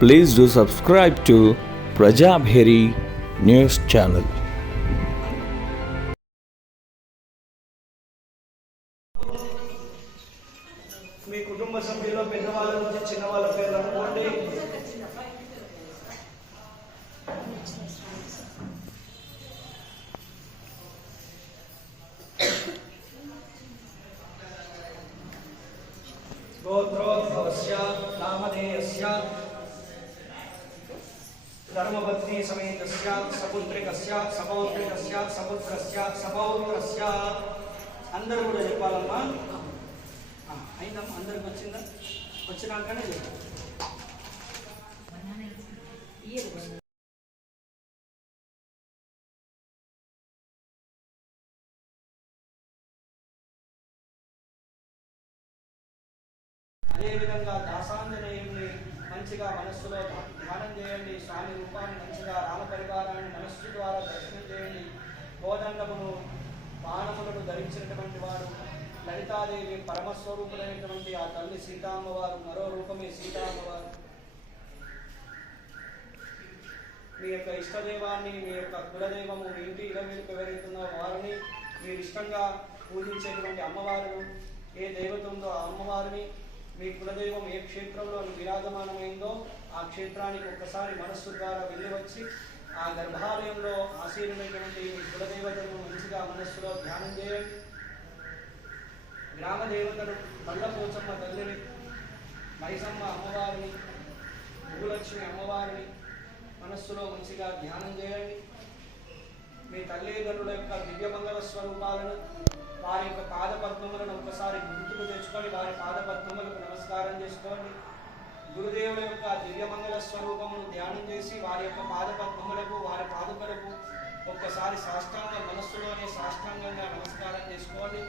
Please do subscribe to Prajabheri News Channel. మీ కుటుంబ సభ్యుల్లో పెద్దవాళ్ళ నుంచి చిన్నవాళ్ళ పేర్లు అనుకోండి. గోత్రోద్భవస్య నామధేయస్య ధర్మపత్ని సమేతస్య సపుత్రికస్య సపౌత్రికస్య సపుత్రస్య సపౌత్రస్య. అందరూ కూడా చెప్పాలమ్మా. అయిందమ్మా, అందరికి వచ్చిందా? వచ్చినాకనే చెప్పాలి. అదేవిధంగా దాసాంజనేయుని మంచిగా మనస్సులో ధ్యానం చేయండి. స్వామి రూపాన్ని మంచిగా రామ పరివారాన్ని మనస్సు ద్వారా దర్శనం చేయండి. కోదండమును బాణములను ధరించినటువంటి వాడు లలితాదేవి పరమస్వరూపులైనటువంటి ఆ తల్లి సీతామ్మవారు, మరో రూపమే సీతామ్మవారు. మీ యొక్క ఇష్టదైవాన్ని, మీ యొక్క కులదైవము, మీ ఇంటి ఇలవేలుకు ఎవరైతుందో వారిని, మీరు ఇష్టంగా పూజించేటువంటి అమ్మవారును, ఏ దేవత ఉందో ఆ అమ్మవారిని, మీ కులదైవం ఏ క్షేత్రంలో విరాజమానమైందో ఆ క్షేత్రానికి ఒక్కసారి మనస్సు ద్వారా వెళ్ళి వచ్చి ఆ గర్భాలయంలో ఆశీర్వైనటువంటి మీ కులదేవతను మంచిగా మనస్సులో ధ్యానం చేయండి. గ్రామ దేవతలు మల్లపోచమ్మ తల్లిని, మైసమ్మ అమ్మవారిని, భూలక్ష్మి అమ్మవారిని మనస్సులో మంచిగా ధ్యానం చేయండి. మీ తల్లిదండ్రుల యొక్క దివ్యమంగళ స్వరూపాలను, వారి యొక్క పాదపద్మములను ఒక్కసారి గుర్తుకు తెచ్చుకొని వారి పాదపద్మములకు నమస్కారం చేసుకోండి. గురుదేవుల యొక్క దివ్యమంగళ స్వరూపమును ధ్యానం చేసి వారి యొక్క పాదపద్మములకు, వారి పాదములకు ఒక్కసారి సాష్టాంగ మనస్సులోనే సాష్టాంగంగా నమస్కారం చేసుకోండి.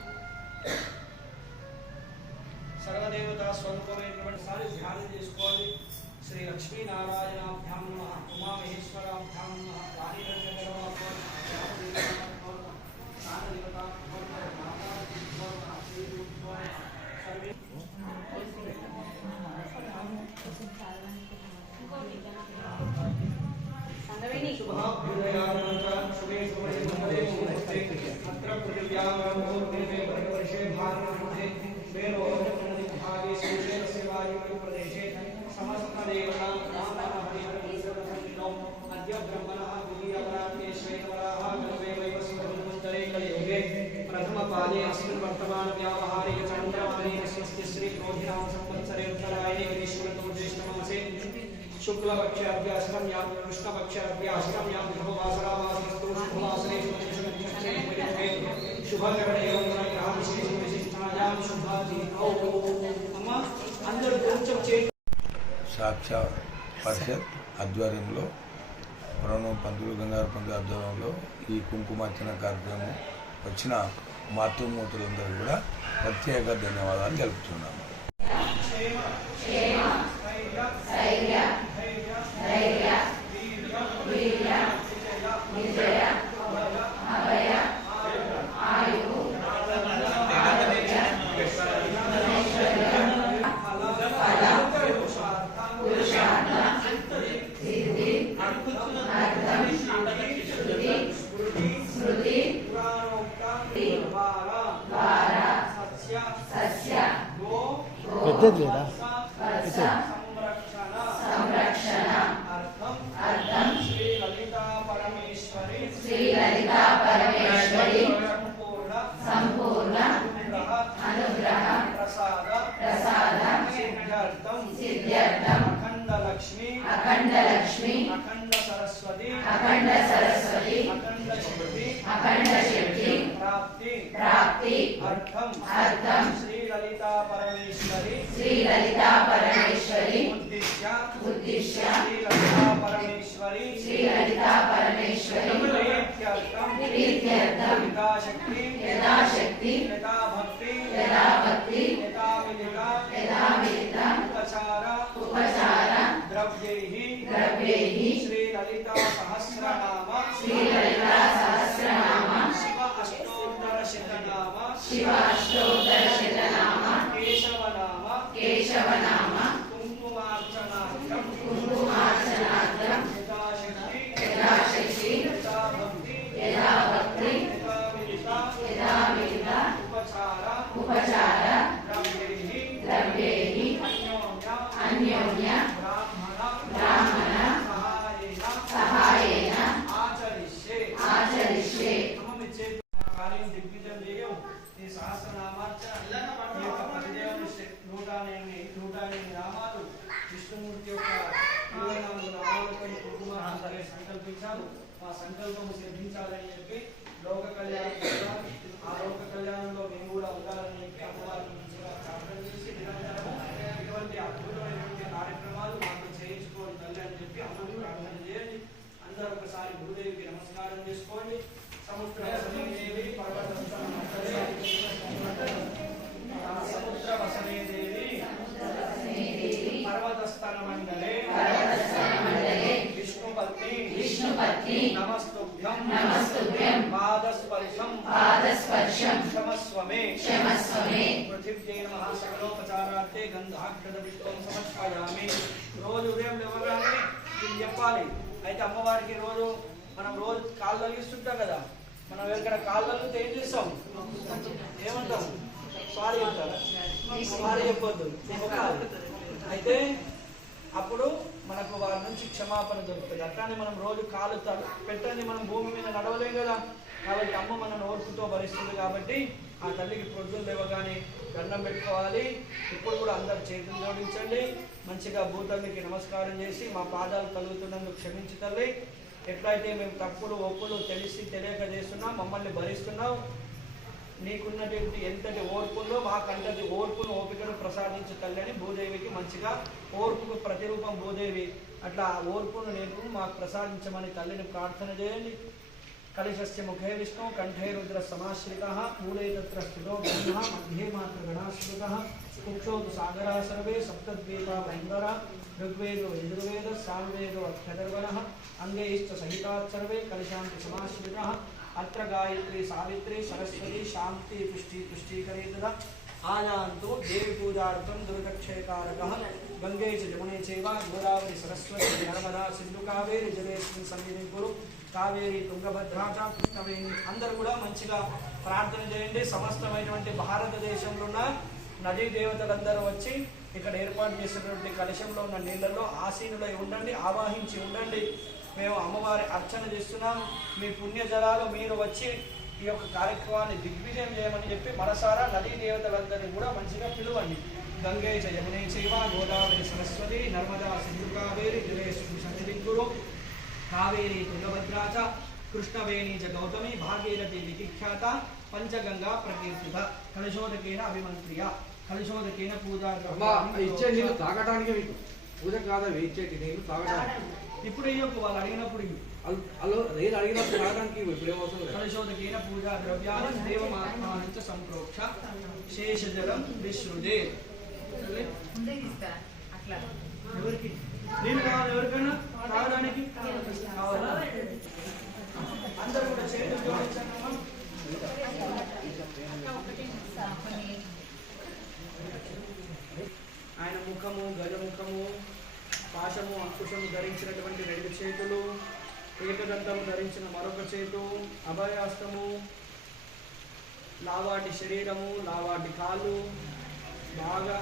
సర్వదేవత స్వరూపమైనటువంటి సారి ధ్యానం చేసుకోండి. శ్రీ లక్ష్మీనారాయణాభ్యాం నమః, ఉమామహేశ్వరాభ్యాం నమః, वर्तमान व्यावहारिक चंद्रमाने स्वस्ति श्री क्रोधिनाम संवत्सरे उत्तरायणे ग्रीष्मऋतु ज्येष्ठमासे शुक्लपक्षे अभ्याष्टम्यां कृष्णपक्षे अभ्याष्टम्यां शुभवासरावासस्तु शुभवासरे शुभकरणे ग्रह विशेष विशिष्टायां शुभाजीतो अम्म अंदर కొంచెం సాక్షా పరిషత్ ఆధ్వర్యంలో ప్రణవ్ పంతులు గంగారు పంతులు ఆధ్వర్యంలో ఈ కుంకుమార్చన కార్యక్రమం వచ్చిన మాతృమూర్తులందరూ కూడా ప్రత్యేక ధన్యవాదాలు తెలుపుతున్నాము. పెద్దదిలేదా శ్రీ లలితా పరమేశ్వరి సంపూర్ణ అనుగ్రహ ప్రసాద సిద్ధ్యర్థం అఖండ లక్ష్మి అఖండ సరస్వతి అఖండ శక్తి ప్రాప్తి అర్థం శ్రీ లలితా పరమేశ్వరి ఉద్దిశ్య శ్రీ లలితా పరమేశ్వరి ప్రీత్యర్థం యథాశక్తి యథా భక్తి యథా విదిత ఉపచార ద్రవ్యైః శ్రీ లలితా సహస్రనామ శివ అష్టోత్తర శతనామ కేశవనామ కుంకుమార్చనార్థం బ్రాహ్మణ సహాయేన ఆచరిష్యే అమ్మ మీ చేతి కార్యం దిగ్విజయం చేయం ఈ సహస్రనామార్చన ఈ యొక్క పతిదేవుని 108 నామాలు విష్ణుమూర్తి యొక్క 24 నామాలపై కుటుంబాన్ని సంకల్పించారు. ఆ సంకల్పము సిద్ధించాలని చెప్పి లోక కళ్యాణం చేశారు. ఆ లోక కళ్యాణంలో మేము కూడా ఉండాలని చెప్పి అమ్మవారిని మంచిగా ప్రార్థన చేసి నిరంతరము ఇటువంటి అద్భుతమైనటువంటి కార్యక్రమాలు మాకు చేయించుకోవాలి తల్లి అని చెప్పి అమ్మని ప్రార్థన చేయండి. అందరూ ఒకసారి గురుదేవికి నమస్కారం చేసుకోండి. సముద్ర వసనేదేవి సముద్ర వసనేదేవి పర్వతస్థాన మండలే విష్ణుపత్ని నమస్తుభ్యం పాదస్పర్శం క్షమస్వమే పృథివ్యై నమః సకలోపచారార్థే గంధాక్షత పుష్పం సమర్పయామి. రోజు ఉదయం లేవగానే ఇది చెప్పాలి. అయితే అమ్మవారికి రోజు మనం రోజు కాళ్ళు తగిస్తుంటాం కదా, మనం ఎక్కడ కాళ్ళు తగిలితే ఏం చేస్తాం? ఏమంటాం? సారీ చెప్తారా? సారీ చెప్పొద్దు. అయితే అప్పుడు మనకు వారి నుంచి క్షమాపణ దొరుకుతుంది. అట్లానే మనం రోజు కాలు పెట్టండి, మనం భూమి మీద నడవలేం కదా. కాబట్టి అమ్మ మనను ఓర్పుతో భరిస్తుంది. కాబట్టి ఆ తల్లికి ప్రొద్దులు లేవగానే దండం పెట్టుకోవాలి. ఇప్పుడు కూడా అందరు చేతులు జోడించండి. మంచిగా భూతల్లికి నమస్కారం చేసి మా పాదాలు తగులుతున్నందుకు క్షమించి తల్లి, ఎట్లయితే మేము తప్పులు ఒప్పులు తెలిసి తెలియక చేస్తున్నాం, మమ్మల్ని భరిస్తున్నావు. నీకున్నటువంటి ఎంతటి ఓర్పులో మాకంతటి ఓర్పును ఓపికను ప్రసాదించు తల్లి అని భూదేవికి మంచిగా ఓర్పుకు ప్రతిరూపం భూదేవి. అట్లా ఆ ఓర్పును నేను మాకు ప్రసాదించమని తల్లిని ప్రార్థన చేయండి. कलिशस्य मुखे विष्णु कंठे रुद्र समाश्रितः मूले तत्र स्थितो ब्रह्म मध्ये मात्र गणाश्रितः कुक्षौ सागरा सर्वे सप्तद्वीपा वैन्दरा ऋग्वेदो यजुर्वेद सामवेदो अक्षधर्वणः अंगैश्च सहितात् सर्वे कलिशान्ति समाश्रितः अत्र गायत्री सावित्री सरस्वती शान्ति पुष्टिकरे तदा आयान्तु देवी पूजार्थं दुर्गक्षयकारकः गंगे च यमुने चैव गोदावरी सरस्वती नर्मदा सिन्धु कावेरी जलेस्मिन् सन्निधिं कुरु కావేరి తుంగభద్రాచ కృష్ణవేణి. అందరూ కూడా మంచిగా ప్రార్థన చేయండి. సమస్తమైనటువంటి భారతదేశంలో ఉన్న నదీ దేవతలందరూ వచ్చి ఇక్కడ ఏర్పాటు చేసినటువంటి కలశంలో ఉన్న నీళ్లలో ఆసీనులై ఉండండి, ఆవాహించి ఉండండి. మేము అమ్మవారి అర్చన చేస్తున్నాం. మీ పుణ్యజలాలు మీరు వచ్చి ఈ యొక్క కార్యక్రమాన్ని దిగ్విజయం చేయమని చెప్పి మనసారా నదీ దేవతలందరినీ కూడా మంచిగా పిలువండి. గంగే చ యమునే చైవ గోదావరి సరస్వతి నర్మదా సింధు కావేరి జలేస్మిన్ సన్నిధిం కురు కావేరీ తుంగభద్రాచ కృష్ణవేణి చ గౌతమి భాగీరథి విఖ్యాత పంచగంగా ప్రకీర్తిత కలశోదకేన అభిమంత్రియ కలశోదకేన పూజా ఇచ్చే నీళ్ళు తాగడానికి మీకు పూజ కాదా ఇచ్చేటి నీళ్ళు తాగడానికి ఇప్పుడు వాళ్ళు అడిగినప్పుడు అలో నేను అడిగినప్పుడు తాగడానికి ఇప్పుడు ఏమవుతుంది కలశోదకేన పూజా ద్రవ్యాన్ని దేవమాత్మానంచ సంప్రోక్ష శేషజలం విశ్రుదే. ఎవరికి నీళ్ళు కావాలి? ఎవరికైనా తాగడానికి కావాలా? అందరూ కూడా చేతులు జోడించండి. ఆయన ముఖము గజముఖము పాశము అంకుశము ధరించినటువంటి 2 చేతులు, ఏకదంతము ధరించిన మరొక చేతు, అభయాస్తము, లావాటి శరీరము, లావాటి కాళ్ళు, బాగా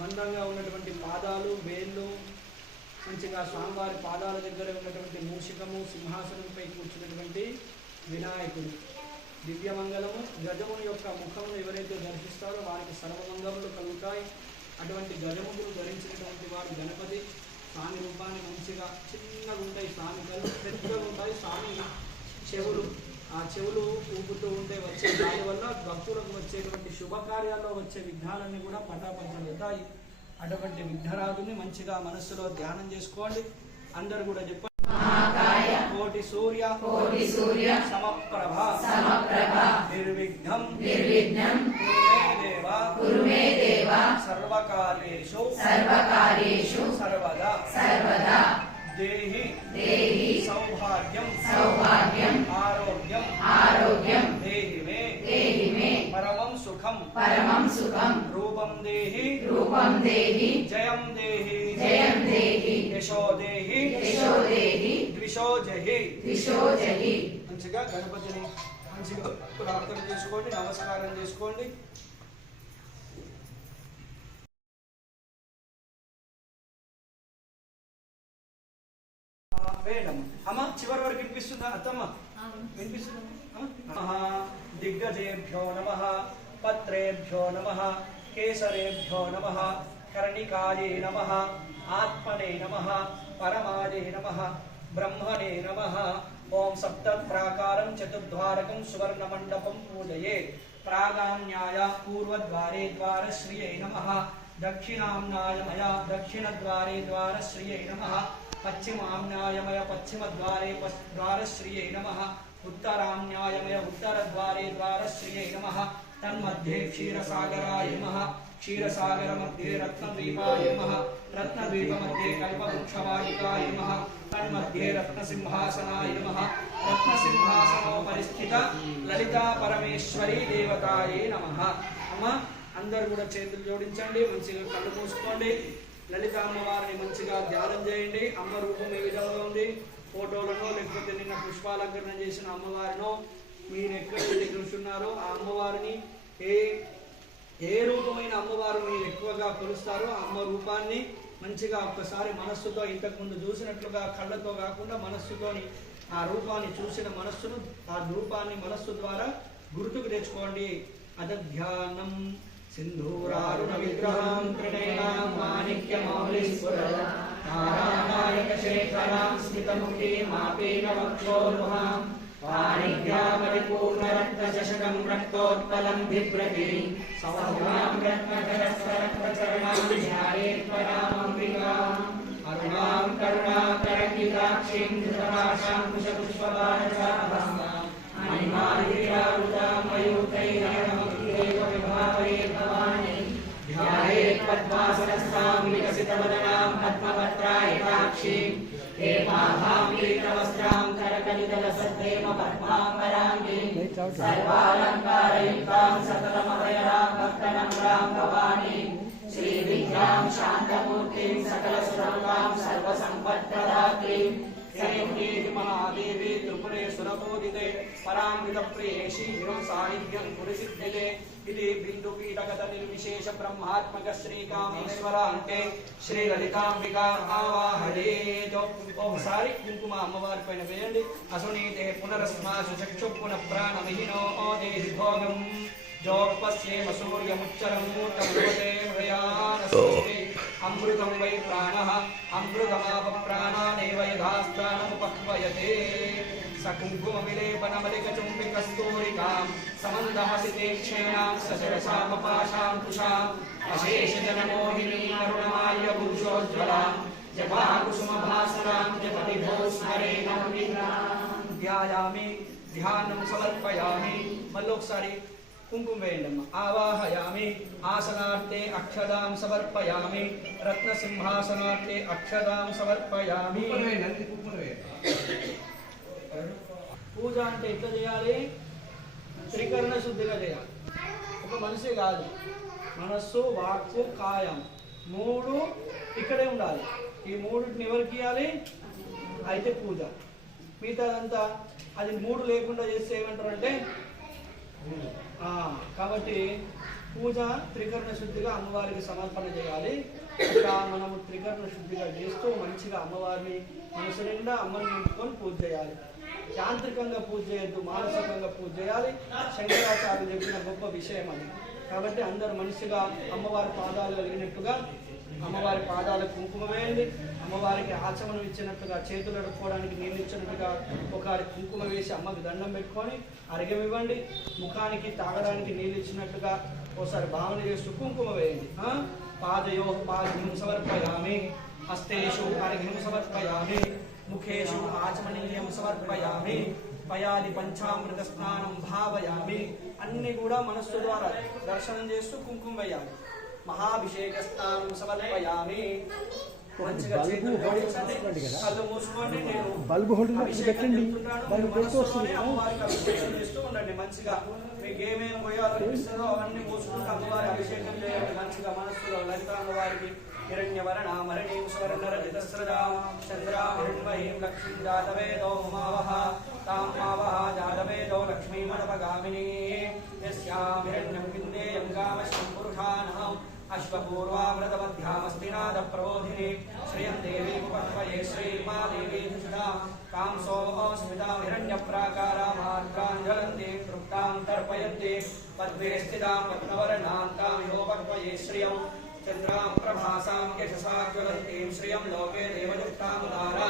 మందంగా ఉన్నటువంటి పాదాలు, వేళ్ళు, మంచిగా స్వామివారి పాదాల దగ్గర ఉన్నటువంటి మూషికము, సింహాసనంపై కూర్చున్నటువంటి వినాయకుడు, దివ్యమంగళము. గజముని యొక్క ముఖమును ఎవరైతే దర్శిస్తారో వారికి సర్వమంగళములు కలుగుతాయి. అటువంటి గజములు ధరించినటువంటి వారు గణపతి. స్వామి రూపాన్ని మంచిగా చిన్నగా ఉంటాయి, స్వామి కళ్ళు పెద్దగా ఉంటాయి, స్వామి చెవులు, ఆ చెవులు ఊపుతూ ఉంటే వచ్చే దాని వల్ల భక్తులకు వచ్చేటువంటి శుభకార్యాల్లో వచ్చే విఘ్నాలన్నీ కూడా పటాపంచలుతాయి. అటువంటి విఘ్నరాజుని మంచిగా మనస్సులో ధ్యానం చేసుకోండి. అందరు కూడా చెప్పండి. కోటి సూర్య సమప్రభ నిర్విఘ్నం కురు మే దేవ సర్వకార్యేషు సర్వదా దేహి సౌభాగ్యం ఆరోగ్యం దేహి మే పరమం సుఖం రూపం దేహి జయం దేహి యశో దేహి ద్విషో జహి. మంచిగా గణపతిని మంచిగా ప్రార్థన చేసుకోండి, నమస్కారం చేసుకోండి. వేయండి అమ్మ చివరి వరకు వినిపిస్తుందా అత్తమ్మ వినిపిస్తుందా దిగ్గజేభ్యో నమః పత్రేభ్యో నమః కేసరేభ్యో నమః కర్ణికాయే నమః ఆత్మనే నమః పరమాయే నమః బ్రహ్మణే నమః ఓం సప్తప్రాకారం చతుర్ద్వారకం సువర్ణమండపం పూజయే ప్రాగామ్యాయ పూర్వద్వారే ద్వారశ్రియై నమః దక్షిణామ్నాయ మయ దక్షిణద్వారే ద్వారశ్రియై నమః పశ్చిమామ్నాయమయ పశ్చిమద్వారే ద్వారశ్రియై నమః ఉత్తరామ్నాయమయ ఉత్తరద్వారే ద్వారశ్రియై నమః తన్मध्ये क्षीरसागराय नमः क्षीरसागर मध्ये रत्नद्वीपाय नमः रत्नद्वीप मध्ये कल्पवृक्षवाटिकाय नमः तन्मध्ये रत्नसिंहासनाय नमः रत्नसिंहासनोपरि स्थित ललिता परमेश्वरी देवताये नमः అమ్మ అందరూ కూడా చేతులు జోడించండి మంచిగా కళ్ళు మూసుకోండి లలిత అమ్మవారిని మంచిగా ధ్యానం చేయండి అమ్మ రూపం ఏ విధంగా ఉంది ఫోటోలను లేకపోతే నిన్న పుష్పాలంకరణ చేసిన అమ్మవారినో మీరు ఎక్కడైతే చూస్తున్నారో ఆ అమ్మవారిని ఏ రూపమైన అమ్మవారు మీరు ఎక్కువగా కొలుస్తారో ఆ అమ్మ రూపాన్ని మంచిగా ఒక్కసారి మనస్సుతో ఇంతకుముందు చూసినట్లుగా కళ్ళతో కాకుండా మనస్సుతోని ఆ రూపాన్ని చూసిన మనస్సును ఆ రూపాన్ని మనస్సు ద్వారా గుర్తుకు తెచ్చుకోండి అదధ్యానం సింధూరారుణ విగ్రహం త్రినయనాం మాణిక్యమౌళిస్ఫురనారాయణ శేఖరాం స్మితముఖీ మాపేన వక్షోరుహాం పాణిగ్రామరిపూర్ణరత్నచషకం రక్తోత్పలం బిభ్రతి సౌమ్యాం రత్నకరస్వరత్నచరణాం ధ్యాయేత్ పరామంబికాం అరుణాం కరుణాకరంగితాక్షీం ధృతరాశాం కుశపుష్పబాణచాపాం అనిమాదిరారుతాం మయూకైరయనమగ్రేవ విభావయే భవాని ధ్యాయేత్ పద్మాసనస్థాం వికసితవదనాం పద్మపత్రాయతాక్షీం हेमाभां पीतवस्त्रां करकलितलसद्देव पद्माम्बराङ्गीं सर्वालङ्कारयुक्तां सकलमभयदां भक्तनम्रां भवानीं श्रीविद्यां शान्तमूर्तिं सकलसुरनुतां सर्वसम्पत्प्रदात्रीं श्रीमुखी महादेवी त्रिपुरे सुरपूजिते परामृतप्रिये शीघ्रं साहित्यं पुरसिद्ध्यते इति बिन्दुपीठगत निर्विशेष ब्रह्मात्मक श्रीकामेश्वरान्ते श्री ललितांबिका आवाहयेत् ओंसारि कुंकुम अम्मवारि पैन वेयंడి असुनीते पुनरस्मासु चक्षु पुनः प्राणविहीनो देहि भोगं जोपस्येम सूर्यमुच्चरं मूर्तमते हृयानस्ति अमृतं वै प्राणः अमृतमाप प्राणानेव यथास्थानमुपह्वयते सकुङ्कुमविलेपनमलिकचुम्बिकस्तूरिकां समन्दहसिते क्षेणां सशिरसामपाशाङ्कुशाम् अशेषजनमोहिनीं अरुणमाल्य पुरुषोज्ज्वलां जपाकुसुमभासरां जपविभो स्मरेणं ध्यायामि ध्यानं समर्पयामि मल्लोकसारि कुंकुम वेयंडम्मा आवाहयामि आसनार्थे अक्षदां समर्पयामि रत्नसिंहासनार्थे अक्षदां समर्पयामि పూజ అంటే ఎట్లా చేయాలి త్రికరణ శుద్ధిగా చేయాలి ఒక మనిషి కాదు మనస్సు వాక్కు కాయం మూడు ఇక్కడే ఉండాలి ఈ మూడుని ఎవరికి ఇవ్వాలి అయితే పూజ మిగతాదంతా అది మూడు లేకుండా చేస్తే ఏమంటారు అంటే కాబట్టి పూజ త్రికరణ శుద్ధిగా అమ్మవారికి సమర్పణ చేయాలి ఇంకా మనము త్రికరణ శుద్ధిగా చేస్తూ మంచిగా అమ్మవారిని మనసు నిండా అమ్మని నింపుకొని పూజ చేయాలి యాంత్రికంగా పూజ చేయొద్దు మానసికంగా పూజ చేయాలి శంకరాచార్యులు చెప్పిన గొప్ప విషయం అది కాబట్టి అందరు మనిషిగా అమ్మవారి పాదాలు కలిగినట్టుగా అమ్మవారి పాదాలకు కుంకుమ వేయండి అమ్మవారికి ఆచమనం ఇచ్చినట్టుగా చేతులు అడుక్కోవడానికి నీళ్ళు ఇచ్చినట్టుగా ఒకసారి కుంకుమ వేసి అమ్మకి దండం పెట్టుకొని అర్ఘ్యం ఇవ్వండి ముఖానికి తాగడానికి నీళ్ళు ఇచ్చినట్టుగా ఒకసారి భావన చేస్తూ కుంకుమ వేయండి పాదయో పాద్యం సమర్పయామి హస్తేషు అర్ఘ్యం సమర్పయామి ముఖేషు ఆచమనీయం సమర్పయామి పయాది పంచామృత స్నానం భావయామి అన్ని కూడా మనస్సు ద్వారా దర్శనం చేస్తూ కుంకుమ వేయాలి महाभिषेक स्नान समर्पयामि మంచిగా చేతులు జోడించండి కళ్ళు మూసుకోండి నేను బల్బ్ హోల్డర్ పెట్టండి బల్బ్ పెట్టుకోండి అమ్మవారికి అభిషేకం చేస్తూ ఉండండి మంచిగా మీకు ఏమేమి పోయాలనిపిస్తుందో అవన్నీ మూసుకుంటూ అమ్మవారి అభిషేకం చేయండి మంచిగా మనస్సులో లలిత అమ్మవారికి हिरण्यवरणा मरणीं स्वर्णरजितस्रजां चन्द्रामहिन्महीं लक्ष्मीं जातवेदो उमावः तां मावः जातवेदो लक्ष्मीमनपगामिनी यस्यां हिरण्यं विन्देयं कामश्चं पुरुषाणां अश्वपूर्वामृतमध्यामस्तिनाद प्रबोधिनी श्रियं देवी उपन्वये श्रीमा देवी सुधा कांसोऽस्मितां हिरण्यप्राकारामार्गाञ्जलन्ते तृप्तां तर्पयन्ते पद्मे स्थितां रत्नवर्णां तां योपन्वये श्रियं चन्द्रां प्रभासां यशसा ज्वलन्तीं श्रियं लोके देवयुक्तामुदारा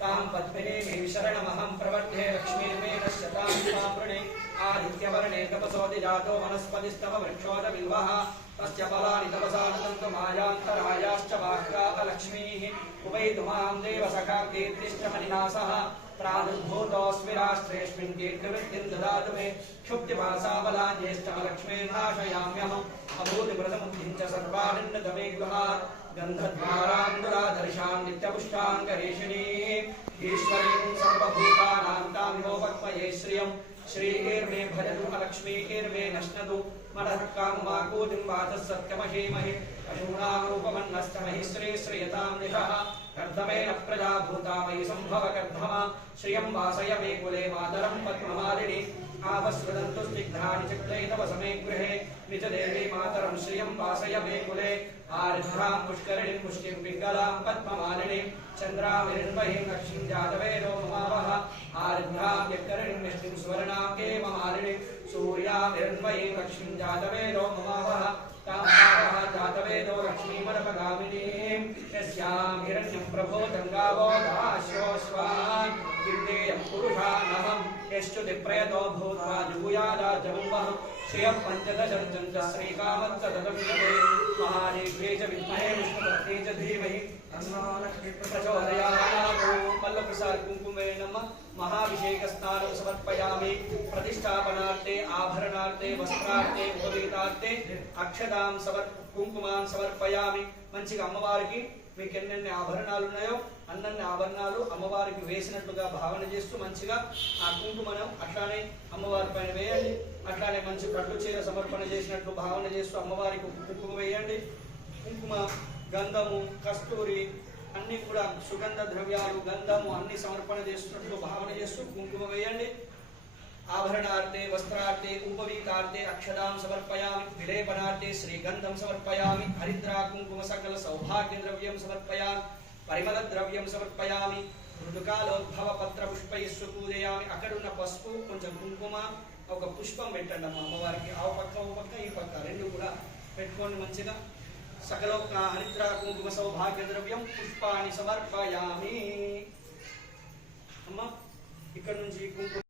तां पद्मिनीं शरणमहं प्रवर्ते लक्ष्मीं मे नश्यतां पावृणे आदित्यवर्णे तपसोऽधिजातो वनस्पतिस्तव वृक्षोदबिल्वः तस्य फलानि तपसानुतन्तु मायान्तरायाश्च वाक्कालक्ष्मीः उपैतुमां देवसखा कीर्तिश्च मणिनासः प्रादुर्भूतोऽस्मि राष्ट्रेऽस्मिन् कीर्तिवृत्तिं ददातु मे क्षुप्तिपासाबलाज्येष्ठमलक्ष्मीं नाशयाम्यहम् अभूतिव्रतमुक्तिं च सर्वानन्दतमे गृहात् गन्धद्वारान्दुरादर्शां नित्यपुष्टाङ्गरेषिणीः ईश्वरीं सर्वभूतानां तां योपक्मये श्रियं श्रीर्मे भजतु लक्ष्मीर्मे नश्नतु मनः काममाकूतिं वाचः सत्यमहीमहि पशूनां रूपमन्नस्तमहि श्रीयतां निशः कर्दमेन प्रजा भूतामयि सम्भव कर्धमा श्रियं वासय मे कुले मातरं पद्ममालिनि आवस्वदन्तु स्निग्धानि चक्लैतव समे गृहे निजदेवी मातरं श्रियं वासय मे कुले आर्द्रां पुष्करिणीं पुष्टिं पिङ्गलां पद्ममालिनीं चन्द्रामिरण्महीं लक्ष्मीं जातवेदो ममावः आर्द्रां यक्करिणीं निष्टिं सुवर्णां केममालिनीं सूर्यामिरण्महीं लक्ष्मीं जातवेदो ममावः तामावः जातवेदो लक्ष्मीमनपगामिनीं यस्यां हिरण्यं प्रभो गङ्गावो दाश्वस्वान् गिर्देयं पुरुषानहं यश्च्युतिप्रयतो भूत्वा जुगुयादाजमुम्बः श्रियं पञ्चदशर्जं च श्रीकामच्च ददमिषते महादेव्यै च विद्महे विष्णुपत्न्यै च धीमहि प्रचोदयात् मल्लप्रसाद कुङ्कुमे नमः महाभिषेकस्नानं समर्पयामि प्रतिष्ठापनार्थे आभरणार्थे वस्त्रार्थे उपवीतार्थे अक्षतां కుంకుమాన్ సమర్పయామి మంచిగా అమ్మవారికి మీకు ఎన్నెన్ని ఆభరణాలు ఉన్నాయో అన్నన్ని ఆభరణాలు అమ్మవారికి వేసినట్లుగా భావన చేస్తూ మంచిగా ఆ కుంకుమను అట్లానే అమ్మవారి పైన వేయండి అట్లానే మంచి పట్టు చీర సమర్పణ చేసినట్లు భావన చేస్తూ అమ్మవారికి కుంకుమ వేయండి కుంకుమ గంధము కస్తూరి అన్ని కూడా సుగంధ ద్రవ్యాలు గంధము అన్ని సమర్పణ చేస్తున్నట్లు భావన చేస్తూ కుంకుమ వేయండి आभरणार्थे वस्त्रार्थे उपवीतार्थे अक्षतां समर्पयामि विलेपनार्थे श्रीगन्धं समर्पयामि हरिद्रा कुंकुम सकल सौभाग्य द्रव्यं समर्पयामि परिमल द्रव्यं समर्पयामि मृदुकालोद्भव पत्र पुष्पैः पूजयामि अकड़ुन्न पసుపు కొంచెం కుంకుమ ఒక పుష్పం పెట్టండి అమ్మవారికి ఆ పక్క ఓ పక్క ఈ పక్క రెండు కూడా పెట్టుకొని మంచిగా సకల హరిద్రా కుంకుమ సౌభాగ్య ద్రవ్యం పుష్పాన్ని సమర్పయామి అమ్మ ఇక్కడ నుంచి కుంకుమ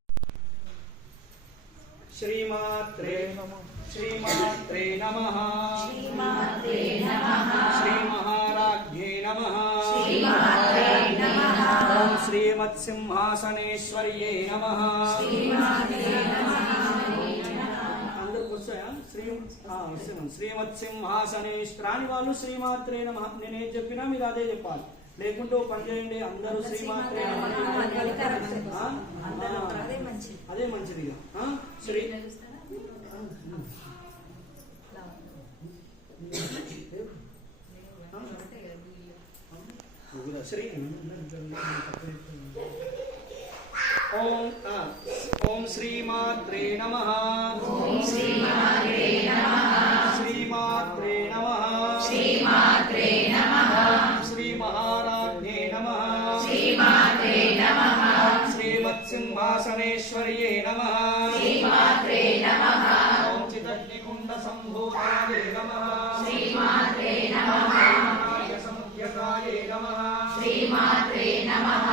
श्रीमात्रे नमः श्रीमात्रे नमः श्रीमात्रे नमः श्रीमहाराज्ञे नमः श्रीमात्रे नमः ओम श्रीमत्सिंहासनेश्वर्ये नमः श्रीमात्रे नमः अंदर కూర్చోయా శ్రీమత్సింహాసనేశ్వరాని వాళ్ళు శ్రీమాత్రే నమః నేను ఏం చెప్పినా మీరు అదే చెప్పాలి లేకుంటే ఓ పని చేయండి అందరూ శ్రీమాత్రే అదే మంచిదిగా శ్రీ శ్రీ ఓం శ్రీమాత్రే నమః ఓం శ్రీమాత్రే నమః శ్రీమాత్రే నమః శ్రీమాత్రే నమః శ్రీ మహారాజ్ఞే నమః శ్రీమాత్రే నమః శ్రీమత్సింహాసనేశ్వర్యే నమః శ్రీమాత్రే నమః ఓం చిదగ్నికుండ సంభూతాయే నమః శ్రీమాత్రే నమః సముద్యకాయే నమః శ్రీమాత్రే నమః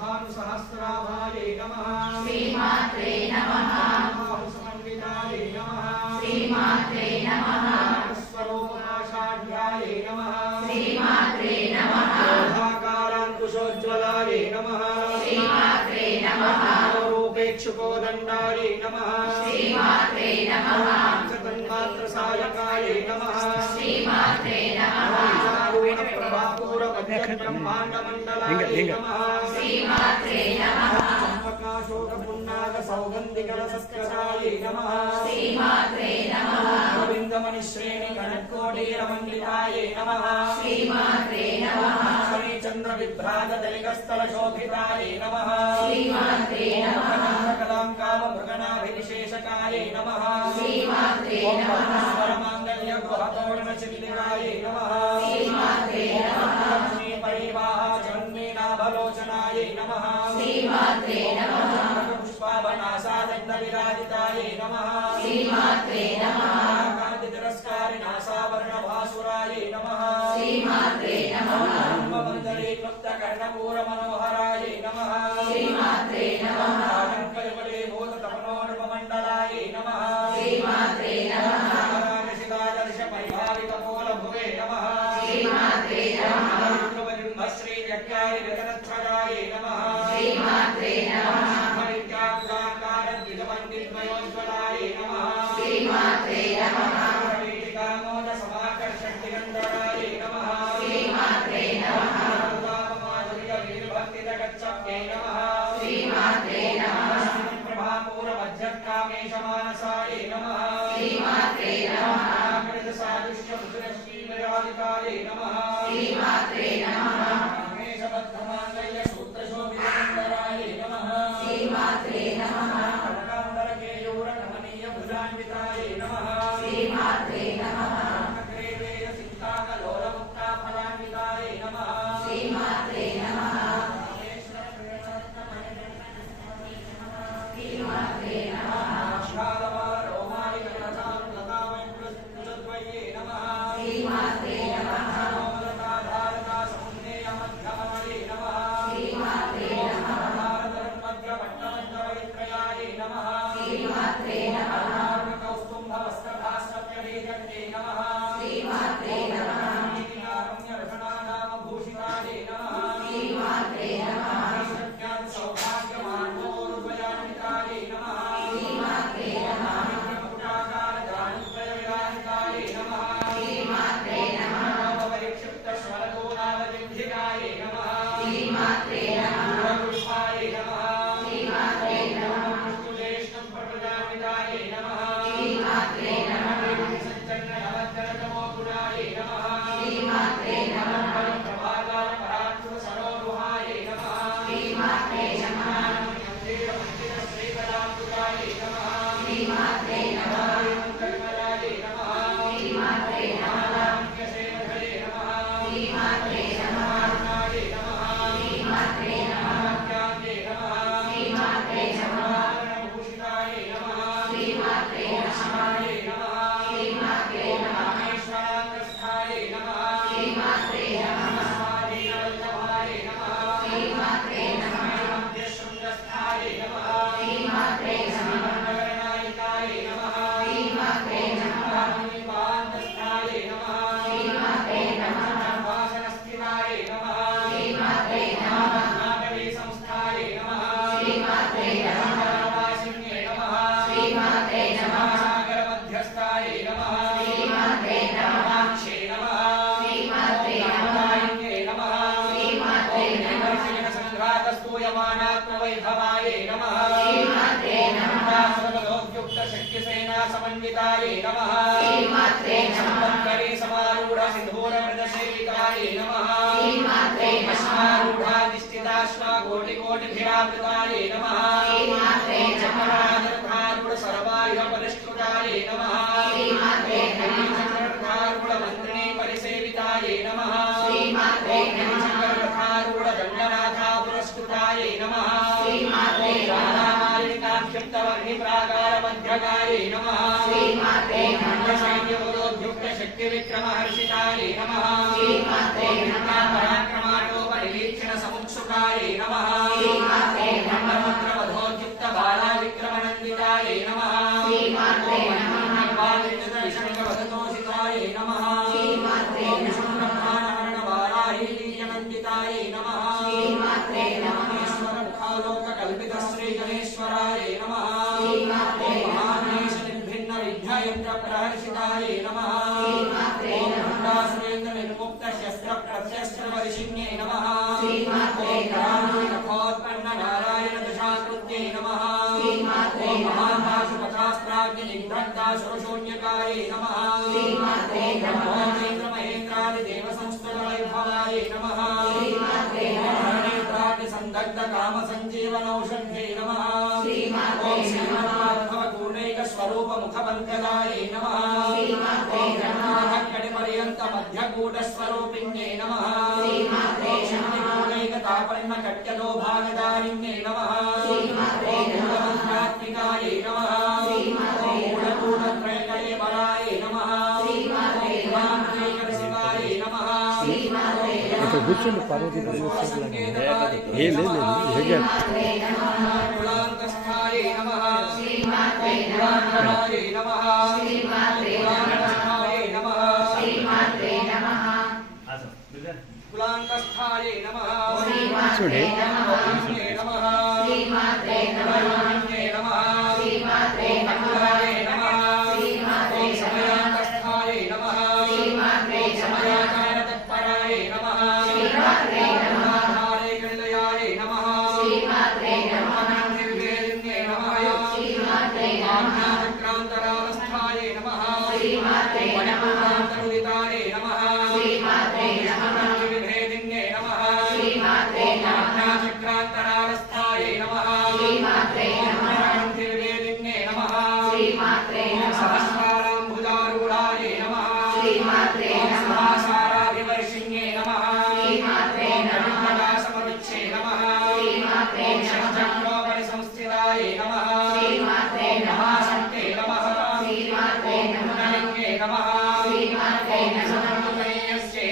భాను సహస్రాభాయే నమః శ్రీమాత్రే నమః సమన్వితాయే నమః శ్రీమాత్రే నమః స్వరూపనాశాఢ్యాయే నమః శ్రీమాత్రే నమః శోభాకారాంకుశోజ్వలాయే నమః శ్రీమాత్రే నమః రూపేక్షుకోదండాయే నమః శ్రీమాత్రే నమః చతన్మాత్రసాయకాయే నమః శ్రీమాత్రే నమః బ్రహ్మాండమండలాయే నమః శ్రీమాత్రే నమః చంపకాశోకపున్నాగ సౌగంధికల సత్కరాయే నమః శ్రీమాత్రే నమః గోవిందమణి శ్రేణి కనకోటీరమండితాయే నమః శ్రీమాత్రే నమః శ్రీ చంద్ర విభ్రాజ దలిగస్థల శోభితాయే నమః శ్రీమాత్రే నమః కలాంకామ మృగనాభినిశేషకాయే నమః శ్రీమాత్రే నమః స్వరమాంగళ్య గృహతోరణ చిల్లి महादेवाय नमः श्रीमात्रे नमः लक्ष्मी परिवाह जन्मेनाभलोचनाय नमः श्रीमात्रे नमः पुष्पाभनासादण्डविराजिताय नमः श्रीमात्रे नमः कान्तितिरस्कारिणासावर्णभासुराय नमः श्रीमात्रे नमः ब्रह्ममण्डले क्लुप्तकर्णपूरमनोहराय नमः श्रीमात्रे नमः कल्पले भूततपनोर्ममण्डलाय नमः श्रीमात्रे नमः परिभावितमूलभुवे नमः श्रीमात्रे नमः श्रीव्यज्ञाय रतनध्वजाय नमः श्रीमात्रे नमः विद्यापुराकारद्विजपण्डितमयोज्ज्वलाय नमः श्रीमात्रे नमः वेदिकामोदसमाकर्षद्दिगन्धराय नमः श्रीमात्रे नमः माधुर्यवीरभक्तितगच्छप्यै नमः श्रीमात्रे नमः प्रभापूरमध्यकामेशमानसाय नमः श्रीमात्रे नमः सादृश्यमुद्रश्रीविराजिताय नमः श्रीमात्रे नमः रमेशबद्धमाङ्गल्य सूत्रशोभितसुन्दराय नमः श्रीमात्रे नमः कनकाम्बरकेयूरकमनीय भुजान्विताय नमः श्रीमात्रे नमः ग्रेवेय सीताकलोलमुक्ताफलान्विताय नमः श्रीमात्रे नमः श्रीमात्रे नमः श्रीमात्रे नमः श्रीमात्रे नमः श्रीमात्रे नमः कौस्तुम्भवस्त्रभास्वत्यदेजग्ने नमः श्रीमात्रे नमः रमण्यरसनानामभूषिताय नमः श्रीमात्रे नमः सौभाग्यमानोरुद्वयान्विताय नमः श्रीमात्रे नमः पुटाकारदानुत्रयविराजिताय नमः श्रीमात्रे नमः परिक्षिप्तस्वरगोनावजिह्यकाय नमः श्रीमात्रे नमः पुष्पाय नमः श्रीमात्रे नमः विष्णुज्येष्ठप्रजान्विताय नमः श्रीमात्रे नमः सज्जन्नवज्जनतमोगुणाय नमः श्रीमात्रे नमः प्रभागारपरात्सरोरुहाय नमः श्रीमात्रे नमः श्रीकलाम्बुकाय नमः श्रीमात्रे नमः कल्मलाय नमः श्रीमात्रे नमः सेवधरे नमः श्रीमात्रे नमः नमः श्रीमात्रे नमः ज्ञाने नमः श्रीमात्रे नमः भूषिताय नमः श्रीमात्रे नमः श्रीमात्रे नमः रामेश्वरांगस्थाय नमः श्रीमात्रे नमः स्वाधीनवल्लभाय नमः श्रीमात्रे नमः मध्यशृङ्गस्थाय नमः श्रीमात्रे नमः नगरनायिकाय नमः श्रीमात्रे नमः निपान्तस्थाय नमः श्रीमात्रे नमः वासनस्थिताय नमः श्रीमात्रे नमः नाटवी संस्थाय नमः श्रीमात्रे नमः वासिन्ये नमः श्रीमात्रे नमः सागरमध्यस्थाय नमः श्रीमात्रे नमः क्षे नमः श्रीमात्रे नमः नमः श्रीमात्रे नमः संघातस्तूयमानात्मवैभवाय नमः श्रीमात्रे नमः सर्वलोक्युक्तशक्तिसेना समन्विताय नमः श्रीमात्रे नमः करी समारूढ सिंधूरमृदसेविताय नमः श्रीमात्रे नमः निश्चिताश्वा कोटिकोटिभिरावृताय नमः श्रीमात्रे नमः सर्वायुध परिष्कृताय नमः श्रीमात्रे नमः मंत्रिणे परिसेविताय नमः श्रीमात्रे नमः दण्डनाथा पुरस्कृताय नमः श्रीमात्रे रामालिकाक्षिप्तवर्णिप्राकारमध्यगाय नमः श्रीमात्रे शक्तिविक्रमहर्षिताय नमः श्रीमात्रे पराक्रमाटोपरिवीक्षणसमुत्सुकाय नमः श्रीमात्रे बालाविक्रमनन्दिताय नमः श्रीमात्रे विशङ्गवदतोषिताय नमः श्रीमात्रे विष्णुब्रह्माण्डवर्णवाराहीलीयनन्दिताय नमः श्रीमात्रे मुखालोककल्पितश्रीगणेश्वराय नमः श्रीमात्रे महागणेशनिर्भिन्नविघ्नयन्त्रप्रहर्षिताय नमः श्रीमात्रे निर्मुक्तशस्त्रप्रत्यस्त्रपरिशिन्ये नमः श्रीमात्रे कथोत्पन्ननारायणदशाकृत्यै नमः श्रीमात्रे महाभाषुपथास्त्राग्निनिग्धन्तासुरशून्यकाय नमः श्रीमात्रे महेन्द्रादिदेवसंस्कृतवैभवाय नमः श्रीमात्रे संदग्धकामसञ्जीवनौषध्ये नमः श्रीमात्रे श्रीमन्माधवपूर्णैकस्वरूपमुखपङ्कजाय नमः श्रीमात्रे कटिपर्यन्त कट्यतो भागदारिण्ये नमः ओम मूलमन्त्रात्मिकायै नमः ओम मूलभूतत्रयकले बलाय नमः ओम वामदेवशिवाय नमः ఇక్కడ కూర్చోండి పార్వతీ పరమేశ్వరులాగా कुलान्तस्थायै नमः कुलान्तरायै नमः कुलान्तस्थायै नमः कुलान्तस्थायै नमः చూడండి नमः श्रीमात्रे नमः श्रीमात्रे नमः ओम समयान्तस्थायै नमः श्रीमात्रे समयाकारतत्पराय नमः श्रीमात्रे नमः धारे कल्याय नमः श्रीमात्रे नमः निर्वेदिन्ये नमः श्रीमात्रे नमः आज्ञाचक्रान्तरावस्थाय नमः श्रीमात्रे नमः तरुदिताय नमः श्रीमात्रे नमः विभेदिन्ये नमः श्रीमात्रे नमः आज्ञाचक्रान्तरावस्थाय नमः श्रीमात्रे नमः निर्वेदिन्ये नमः श्रीमात्रे नमः सहस्राराम्भुजारूढाय नमः श्रीमात्रे नमः सहस्राभिवर्षिण्ये नमः श्रीमात्रे नमः समरुच्ये नमः श्रीमात्रे नमः चक्रोपरिसंस्थिताय नमः श्रीमात्रे नमः शक्ते नमः श्रीमात्रे नमः नमः श्रीमात्रे नमः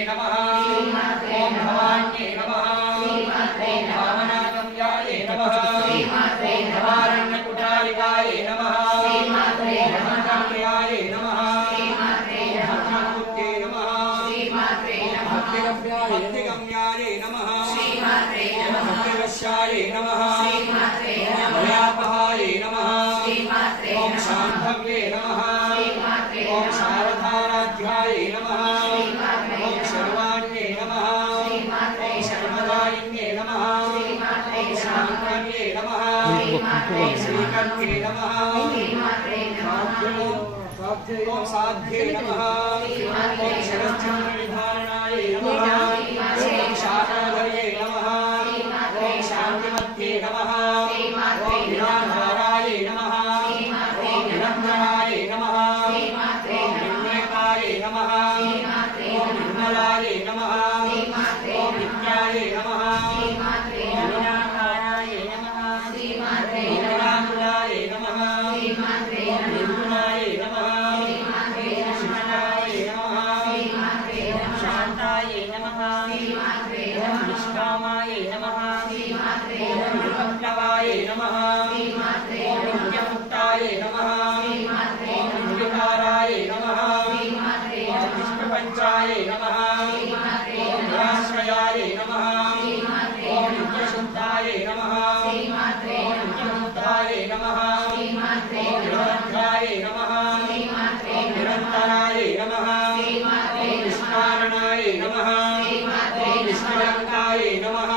नमः श्रीमात्रे नमः भवान्ये नमः श्रीमात्रे नमः वामनागम्याय नमः श्रीमात्रे नमः रण्यकुटारिकाय नमः श्रीमात्रे नमः काम्याय नमः श्रीमात्रे नमः मूर्ते नमः श्रीमात्रे नमः भक्तिगम्याय नमः श्रीमात्रे नमः भक्तिवश्याय नमः श्रीमात्रे नमः व्यापहाय नमः श्रीमात्रे ओम शांभव्ये नमः श्रीमात्रे ओम शारदाराध्याय नमः श्रीमात्रे ओम शर्वाण्ये नमः श्रीमात्रे शर्मदायिन्ये नमः श्रीमात्रे शांभव्ये नमः श्रीमात्रे श्रीकर्ते नमः श्रीमात्रे नमः ओम साध्ये नमः ओम शरश्चन्द्रविधारणाय नमः ओम शाकाधर्ये नमः ओम शान्तिमत्ये नमः ओम निराधाराय नमः ओम निरञ्जनाय नमः ओम निर्मलेकाय नमः ओम निर्मलाय नमः ओम नित्याय नमः ओम निराकाराय नमः ओम निराकुलाय नमः ओम निर्गुणाय नमः शिवनाय नमः शान्ताय नमः ओम निष्कामाय नमः ओम निर्मलवाय नमः ओम नित्यमुक्ताय नमः ओम निर्विकाराय नमः ओम विष्णुपञ्चाय नमः ओम निराश्रयाय नमः ओम नित्यशुद्धाय नमः ओम नित्यमुक्ताय नमः ओम निरवध्याय नमः ओम निरन्तराय नमः ओम निष्कारणाय नमः ओम निष्कलङ्काय नमः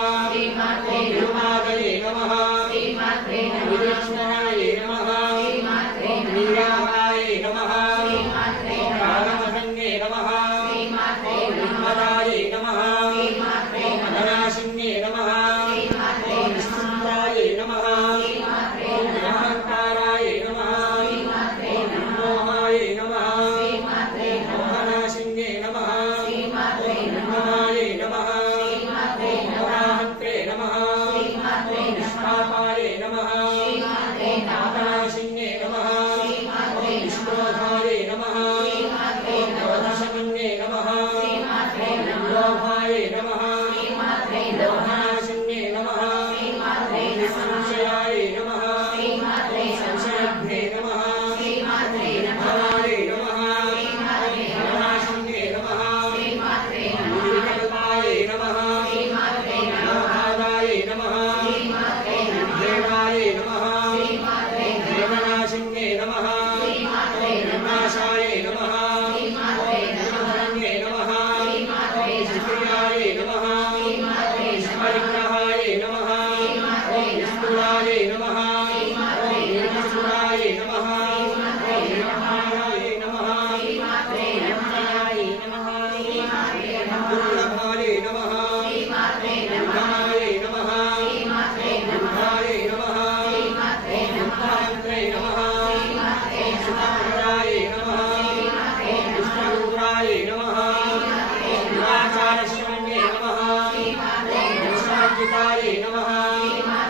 सर्वविवर्जितायै नमः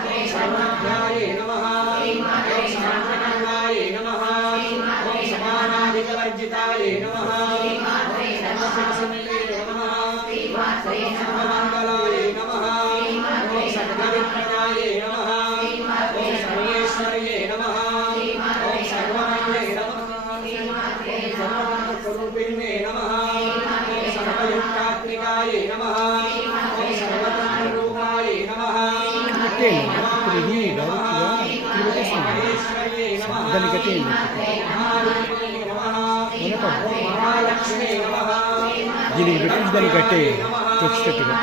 ॐ सर्वज्ञायै नमः ॐ सर्वकर्मायै नमः ॐ समानाधिकवर्जितायै नमः ॐ सर्वसंसन्निधये नमः ॐ सर्वमङ्गलायै नमः ॐ सर्वविप्रदायै नमः ॐ सर्वेश्वर्यै नमः ॐ सर्वमये नमः ॐ सर्वस्वरूपिण्ये नमः ॐ सर्वयुक्तात्मिकायै नमः ॐ सर्वतन्त्ररूपायै नमः महेश्वर्यै नमः महालक्ष्मी नमः దీనికి పెట్టి దాన్ని కట్టే తెచ్చినట్టుగా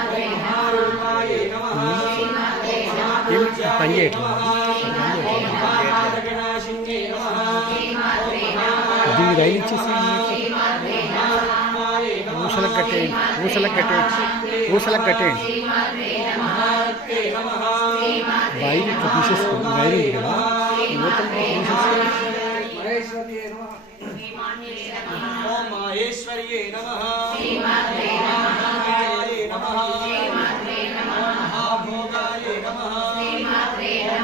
ఏమి పని చేయట్లేదు దీన్ని రైలు ఇచ్చేసి ఊసలకు కట్టేయండి వైర్ ఇట్లా తీసేసుకోండి వైర్ ఉంది కదా మొత్తం తీసేసుకోండి ఓం మహేశ్వర్యే నమః మహాభోగాయ నమః మహాభోగాయ నమః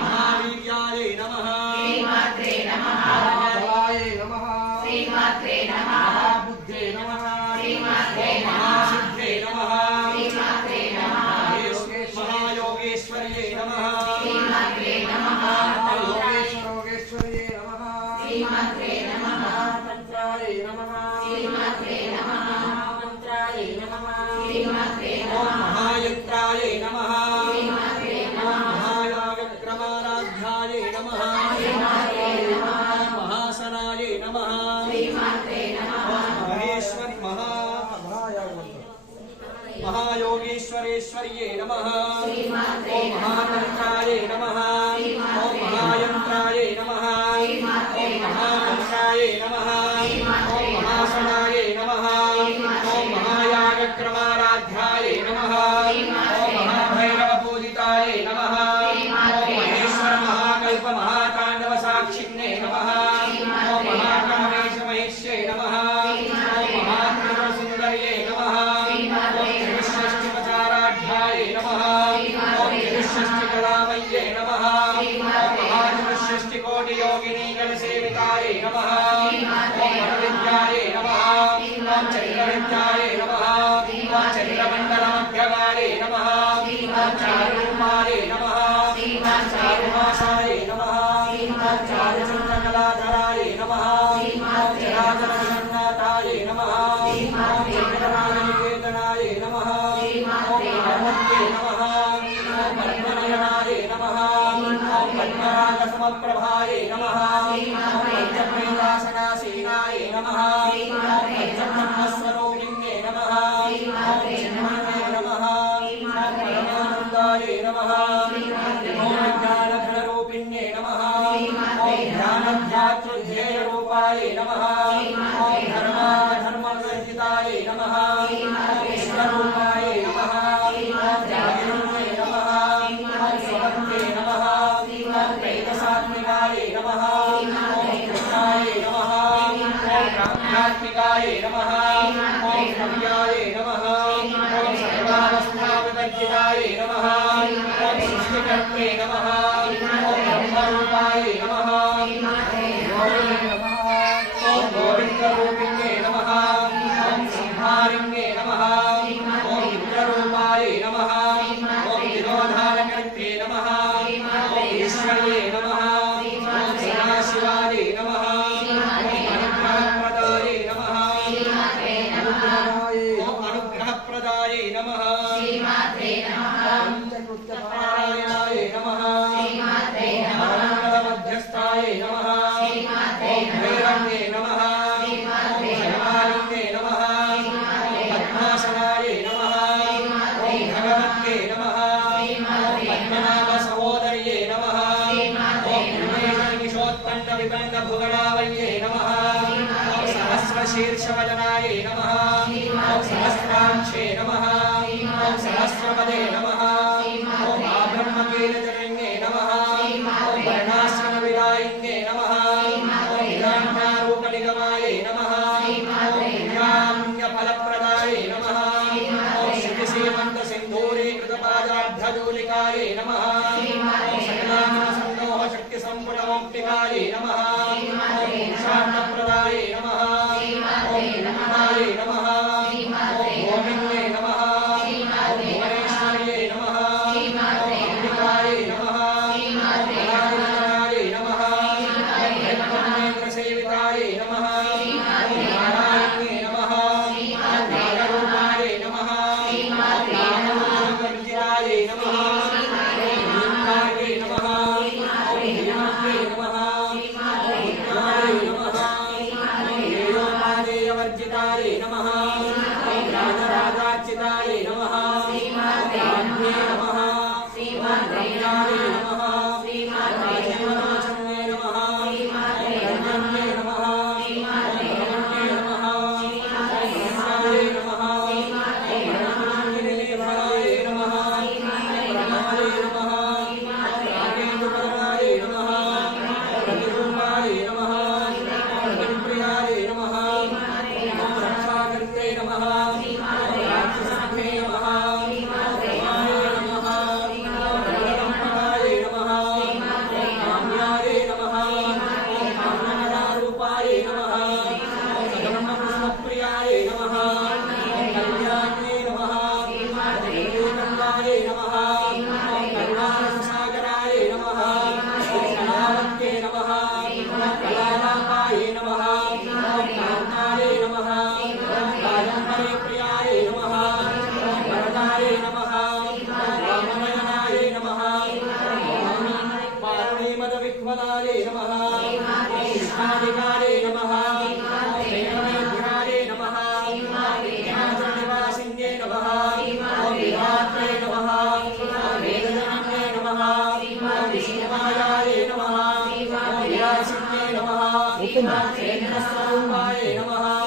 మహావీర్యాయ నమః మహాబలాయ నమః మహాబుద్ధే నమః మహాసిద్ధే నమః మహాయోగేశ్వర్యే నమః మహాయోగేశ్వర్యే నమః మంత్రాయ నమః మంత్రాయ నమః ఓం మహాయంత్రాయ నమః మహాయాగక్రమారాధ్యాయ నమః మహాసనాయ నమః మహేశ్వరి మహాయోగేశ్వరేశ్వర్యే నమః ఓం మహాతంత్రాయ నమః ఓం మహాయంత్రాయ నమః ఓం మహామంత్రాయ నమః ఓం మహాసనాయ నమః ఓం మహాయాగక్రమారాధ్యాయ నమః ఓం మహాభైరవపూజితాయ నమః ఓం మహేశ్వర మహాకల్ప మహాతాండవ సాక్షిణ్యే నమః ఓం మహాకామేశ మహేశ్యై నమః ఓం మహాత్రిపురసుందర్యై నమః ఓం త్రివిశిష్టిపచారాఢ్యాయ నమః ఓం త్రివిశిష్టికళామయ్యై నమః ఓం మహాత్రివిశిష్టికోటియోగినీ గణసేవితాయ నమః ఓం వరవిద్యాయ నమః ఓం చంద్రవిద్యాయ నమః ఓం చంద్రమండలమధ్యగాయ నమః ఓం చారుమాయ నమః ఓం చారుమాసాయ నమః ఓం చారుచంద్రకళాధరాయ నమః ఓం చరాచరజగన్నాథాయ నమః ఓం చంద్రమాననికేతనాయ నమః ఓం పరమత్తే నమః ఓం పద్మనయనాయ నమః ఓం పద్మరాగసమప్రభాయ నమః ఓం పంచప్రేతాసనాసీనాయ నమః ఓం పంచబ్రహ్మస్వరూపిణ్యే నమః ఓం చిన్మయే నమః ఓం పరమానందాయ నమః ఓం జ్ఞానఘనరూపిణ్యే నమః ఓం ధ్యానధ్యాతృధ్యేయరూపాయ నమః ఓం ధర్మాధర్మవర్జితాయ నమః ఓం విశ్వరూపాయ నమః ఓం జాగృతే నమః ఓం స్వభక్తే నమః ఓం ప్రేతసాత్మికాయ నమః ఓం కృష్ణాయ నమః ఓం బ్రాహ్మ్యాత్మికాయ నమః ఓం కవ్యాయ నమః ఓం సర్వావస్థావివర్జితాయ నమః ఓం సృష్టికర్తే నమః ఓం బ్రహ్మరూపాయ నమః ఓం గోవిందరూపిణ్యే నమః ఓం సంహారిణ్యే నమః ఓం ఇంద్రరూపాయ నమః ఓం విరోధానకర్తే నమః ఓం ఈశ్వర్యే నమః ఓం సదాశివాయ నమః ఓం అనుగ్రహప్రదాయ నమః ఓం అనుగ్రహప్రదాయ నమః పంచకృత్యపారాయణాయ నమః మంగళమధ్యస్థాయ నమః ఓం భైరవ్యే నమః ఓం శర్వాలింగే నమః ఓం పద్మాసనాయ నమః ఓం భగవత్తే నమః ఓం పద్మనాభ సహోదర్యే నమః ఓం విమేషోత్పన్న విపన్న భుగణావయ్యే నమః ఓం సహస్రశీర్షవదనాయ నమః ఓం సహస్రాంక్షే నమః ఓం సహస్రపదే నమః ఓం ఆబ్రహ్మకీలజరణ్యే నమః ఓం వర్ణాశ్రమ విరాయిన్యే నమః ఓం హిరణ్యారూపనిగమాయ నమః ఓం పుణ్యాపుణ్యఫలప్రదాయ నమః ఓం శృతిసేమంత సింధూరీకృతపాదాభ్య अर्धजूलिकायै नमः ॐ सकलानसन्नोह शक्तिसम्पूर्णमौक्तिकायै नमः ॐ शान्तप्रदायै नमः ॐ ब्रह्मायै नमः ॐ गोविन्दै नमः ॐ भुवनेश्वर्यै नमः ॐ अम्बिकायै नमः ॐ कलावल्लभायै नमः ॐ ब्रह्मनेत्रसेवितायै नमः ॐ नारायण्यै नमः ॐ नागरूपायै नमः ॐ नामरूपविजयायै नमः ॐ भीमकायै नमः ॐ भीमक्यै नमः ॐ बुद्धायै नमः ॐ हेयोपादेयवर्जितायै नमः ॐ राजराजार्चितायै नमः ॐ राज्ञे नमः ॐ रम्यायै नमः ॐ राजीवलोचन्ये नमः ॐ रञ्जन्ये नमः ॐ भ्रमण्ये नमः ॐ ब्रह्मायै नमः ॐ ब्रह्माण्डनिलेभायै नमः ॐ ब्रह्मायै नमः ॐ रागेन्दुपरमायै नमः ॐ रविरूपायै नमः ॐ रविप्रियायै नमः ॐ रक्षाकर्त्रे नमः ॐ राक्षसमुखे नमः ॐ रमायै नमः ॐ रवरम्पणायै नमः ॐ काम्यायै नमः ॐ काम्यकलारूपायै नमः ॐ कदम्बपुष्पप्रियायै नमः ॐ कल्याण्यै नमः ॐ कल्लीकन्दायै नमः ॐ करुणारससागरायै नमः ॐ कलावत्यै नमः ॐ कलालापायै नमः ॐ कान्तायै नमः ॐ कादम्बरी प्रियायै नमः ॐ वरदायै नमः ॐ रामनयनायै नमः ॐ पारुणीमदविह्वलायै नमः ॐ कृष्णाधिकारै नमः ॐ वेणुमेघ्यायै नमः ॐ विद्याचलनिवासिन्यै नमः ॐ विधात्रे नमः ॐ वेदजनन्यै नमः ॐ विष्णुमायायै नमः ॐ विलासिन्यै नमः ॐ क्षेत्रस्वरूपायै नमः ॐ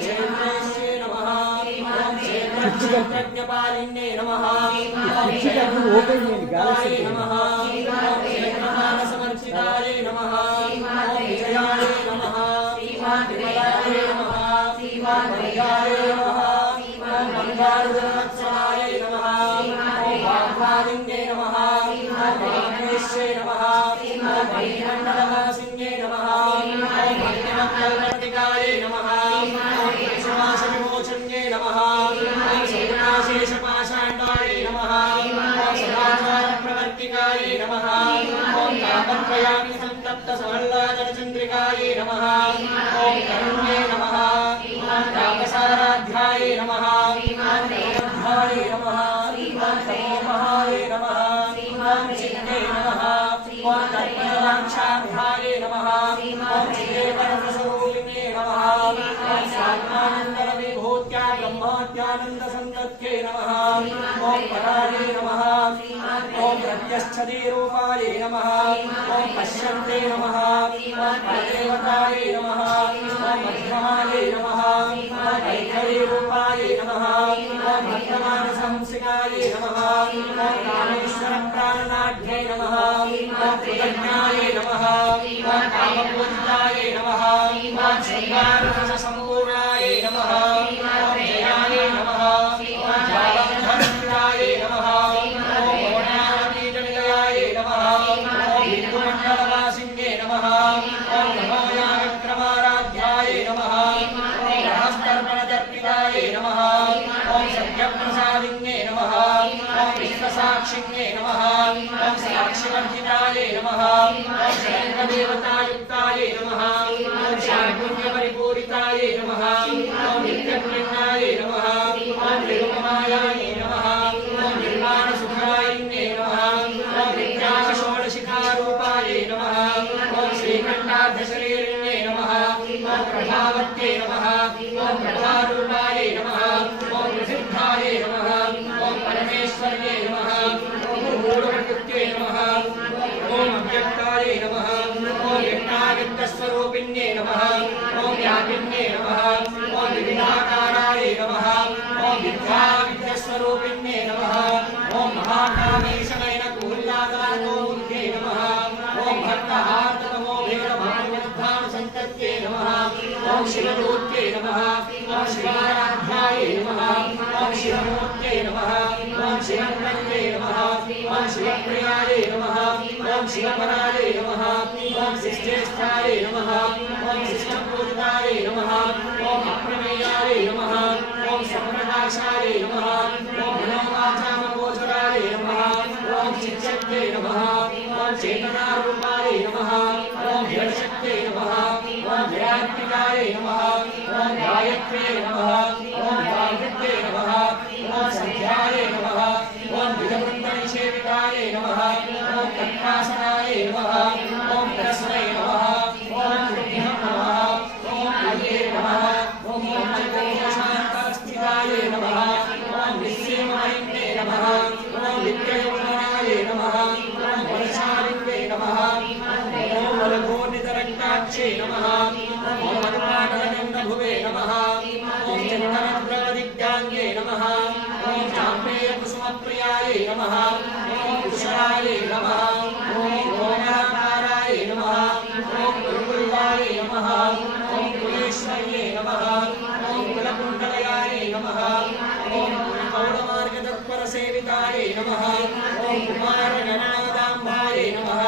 क्षेत्रेश्यै नमः ॐ क्षेत्रज्ञपालिन्यै नमः ॐ क्षेत्रपालाय नमः ॐ क्षेत्रमानसमर्चितायै नमः ॐ विजयायै नमः ॐ विमलायै नमः ॐ वर्गायै नमः ॐ बन्धारुजनवत्सलायै नमः ॐ वाग्वादिन्यै नमः ॐ वाग्देश्यै नमः ॐ मणिमण्डलवासिन्यै नमः ॐ भक्तिमङ्गलवर्तिकायै नमः ॐ कृष्णवासविमोचन्यै नमः ॐ शैलाशेषपाषाण्डायै नमः ॐ सदाचारप्रवर्तिकायै नमः ॐ तापत्रयामि सन्तप्तसमल्लादनचन्द्रिकायै नमः ॐ करुण्यै नमः ॐ तापसाराध्यायै नमः ॐ तपोध्यायै नमः ॐ तपोमहायै नमः ॐ चित्ते नमः ॐ तत्परलाक्षाध्यायै नमः ॐ चिदेवरसस्वरूपिणे नमः ॐ स्वात्मानन्दरविभूत्या ब्रह्माद्यानन्दसन्तत्यै नमः ॐ परायै नमः ॐ प्रत्यक्षदीरूपायै नमः ॐ पश्यन्ते नमः ॐ परदेवतायै नमः ॐ मध्यमायै नमः ॐ वैखरीरूपायै नमः ॐ भक्तमानसंसिकायै नमः ॐ कामेश्वरप्राणनाढ्यै नमः ॐ कृतज्ञायै नमः ॐ कामपूजितायै नमः ॐ शृङ्गाररससम्पूर्णायै नमः ॐ जयायै नमः ॐ जालन्धरनिलयायै नमः ॐ गौणावतीजनिलयायै नमः ॐ बिन्दुमण्डलवासिन्यै नमः ॐ नमोयागक्रमाराध्यायै नमः ॐ रहस्तर्पणदर्पितायै नमः ॐ सत्यप्रसादिन्यै नमः ॐ विश्वसाक्षिण्यै नमः ॐ साक्षिवर्जितायै नमः ॐ शरणदेवतायुक्तायै नमः ॐ शाण्डुल्यपरिपूरितायै नमः ॐ नित्यपुण्यायै नमः ॐ निरुपमायायै नमः ॐ निर्वाणसुखरायिन्यै नमः ॐ विद्याषोडशिखारूपायै नमः ॐ श्रीकण्ठार्धशरीरिण्यै नमः ॐ प्रभावत्यै नमः ॐ प्रभारूपायै नमः ॐ प्रसिद्धायै नमः ॐ परमेश्वर्यै नमः ॐ गूढप्रकृत्यै नमः ॐ अव्यक्तायै नमः ॐ व्यक्ताव्यक्तस्वरूपिण्यै नमः ॐ व्यापिन्यै नमः ॐ विविधाकारायै नमः ॐ विद्याविद्यस्वरूपिण्यै नमः ॐ महाकामेशनयनकुल्यादानोमुख्यै नमः ॐ भक्तहार्दतमो भेदभावोद्धानसन्तत्यै नमः ॐ शिवदूत्यै नमः ॐ शिवाराध्यायै नमः ॐ शिवमूर्त्यै नमः ॐ शिवन्वत्यै नमः ओम शिवप्रियाय नमः ओम शिवपराय नमः ओम शिष्टेष्ठाय नमः ओम शिष्टपूजिताय नमः ओम अप्रमेयाय नमः ओम स्वप्रकाशाय नमः ओम मनोवाचामगोचराय नमः ओम चित्शक्त्यै नमः ओम चेतनारूपाय नमः ओम जडशक्त्यै नमः ओम जयात्मिकाय नमः ओम गायत्र्यै नमः ओम गायत्र्यै नमः ओम संध्याय नमः ओम विजवृन्दनिषेविताय नमः ओम कट्टासनाय नमः ओम तस्मै नमः ओम तुभ्यं नमः ओम हये नमः ओम पंचकोशान्तस्थिताय नमः ओम निस्सीमायिन्ये नमः ओम नित्ययौवनाय नमः ओम वर्षालिन्ये नमः ओम वलभोनितरक्ताक्षे नमः ओम मनपाटलगन्धभुवे नमः ओम चन्दनद्रवदिग्धाङ्गे नमः ओम चाम्पेयकुसुमप्रियाय नमः ओम कुशलाय नमः ओम ओंकाराय नमः ओम कुलकुल्लाय नमः ओम कुलेश्वर्ये नमः ओम कुलकुण्डलयाय नमः ओम गौडमार्गतत्परसेविताय नमः ओम कुमारगणादाम्बाय नमः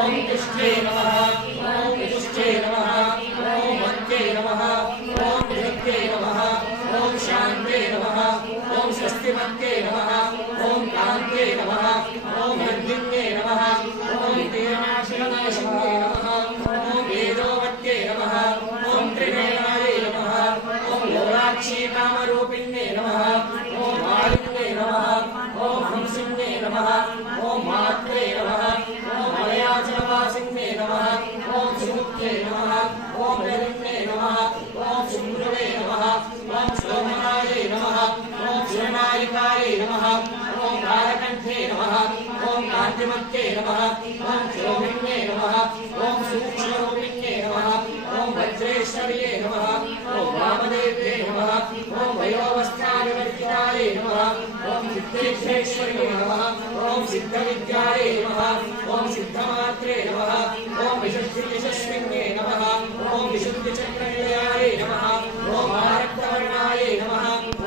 ओम तुष्टे नमः ओम तुष्टे नमः ओम भक्ते नमः ओम भक्ते नमः ओम शान्ते नमः ओम स्वस्तिमत्ते नमः ओम कान्ते नमः ओम नन्दिन्ये नमः ओम तेनाशिवनाशिन्ये नमः ओम वेदोवत्ये नमः ओम त्रिनेत्राय नमः ओम लोलाक्षी कामरूपिण्ये नमः ओम मालिन्ये नमः ओम हंसिन्ये नमः ओम मात्रे नमः ओम मलयाचलवासिन्ये नमः ओम सुमुख्ये नमः ओम नलिन्ये नमः ओम सुम्रुवे नमः ओम सोमनाय नमः ओम सुरनायिकाय नमः ओम कालकण्ठे नमः ओम कान्तिमत्ते नमः ओम शोभिन्ये नमः ओम सूक्ष्मरूपिण्ये नमः ओम वज्रेश्वर्ये नमः ओम वामदेव्ये नमः ओम वयोवस्थानिवर्तिताय नमः ओम सिद्धेश्वर्ये नमः ओम सिद्धविद्याय नमः ओम सिद्धमात्रे नमः ओम विशुद्धियशस्विन्ये नमः ओम विशुद्धिचक्रनिलयाय नमः ओम आरक्तवर्णाय नमः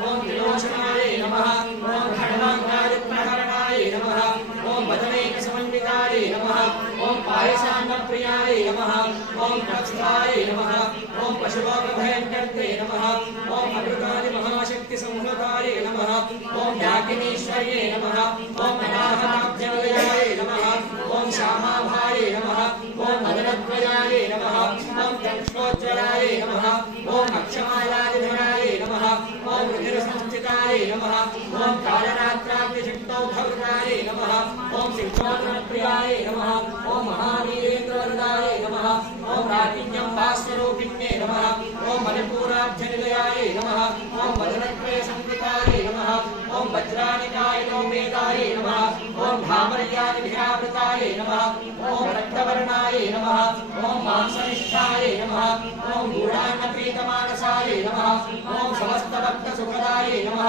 ओम त्रिलोचनाय नमः ओम खड्वाङ्गादिप्रहरणाय नमः ओम मदनैकसमन्विताय नमः ओम पायसान्नप्रियाय नमः ओम प्रस्थाय नमः ओम पशुलोकभयङ्कर्ते नमः ओम अमृतादिमहाशक्तिसंहृताय नमः ओम याज्ञनीश्वर्ये नमः ओम अनाहताब्जनिलयाय नमः ओम श्यामाभाय नमः ओम मदनद्वयाय नमः ओम दंष्ट्रोज्ज्वलाय नमः ओम अक्षमालादिधराय नमः ओम रुधिरसंस्थिताय नमः ओम कालरात्राब्जशक्तौघवृताय नमः ओम सिंहासनप्रियाय नमः ओम महावीरेन्द्रवरदाय नमः ओम राकिन्यम्बास्वरूपिण्ये नमः ओम मणिपूराब्जनिलयाय नमः ओम मदनत्रयसंवृताय नमः ओम वज्रानिकाय वेदाय नमः ओम धामर्यादिभिरावृताय नमः ओम रक्तवर्णाय नमः ओम मांसनिष्ठाय नमः ओम गूढान्नपीतमानसाय नमः ओम समस्तभक्तसुखदाय नमः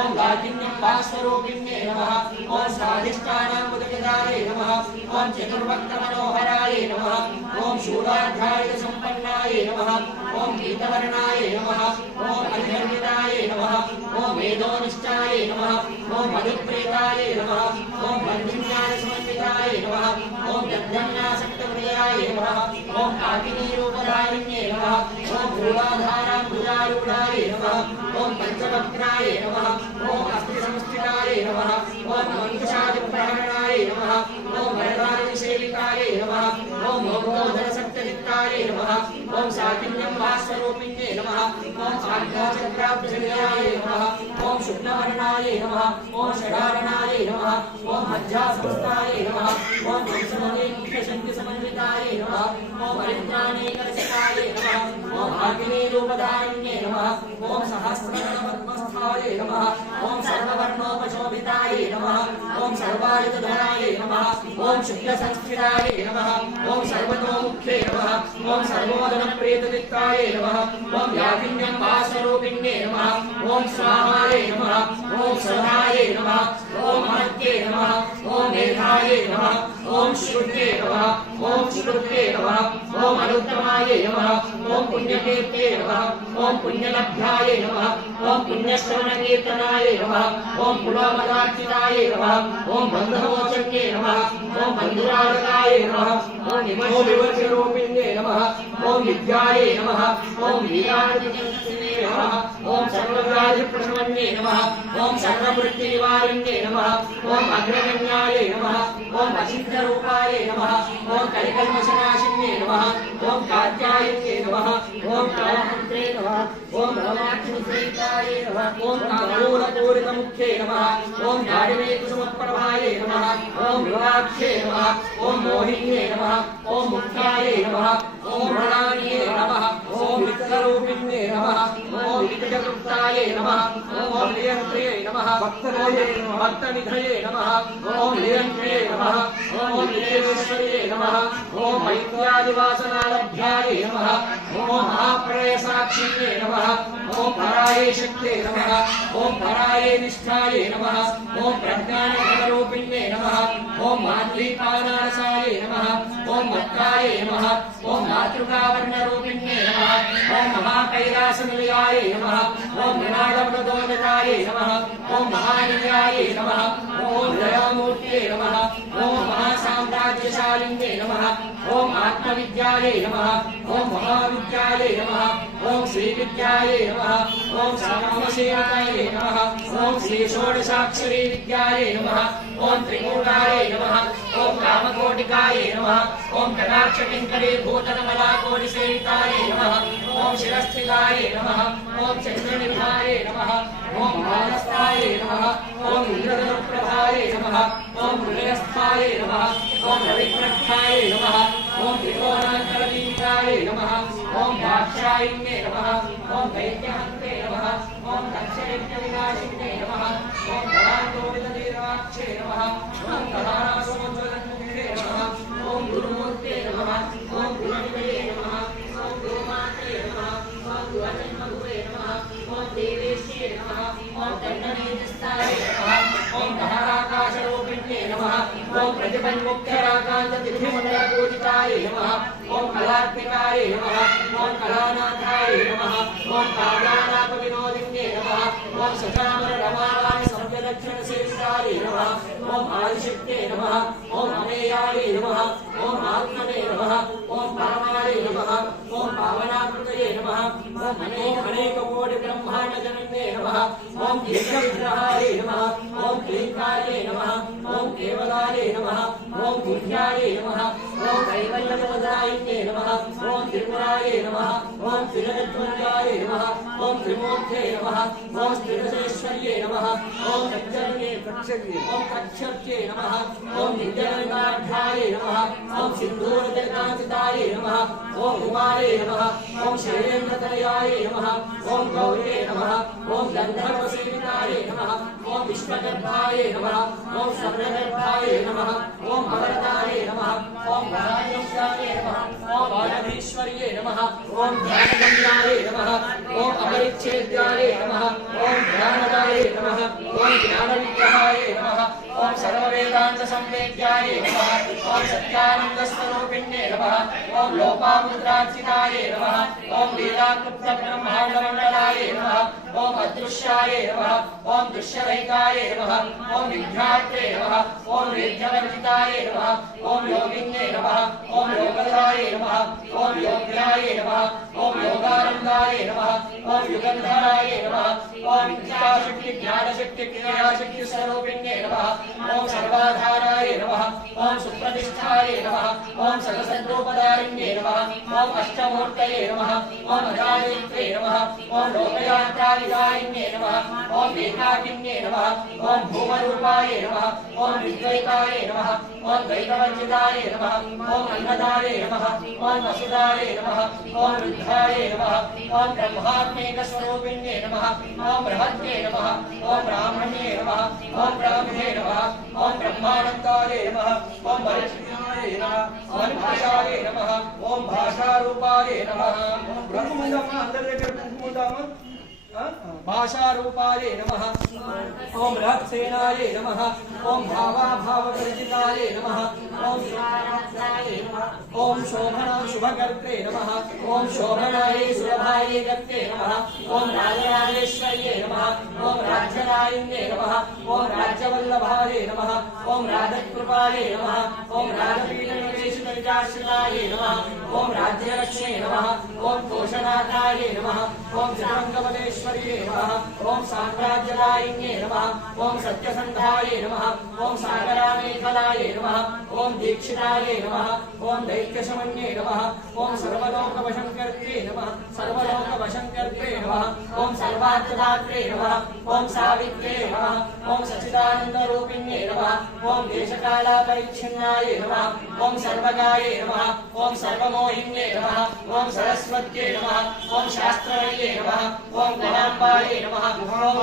ओम लाकिन्यम्बास्वरूपिण्ये नमः ओम स्वाधिष्ठानामुदगिताय नमः ओम चतुर्भक्तमनोहराय नमः ओम शूलाध्यायुधसम्पन्नाय नमः ओम पीतवर्णाय नमः ओम अधिगर्भिताय नमः ओम वेदोनिष्ठाय नमः ओम मधुप्रीताय नमः ओम बन्धिन्यायसमन्विताय नमः ओम यज्ञन्यासक्तप्रियाय नमः ओम काकिनीरूपधारिण्ये नमः ओम मूलाधाराम्बुजारूढाय नमः ओम पंचवक्त्राय नमः ओम अस्थिसंस्थिताय नमः ओम अंकुशादिप्रहरणाय नमः ओम वरदादिसेविताय नमः ओम मोक्षोदरसत्यजित्ताय नमः ओम साकिन्यम्बास्वरूपिण्ये नमः ओम आज्ञाचक्राब्जनिलयाय नमः ओम शुक्लवर्णाय नमः ओम षडारणाय नमः ओम मध्यासंस्थाय नमः ओम वंशमणिमुख्यशक्तिसमन्विताय नमः ओम हरिद्राणैकरसिकाय नमः ओम आग्नेयरूपधारिण्ये नमः ओम सहस्रगणपद्मस्थाय नमः ओम सर्ववर्णोपशोभिताय नमः ओम सर्वायुधधराय नमः ओम शुक्लसंस्थिताय नमः ओम सर्वतोमुख्ये नमः ओम सर्वोदनप्रीतदित्ताय नमः ओम याज्ञन्यम्बास्वरूपिण्ये नमः ओम स्वाहाय नमः ओम स्वधाय नमः ओम महत्ये नमः ओम मेधाय श्रीवत्साय नमः ओम श्रुत्ये नमः ओम श्रुत्ये नमः ओम अनुत्तमाय नमः ओम पुण्यकीर्ते नमः ओम पुण्यलभ्याय नमः ओम पुण्यश्रवणकीर्तनाय नमः ओम पुलोमदार्चिताय नमः ओम बन्धमोचन्ये नमः ओम बन्धुराजकाय नमः ओम विवर्षरूपिण्ये नमः ओम विद्याय नमः ओम वीरादित्ये नमः ओम सर्वव्याधिप्रशमन्ये नमः ओम सर्ववृत्तिनिवारिण्ये नमः ओम अग्रगण्याय नमः ओम अचिन्त्यरूपाय नमः ओम कलिकल्मषनाशिन्ये नमः ओम कात्यायन्ये नमः ओम कामहन्त्रे नमः ओम रमाक्षिसहिताय नमः ओम कामूलपूरितमुख्ये नमः ओम दाडिमेकुसुमप्रभाय नमः ओम विवाक्षे नमः ओम मोहिन्ये नमः ओम मुक्ताय नमः ओम प्रणान्ये नमः ओम वित्तरूपिण्ये नमः ओम वित्तगुप्ताय नमः ओम नियन्त्रिये नमः भक्तनिधये नमः ओम नियन्त्रिये नमः ओम नियेश्वर्ये नमः ओम ऐत्यादिवासनालभ्याय नमः ओम महाप्रलयसाक्षिण्ये नमः ओम पराये शक्ते नमः ओम पराये निष्ठाये नमः ओम प्रज्ञानरूपिण्ये नमः ओम मातृपानारसाय नमः ओम मत्ताय नमः ओम मातृकावर्णरूपिण्ये नमः ओम महाकैलासनिलयाय नमः ओम मृणालमृदोदकाय नमः ओम महानिलयाय नमः ओम दयामूर्ते नमः ओम महासाम्राज्यशालिन्ये नमः ओम आत्मविद्याय नमः ओम महाविद्याय नमः ओम श्रीविद्याय नमः ओम सामसेवकाय नमः ओम श्री षोडशाक्षरी विद्याय नमः ओम त्रिकूटाय नमः ओम कामकोटिकाय नमः ओम कटाक्षकिङ्करे भूतकमलाकोटिसेविताय नमः ओम शिरस्थिताय नमः ओम चन्द्रनिभाय नमः ओम मानस्थाय नमः ओम इन्द्रधनुप्रभाय नमः ओम हृदयस्थाय नमः ओम रविप्रस्थाय नमः ओम त्रिकोणान्तरलिङ्गाय नमः ओम भाष्यायिन्ये नमः ओम दैत्यहन्ते नमः ओम दक्षयज्ञविनाशिन्ये नमः ओम धरान्तोडितवीराक्षे नमः ओम धरासोज्ज्वलन्मुखे नमः ओम गुरुमूर्ते नमः ओम गुरुनिलये नमः ओम गुरुमात्रे नमः ओम गुरुजन्मगुरे नमः ओम देवेश्ये नमः ओम दण्डनेत्रस्थाय नमः ओम दहराकाशरूपिण्ये नमः ओम प्रतिपन्मुख्यराकान्ततिथिमण्डलपूजिताय नमः ओम कलात्मिकाय नमः ओम कलानाथाय नमः ओम काव्यानापविनोदिन्ये नमः ओम सचामररमाणाय संव्यदक्षिणसेविताय नमः ओम आदिशक्ते नमः ओम अमेयाय नमः ओम आत्मने नमः ओम परमाय नमः ओम पावनाकृतये नमः ओम अनेककोटिब्रह्माण्डजनन्ये नमः ओम दीर्घविग्रहाय नमः ओम क्लीङ्काय नमः ओम केवलाय नमः ओम गुह्याय नमः ओम कैवल्यप्रदायिन्ये नमः ओम त्रिपुराय नमः ओम त्रिजगद्वन्द्याय नमः ओम त्रिमूर्ते नमः ओम त्रिदशेश्वर्ये नमः ओम कक्षर्ये नमः ओम नित्यगन्धाढ्याय नमः ओम सिन्दूरजटाचिताय नमः ओम उमाय नमः ओम शैलेन्द्रतनयाय नमः ओम गौरे नमः ओम गन्धर्वसेविताय नमः ओम विश्वगर्भाय नमः ओम स्वर्णगर्भाय नमः ओम अवरताय नमः ओम वराह्येश्वर्ये नमः ओम वालभीश्वर्ये नमः ओम ध्यानगम्याय नमः ओम अपरिच्छेद्याय नमः ओम ध्यानदाय नमः ओम ज्ञानविग्रहाय नमः ओम सर्ववेदान्तसंवेद्याय नमः ओम सत्यानन्दस्वरूपिण्ये नमः ओम लोपामुद्रार्चिताय नमः ओम लीलाक्लुप्तब्रह्माण्डमण्डलाय नमः ओम अदृश्याय नमः ओम दृश्यरहिताय नमः ओम विघ्नात्रे नमः ओम वेद्यवर्जिताय नमः ओम योगिन्ये नमः ओम योगधराय नमः ओम योग्याय नमः ओम योगानन्दाय नमः ओम युगन्धराय नमः ओम इच्छाशक्ति ज्ञानशक्ति क्रियाशक्ति स्वरूपिण्ये नमः ओम सर्वाधाराय नमः ओम सुप्रतिष्ठाय नमः ओम सकलसद्रूपधारिण्ये नमः ओम अष्टमूर्तये नमः ओम अजायित्रे नमः ओम लोकयात्रादिदायिन्ये नमः ओम एकाकिन्ये नमः ओम भूमरूपाय नमः ओम विद्वैताय नमः ओम द्वैतवञ्चिताय नमः ओम अन्नदाय नमः ओम वसुदाय नमः ओम रुद्राय नमः ओम ब्रह्मात्मेकस्वरूपिण्ये नमः ओम बृहत्ये नमः ओम ब्राह्मणे नमः ओम ब्राह्मणे नमः ओम ब्रह्मानन्दाय नमः ओम वरिष्ठाय नमः ओम भाषाय नमः ओम भाषारूपाय नमः ब्रह्ममुंडम्मा अंदर దగ్గర కుంకుముందామా भाषारूपाय नमः ओम रहत्सेनाय नमः ओम भावाभाववर्जिताय नमः ओम ओम शोभना शुभकर्ते नमः ओम शोभनाय सुलभाय गत्ते नमः ओम राजराजेश्वर्ये नमः ओम राज्यरायिन्ये नमः ओम राज्यवल्लभाय नमः ओम राजकृपाय नमः ओम राजपीठनिवेशितविचाश्रिताय नमः ओम राज्यलक्ष्मी नमः ओम कोशनाथाय नमः ओम चतुरङ्गबलेश्वर्ये नमः ओम साम्राज्यदायिन्ये नमः ओम सत्यसन्धाय नमः ओम सागरामेखलाय नमः ओम दीक्षिताय नमः ओम दैत्यशमन्ये नमः ओम सर्वलोकवशङ्कर्त्रे नमः सर्वलोकवशङ्कर्त्रे नमः ओम सर्वार्थदात्रे नमः ओम सावित्रे नमः ओम सच्चिदानन्दरूपिण्ये नमः ओम देशकालापरिच्छिन्नाय नमः ओम सर्वगाय नमः ओम सर्वमोहिन्ये नमः ओम सरस्वत्यै नमः ओम शास्त्रवल्ये नमः ओम गुणाम्बाय नमः ओम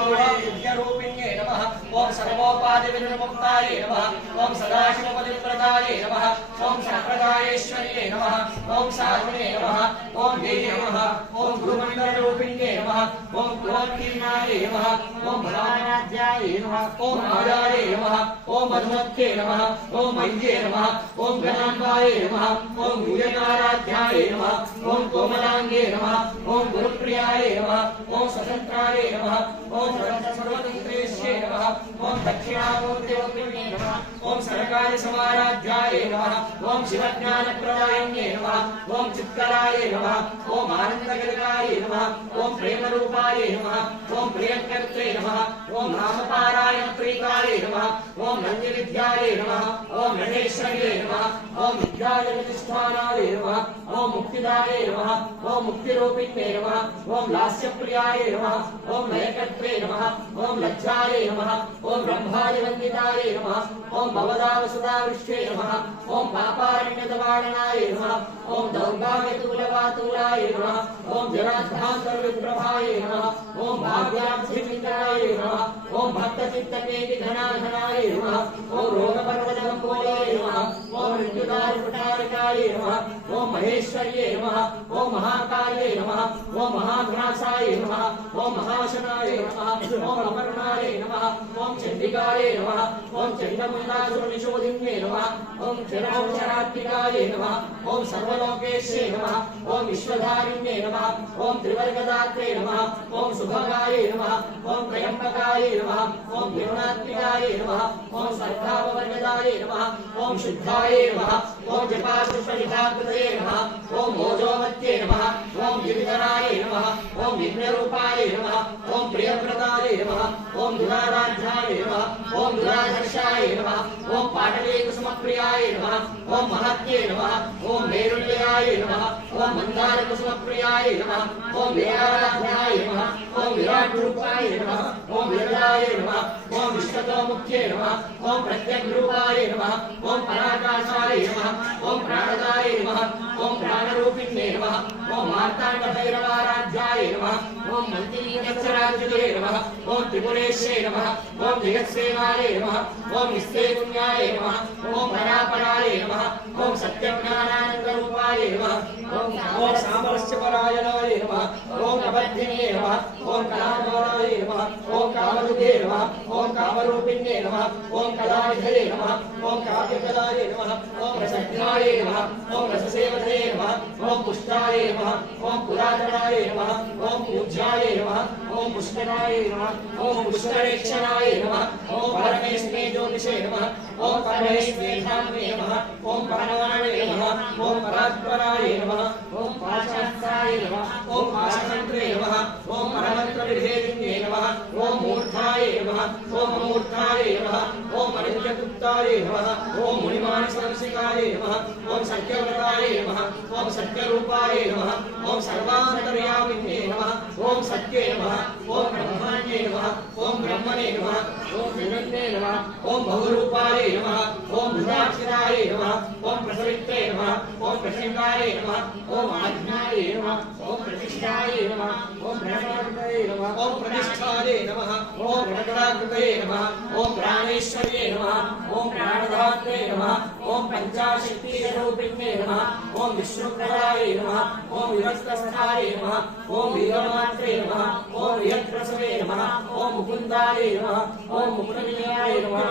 विद्यारूपिण्ये नमः ओम सर्वोपाधिविनिर्मुक्ताय नमः ओम सदाशिवपतिव्रताय नमः ओम सम्प्रदायेश्वर्ये नमः ओम साधुने नमः ओम देवे नमः ओम गुरुमण्डलरूपिण्ये नमः ओम गुरोत्कीर्णाय नमः ओम भवानाध्याय नमः ओम मायाय नमः ओम मधुमत्ये नमः ओम मय्ये नमः ओम गणाम्बाय नमः ओम गुरुनाराध्याय नमः ओम कोमलांगे नमः ओम गुरुप्रियाय नमः ओम स्वतंत्राय नमः ओम सर्वतंत्रेश्ये नमः ओम दक्षिणामूर्तिवक्रिणे नमः ओम सरकार्यसमाराध्याय नमः ओम शिवज्ञानप्रदायिन्ये नमः ओम चित्कराय नमः ओम आनन्दगर्गाय नमः ओम प्रेमरूपाय नमः ओम प्रियकर्त्रे नमः ओम नामपारायणप्रीताय नमः ओम नन्दिविद्याय नमः ओम रणेश्वर्ये नमः ओम विद्याजगतिष्ठानाय नमः ओम मुक्तिदाय नमः ओम मुक्तिरूपिण्ये नमः ओम लास्यप्रियाय नमः ओम नयकर्त्रे नमः ओम लज्जाय नमः ओम ब्रह्मादिवन्दिताय नमः ओम भवदावसुधावृष्टे नमः ओम पापारण्यतवाडनाय नमः ओम दौर्गाव्यतूलवातूलाय नमः ओम जनाध्यान्तर्विप्रभाय नमः ओम भाग्याब्धिविन्दनाय नमः ओम भक्तचित्तकेतिघनाघनाय नमः ओम रोगपर्वतकम्पोलाय नमः ओम मृत्युदारुपटारकाय नमः ओम महेश्वर्ये नमः ओम महाकाले नमः ओम महाघ्रासाय नमः ओम महाशनाय नमः ओम अपर्णाय नमः ओम चण्डिकाय नमः ओम चण्डमुण्डासुरनिशोधिन्ये नमः ओम चरात्मिकाय नमः ओम सर्वलोकेश्ये नमः ओम विश्वधारिण्ये नमः ओम त्रिवर्गदात्रे नमः ओम सुभगाय नमः ओम त्रयम्बकाय नमः ओम भिरुणात्मिकाय नमः ओम सर्गापवर्गदाय नमः ओम शुद्धाय नमः ओम जपापुष्पनिधाकृते नमः ओम मोजोमत्ये नमः ओम गिरिधराय नमः ओम विघ्नरूपाय नमः ओम प्रियव्रताय नमः ओम दुराराध्याय नमः ओम दुराधर्षाय नमः ओम पाटलीकुसुमप्रियाय नमः ओम महत्ये नमः ओम नैरुल्याय नमः ओम मन्दारकुसुमप्रियाय नमः ओम वीराराध्याय नमः ओम विराट्रूपाय नमः ओम विरलाय नमः ओम विश्वतोमुख्ये नमः ओम प्रत्यग्रूपाय नमः ओम पराकाशाय नमः ओम प्राणदाय नमः ओम प्राणरूपिण्ये नमः ओम मार्ताण्डभैरवाराध्याय नमः ओम मन्त्रीयक्षराज्यते नमः ओम त्रिपुरेश्ये नमः ओम जगत्सेवाय नमः ओम निस्तेपुण्याय नमः ओम परापराय नमः ओम सत्यज्ञानानन्दरूपाय नमः ओम सामरस्यपरायणाय नमः ओम अबद्धिन्ये नमः ओम कलागौराय नमः ओम कामरुगे नमः ओम कामरूपिण्ये नमः ओम कलानिधये नमः ओम काव्यकलाय नमः ओम रसज्ञाय नमः ओम रससेवते नमः ओम पुष्टाय नमः ओम पुरातनाय नमः ओम पूज्याय नमः ओम पुष्कराय नमः ओम पुष्करेक्षणाय नमः ओम परमेश्वरे ज्योतिषे नमः ओम परमेश्वरे धाम्ने नमः ओम परमाणे नमः ओम परात्पराय नमः ओम पाशास्त्राय नमः ओम पाशतन्त्रे नमः ओम परमन्त्रविभेदिन्ये नमः ओम मूर्धाय नमः ओम अमूर्धाय नमः ओम अनित्यगुप्ताय नमः ओम मुनिमानसंसिकाय नमः ओम सत्यव्रताय नमः ओम सत्यरूपाय नमः ओम सर्वान्तर्यामिन्ये नमः ओम सत्ये नमः ओम ब्रह्मण्ये नमः ओम ब्रह्मणे नमः ओम विनन्ये नमः ओम बहुरूपाय नमः ओम भुजाक्षिराय नमः ओम प्रसवित्रे नमः ओम प्रसन्नाय नमः ओम आज्ञाय नमः ओम प्रतिष्ठाय नमः ओम प्रणवाकृतये नमः ओम प्रतिष्ठाय नमः ओम प्रणवाकृतये नमः ओम प्राणेश्वर्ये नमः ओम प्राणधात्रे नमः ओम पंचाशक्तिरूपिणे नमः ओम विष्णुप्रदाय नमः ओम विभक्तस्थाय नमः ओम वीरमात्रे नमः ओम विहत्प्रसवे नमः ओम मुकुन्दाय नमः ओम मुकुन्दविजयाय नमः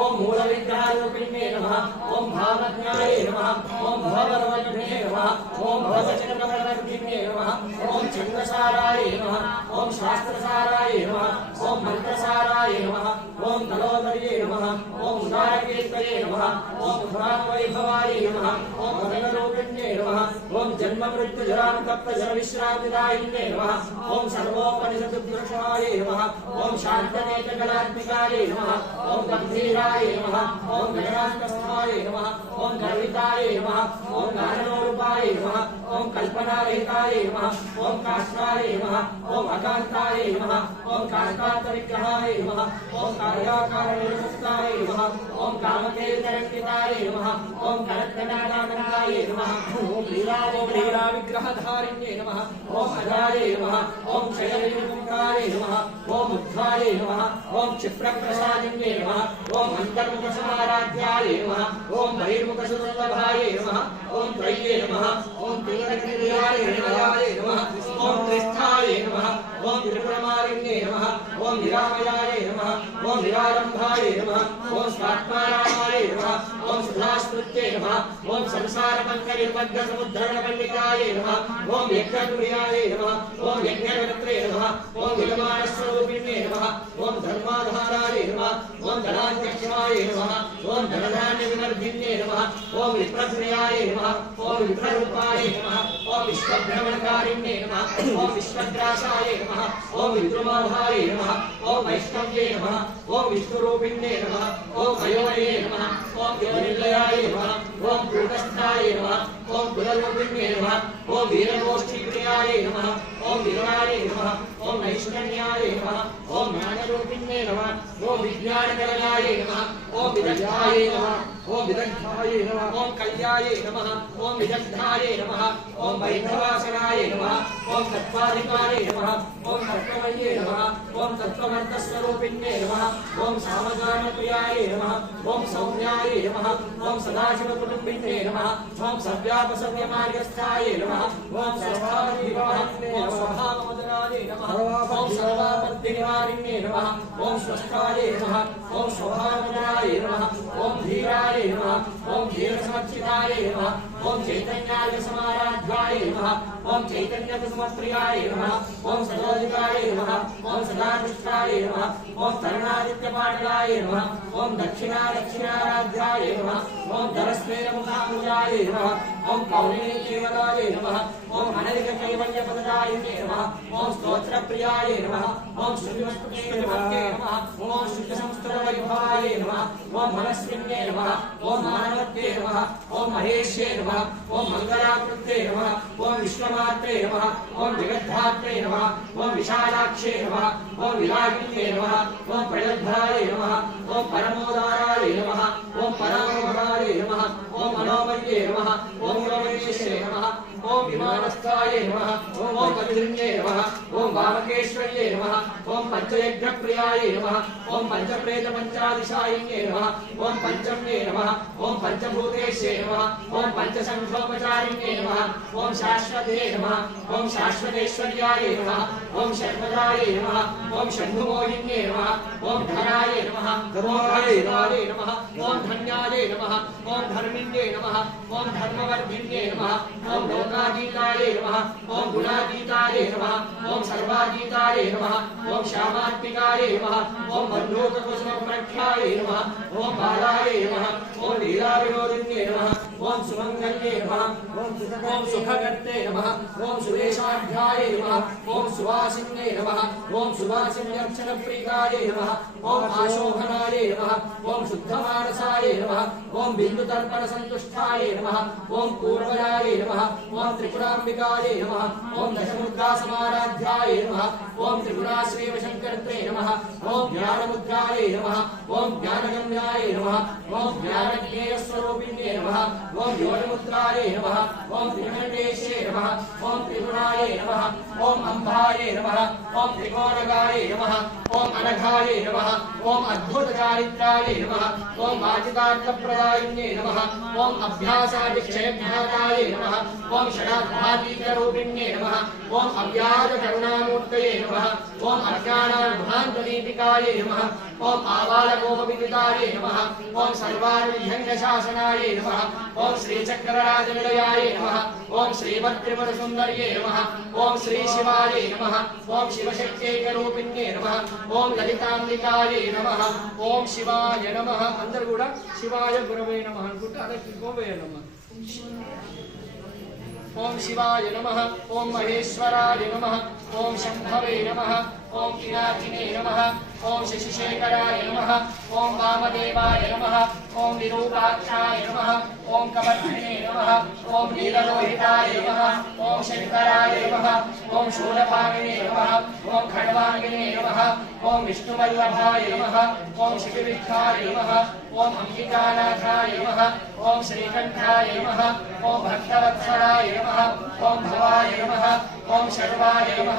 ओम मूलविग्रहरूपिणे नमः ओम भावज्ञाय नमः ओम भवरवज्ञे नमः ओम भवचक्रवर्तिने नमः ओम चन्द्रसाराय नमः ओम शास्त्रसाराय नमः ओम मंत्रसाराय नमः ओम नलोदये नमः ओम उदारकेतये नमः ओम उदारवैभवाय नमः ओम भगनरूपिण्ये नमः ओम जन्ममृत्युजरान्तप्तजलविश्रान्तिदायिने नमः ओम सर्वोपनिषदुर्दर्शनाय नमः ओम शान्तनेत्रकलात्मिकाय नमः ओम गम्भीराय नमः ओम गणान्तस्थाय नमः ओम गर्विताय नमः ओम गानरूपाय नमः ओम कल्पनारहिताय नमः ओम काष्ठाय नमः ओम अकान्ताय नमः ओम कान्तान्तविग्रहाय नमः ओम कार्याकारनिर्मुक्ताय नमः ओम कामकेतरङ्किताय नमः ओम करत्तनादानन्दाय नमः ओम लीलाविग्रहधारिण्ये नमः ओम अजाय नमः ओम क्षयविमुक्ताय नमः ओम उद्धाय नमः ओम क्षिप्रप्रसादिन्ये नमः ओम अन्तर्मुखसमाराध्याय नमः ओम बहिर्मुखसुदुर्लभाय नमः ओम त्रय्ये नमः ओम त्रिगुणक्रियाय नमः ओम त्रिस्थाय नमः ओम त्रिपुरमालिन्ये नमः ओम निरामयाय नमः ओम निरारम्भाय नमः ओम स्वात्मारामाय नमः ओम सुधास्तुत्ये नमः ओम संसारपङ्कनिर्बद्धसमुद्धरणपण्डिताय नमः ओम यज्ञप्रियाय नमः ओम यज्ञकर्त्रे नमः ओम विलमानस्वरूपिणे नमः ओम धर्माधाराय नमः ओम धनाध्यक्षाय नमः ओम धनधान्यविवर्धिन्ये नमः ओम विप्रप्रियाय नमः ओम विप्ररूपाय नमः ओम विश्वभ्रमणकारिण्ये नमः ओम विश्वग्रासाय नमः ओम विद्रुमाधाय नमः ओम वैष्णव्ये नमः ओम विष्णुरूपिण्ये नमः ओम अयोनये नमः ओम योनिलयाय नमः ओम कूटस्थाय नमः ओम कुलरूपिण्ये नमः ओम वीरगोष्ठीप्रियाय नमः ओम वीराय नमः ओम नैष्कर्ण्याय नमः ओम ज्ञानरूपिण्ये नमः ओम विज्ञानकरणाय नमः ओम विदग्धाय नमः ओम विदग्धाय नमः ओम कल्याय नमः ओम विदग्धाय नमः ओम वैभवासनाय नमः ओम तत्त्वाधिकारे नमः ओम तत्त्वमये नमः ओम तत्त्वमर्थस्वरूपिण्ये नमः ओम सामगानप्रियाय नमः ओम सौम्याय नमः ओम सदाशिवकुटुम्बिन्ये नमः ओम सव्यापसव्यमार्गस्थाय नमः ओम सर्वाधिवारिण्ये नमः स्वभावमदनाय नमः ओम सर्वापद्दिनिवारिण्ये नमः ओम स्वस्थाय नमः ओम स्वभावमदनाय नमः ओम धीराय नमः ओम धीरसमर्चिताय नमः ओम चैतन्याय समाराध्याय नमः ओम चैतन्यकुसुमप्रियाय नमः ओम सदोदिताय नमः ओम सदादृष्टाय नमः ओम तरुणादित्यपाटलाय नमः ओम दक्षिणाराध्याय नमः ओम धरस्मेरमुखामुजाय नमः ओम कौलिनीकेवलाय नमः ओम अनधिककैवल्यपददायिने नमः ओम स्तोत्रप्रियाय नमः ओम श्रुतिवस्तुते नमः ओम श्रुतिसंस्कृतवैभवाय नमः ओम मनस्विन्ये नमः ओम मानवत्ये नमः ओम महेश्ये नमः ओम मंगलाकृते नमः ओम विश्वमात्रे नमः ओम जगद्धात्रे नमः ओम विशालाक्षे नमः ओम विरागिन्ये नमः ओम प्रलब्धाय नमः ओम परमोदाराय नमः ओम परामोहराय नमः ओम मनोमये नमः ओम रमेशे नमः ओम विमानस्थाय नमः ओम वज्रिण्ये नमः ओम वामकेश्वर्ये नमः ओम पंचयज्ञप्रियाय नमः ओम पंचप्रेत पंचादिशायिन्ये नमः ओम पंचम्ये नमः ओम पंचभूतेशे नमः ओम पंचसंघोपचारिण्ये नमः ओम शाश्वते नमः ओम शाश्वतेश्वर्याय नमः ओम शर्मदाय नमः ओम शंभुमोहिन्ये नमः ओम धनाय नमः धर्माय नमः ओम धन्याय नमः ओम धर्मिण्ये नमः ओम धर्मवर्धिन्ये नमः ओम लोकातीताय नमः ओम गुणातीताय नमः ओम सर्वातीताय नमः ओम श्यामात्मिकाय नमः ओम बन्धूककुसुमप्रख्याय नमः ओम बालाय नमः ओम लीलाविनोदिन्ये नमः ओम सुमंगल्ये नमः ओम ओम सुखकर्ते नमः ओम सुरेशाध्याय नमः ओम सुवासिन्ये नमः ओम सुवासिन्यर्चनप्रीताय नमः ओम आशोभनाय नमः ओम शुद्धमानसाय नमः ओम बिन्दुतर्पणसन्तुष्टाय नमः ओम पूर्वजाय नमः ओम त्रिपुराम्बिकाय नमः ओम दशमुद्रासमाराध्याय नमः ओम त्रिपुराश्रीवशङ्कर्त्रे नमः ओम ज्ञानमुद्राय नमः ओम ज्ञानगम्याय नमः ओम ज्ञानज्ञेयस्वरूपिण्ये नमः ओम योगमुद्राय नमः ओम त्रिकण्डेशे नमः ओम त्रिगुणाय नमः ओम अम्बाय नमः ओम त्रिकोणगाय नमः ओम अनघाय नमः ओम अद्भुतचारित्राय नमः ओम वाचिकार्थप्रदायिन्ये नमः ओम अभ्यासादिक्षयभ्याताय नमः ओम षडाध्यात्मिकरूपिण्ये नमः ओम अव्याजकरुणामूर्तये नमः ओम अज्ञानाध्वान्तदीपिकाय नमः ओम आबालगोपविदिताय नमः ओम सर्वानुभ्यङ्गशासनाय नमः ओम श्रीचक्रराजनिलयाय नमः ओम श्रीभद्रिपुरसुन्दर्ये नमः ओम श्रीशिवाय नमः ओम शिवशक्त्यैकरूपिण्ये नमः ओम ललिताम्बिकाय नमः ओम शिवाय नमः अंदर కూడా శివాయ గురవే నమః అనుకుంటే అదకి గోవే నమః ओम शिवाय नमः ओम महेश्वराय नमः ओम शंभवे नमः ओम पिनाकिने नमः ओम शशिशेखराय नमः ओम वामदेवाय नमः ओम विरूपाक्षाय नमः ओम कवर्धिने नमः ओम नीललोहिताय नमः ओम शंकराय नमः ओम शूलपाणिने नमः ओम खड्वांगिने नमः ओम विष्णुवल्लभाय नमः ओम शिवविख्याय नमः ओम अंबिकानाथाय नमः ओम श्रीकंठाय नमः ओम भक्तवत्सलाय नमः ओम भवाय नमः ओम शर्वाय नमः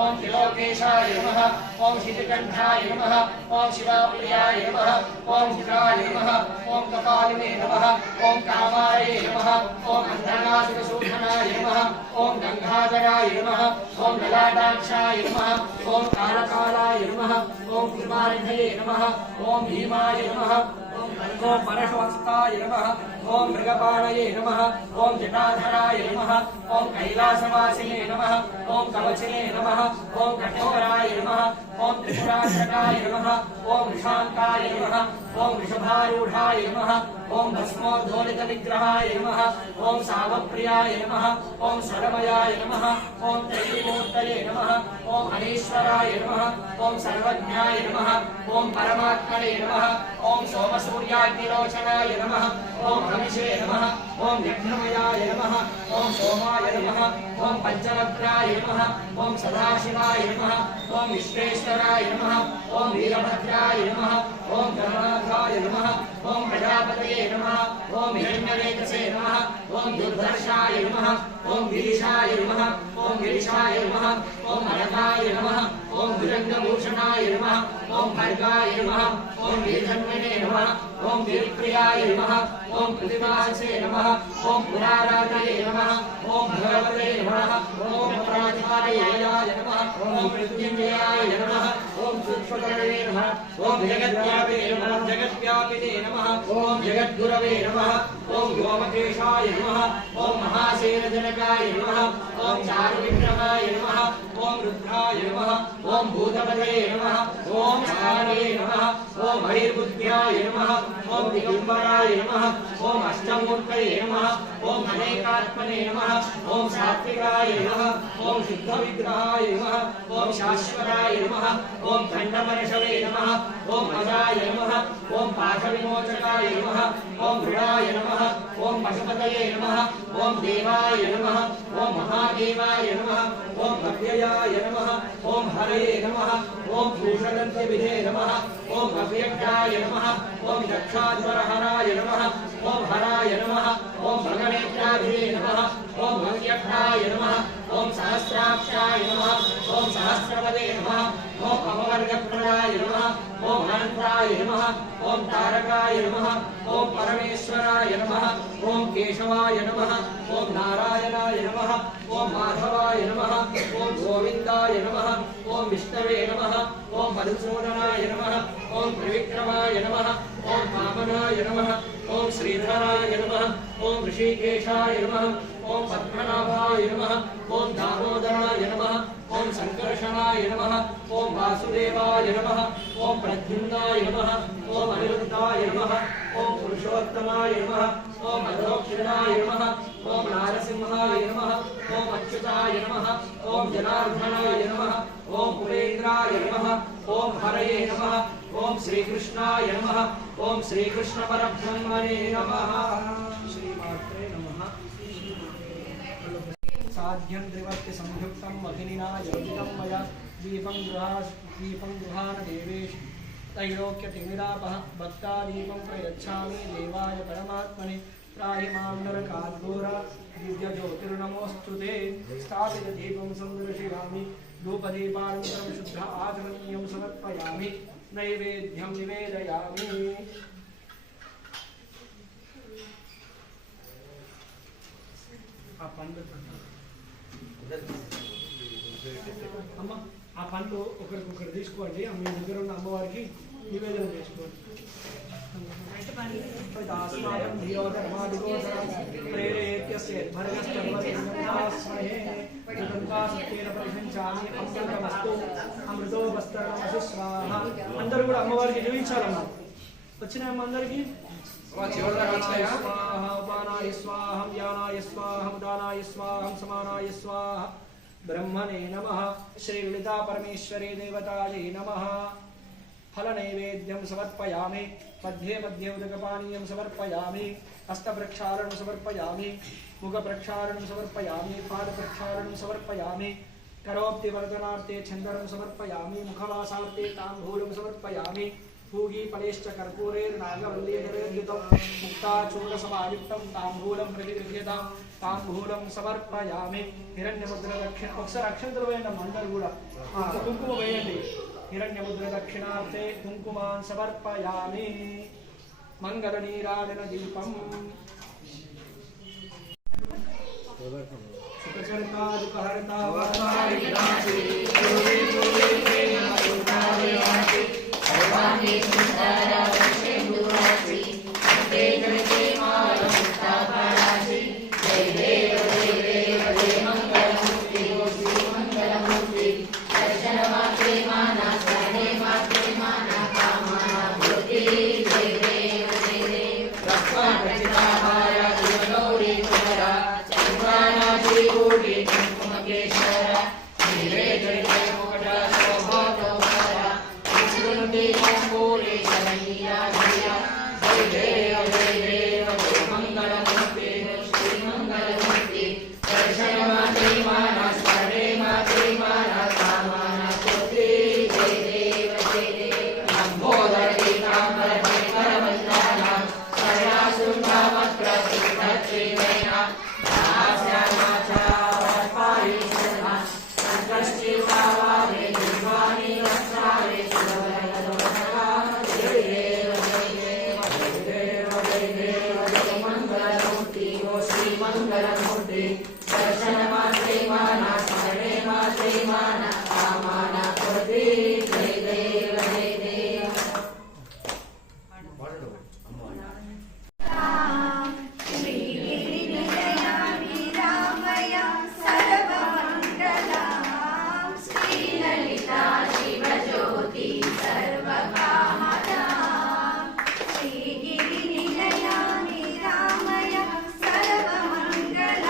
ओम त्रिलोकेशाय नमः ओम शिवकंठाय नमः ओम शिवाप्रियाय नमः ओम शिवाय नमः ओम कपालिने नमः ओम कामाय नमः ओम अंधनासुरसूदनाय नमः ओम गंगाधराय नमः ओम ललाटाक्षाय नमः ओम कालकालाय नमः ओम कुमारिधये नमः ओम भीमाय नमः ओम परशुहस्ताय नमः ओम मृगपाणये नमः ओम जटाधराय नमः ओम कैलासवासिने नमः ओम कवचिने नमः ओम कठोराय नमः ओम त्रिपुराशकाय नमः ओम वृषांकाय नमः ओम वृषभारूढाय नमः ओम भस्मोद्धोलितविग्रहाय नमः ओम सावप्रियाय नमः ओम स्वरमयाय नमः ओम त्रयीमूर्तये नमः ओम अनीश्वराय नमः ओम सर्वज्ञाय नमः ओम परमात्मने नमः ओम सोमसूर्याग्निलोचनाय नमः ओम हविषे नमः ओम यज्ञमयाय नमः ओम सोमाय नमः ओम पंचवक्त्राय नमः ओम सदाशिवाय नमः ओम विश्वेश्वराय नमः ओम वीरभद्राय नमः ओम गणनाथाय नमः ओम प्रजापतये नमः ओम हिरण्यवेकसे नमः ओम दुर्धर्षाय नमः ओम गिरिशाय नमः ओम गिरिशाय नमः ओम अनघाय नमः ओम भुजंगभूषणाय नमः ओम भर्गाय नमः ओम वीरधन्वने नमः ओम वीरप्रियाय नमः ओम प्रतिमासे नमः ओम पुराराजये नमः ओम भगवते नमः ओम प्रातिपादयाय नमः ओम मृत्युंजयाय नमः ओम सूक्ष्मकरणे नमः ओम जगद्व्यापिने नमः जगद्व्यापिने नमः ओम जगद्गुरवे नमः ओम व्योमकेशाय नमः ओम महासेनजनकाय नमः ओम चारुविक्रमाय नमः ओम रुद्राय नमः ओम भूतपतये नमः ओम शारये नमः ओम हरिर्बुद्ध्याय नमः ओम दिगंबराय नमः ओम अष्टमूर्तये नमः ओम अनेकात्मने नमः ओम सात्विकाय नमः ओम शुद्धविग्रहाय नमः ओम शाश्वताय नमः ओम खण्डमर्षवे नमः ओम अजाय नमः ओम पाशविमोचकाय नमः ओम मृडाय नमः ओम पशुपतये नमः ओम देवाय नमः ओम महादेवाय नमः ओम अव्ययाय नमः ओम हरये नमः ओम भूषगन्त्यविधे नमः ओम अव्यक्ताय नमः ओम दक्षाध्वरहराय नमः ओम हराय नमः ओम भगनेत्राभिधे नमः ओम भव्यक्ताय नमः ओम सहस्राक्षाय नमः ओम सहस्रपदे नमः ओम अपवर्गप्रदाय नमः ओम अनन्ताय नमः ओम तारकाय नमः ओम परमेश्वराय नमः ओम केशवाय नमः ओम नारायणाय नमः ओम माधवाय नमः ओम गोविन्दाय नमः ओम विष्णवे नमः ओम मधुसूदनाय नमः ओम त्रिविक्रमाय नमः ओम वामनाय नमः ओम श्रीधराय नमः ओम ऋषिकेशाय नमः ओम पद्मनाभाय नमः ओम दामोदराय नमः ओम संकर्षणाय नमः ओम वासुदेवाय नमः ओम प्रद्युम्नाय नमः ओम अनिरुद्धाय नमः ओम पुरुषोत्तमाय नमः ओम अधोक्षणाय नमः ఓం నారసింహాయ నమః ఓం అచ్యుతాయ నమః ఓం జనార్దనాయ నమః ఓం ఉపేంద్రాయ నమః ఓం హరయే నమః ఓం శ్రీకృష్ణాయ నమః ఓం శ్రీకృష్ణ పరబ్రహ్మణే నమః శ్రీమాత్రే నమః సాధ్యం త్రివర్తి సంయుక్తం మహినినా యోగితం మయా దీపం గృహాన దేవేషు त्रैलोक्यतिमिरापः भक्तादीपं प्रयच्छामि देवाय परमात्मने त्राहि मां नरकाद्घोरा दिव्यज्योतिर्नमोऽस्तु ते स्थापितदीपं संदर्शयामि धूपदीपानन्तरं शुद्ध आचमनीयं समर्पयामि नैवेद्यं निवेदयामि అమ్మ ఆ పండ్లు ఒకరికొకరు తీసుకోండి మీ దగ్గర ఉన్న అమ్మవారికి నివేదన చేసుకోండి అందరూ కూడా అమ్మవారికి జీవించాలమ్మా వచ్చినాయమ్మ అందరికి ఉపానాయ స్వాహం యానాయ స్వాహం దానాయ స్వాహం సమానాయ స్వాహ ब्रह्मणे नमः श्री ललिता परमेश्वरी देवतायै नमः फल नैवेद्यं समर्पयामि मध्ये मध्ये उदकपानीयं समर्पयामि हस्तप्रक्षालनं समर्पयामि मुखप्रक्षालनं समर्पयामि पादप्रक्षालनं समर्पयामि करोक्तिवर्धनार्थे चन्दनं समर्पयामि मुखवासार्थे ताम्बूलं समर्पयामि पूगीफलेश्च कर्पूरेर्नागवल्लीधरेर्युतं मुक्ताचूर्णसमायुक्तं ताम्बूलं प्रतिगृह्यतां ताम्बूलं समर्पयामि हिरण्यमुद्र दक्षिण ఒకసారి అక్షంతలు వేయండి అందరూ కూడా కుంకుమ వేయండి हिरण्यमुद्र दक्षिणार्थे कुङ्कुमान् समर्पयामि मङ्गलनीराजन दीपं सुखचरिता दुःखहर्ता वरदायि विनाशि योगे योगे प्रेम दुर्गावे वासि सर्वाणि सुंदरा दक्षिणदुरासि ते जगते माया मुक्तापरासि जय देव जय देव जय मंगलमूर्ति श्री मंगलमूर्ति दर्शनमात्रे माना सर्वे मात्रे माना कामना भूति जय देव लक्ष्मणचिताहार दिवगौरी कुमारा चन्द्रानाथी कोटि कुङ्कुमकेश्वर नीरे जय मुकुट शोभागौहर विष्णुनदी मङ्गोले शरणीया जया जय देव जय मंगलमूर्ति श्री मंगलमूर्ति दर्शनमात्रे माना सर्वे मात्रे माना कामना भूति जय देव लम्बोदर पीताम्बर परिमलवन्दानां शरणासुरभावत्र सिद्धत्रिनयना दास्यामाचारपारि शर्मा सङ्कष्टिभावारे निर्वाणी वस्त्रारे सुरवरदोषका जय देव जय मंगलमूर्ति ओ श्री मंगलमूर्ति दर्शनमात्रे माना सर्वे मात्रे माना कामना भूति जय देव श्रीगिरिनिलया निरामया सर्वमङ्गला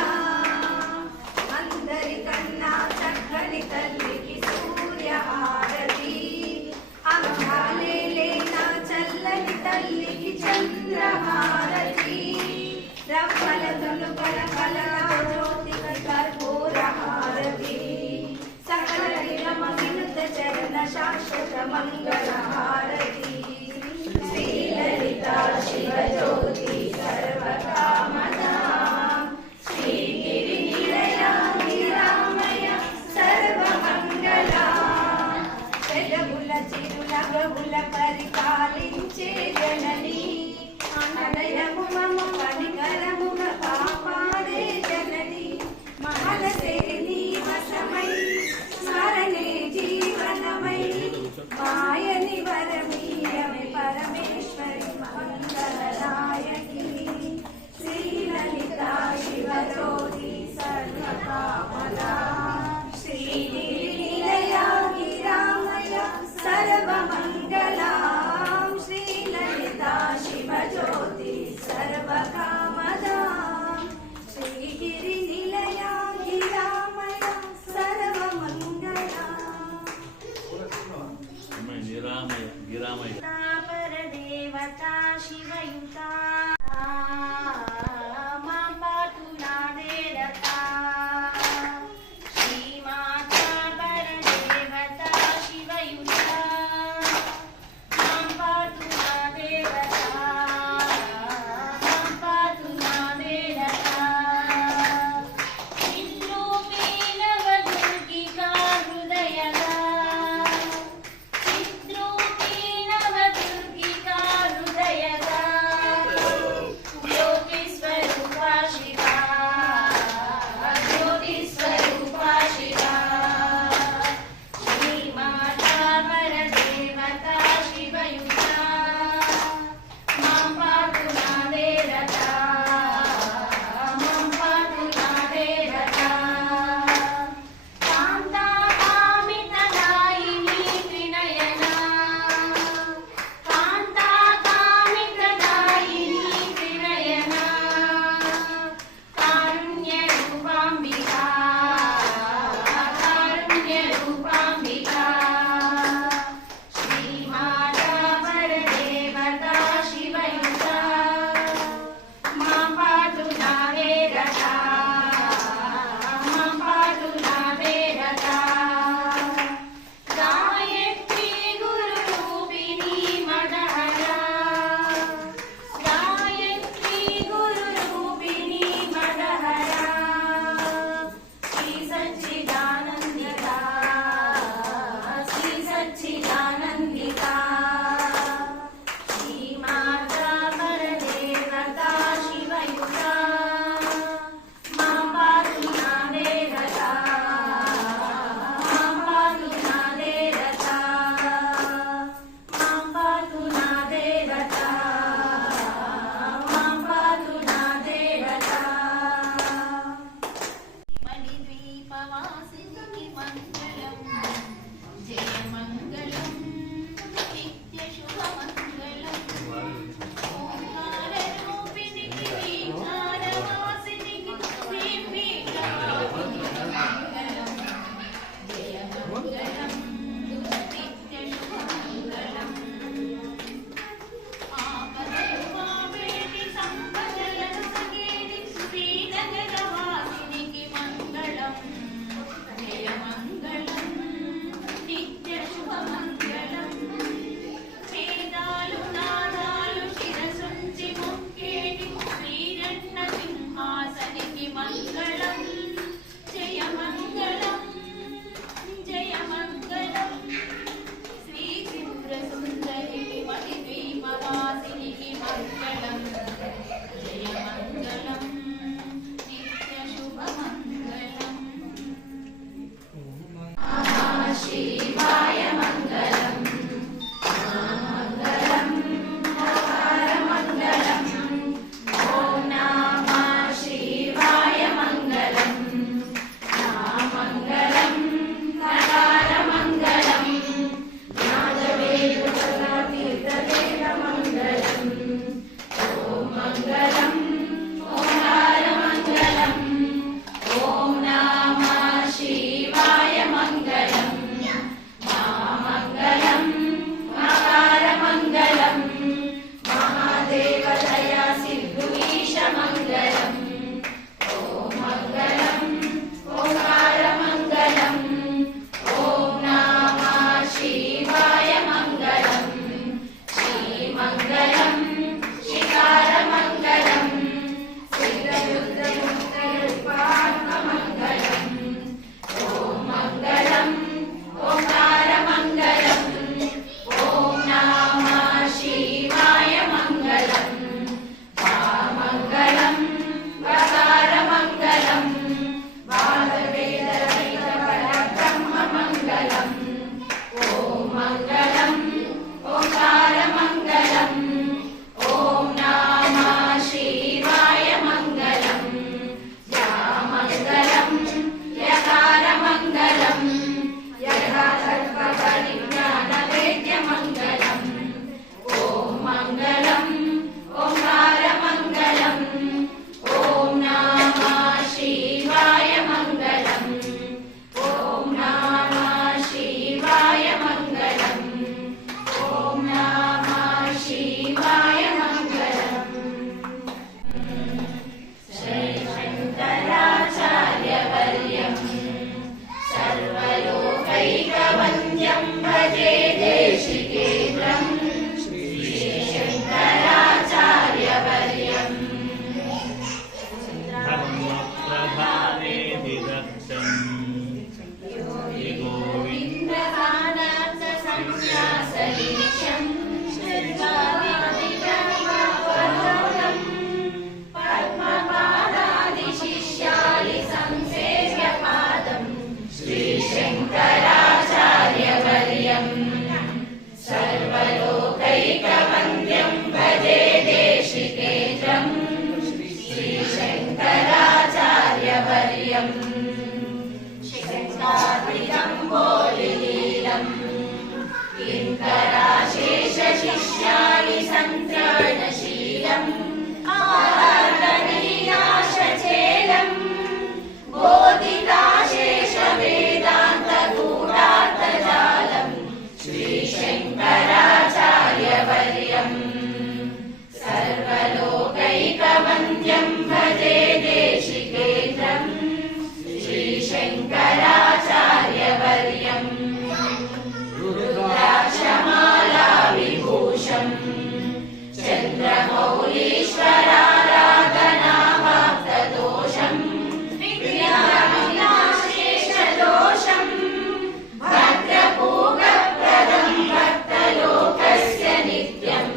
शङ्कराचार्यवर्यम् रुद्राक्षमाला विभूषम् चन्द्रमौलीश्वराराधनावाप्तदोषम् विनाशेषदोषम् भद्रपूगप्रदम् भक्तलोकस्य नित्यम्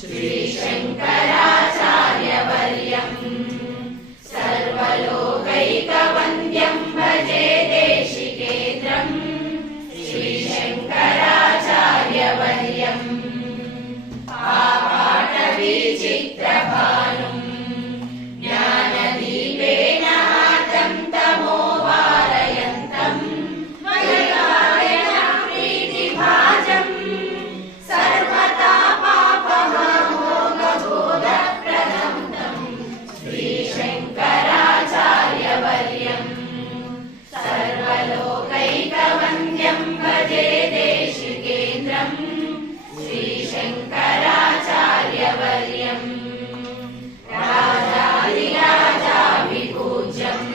श्रीशङ्कराचार्यवर्यम् सर्वलोकैकवन्द्यम् भजे देशिकेन्द्रम् श्रीशङ्कराचार्यवर्यम् आपाटविचित्रभानुम् ज्ञानदीपेन आर्तं तमोवारयन्तम् वैरायणप्रीतिभाजम् सर्वतापापमोघबोधप्रदं तं श्रीशङ्कराचार्यवर्यम् सर्वलोकैकवन्द्यं भजे देशिकेन्द्रम् श्रीशङ्कराचार्यवर्यम् राजाधिराजाभिपूज्यम्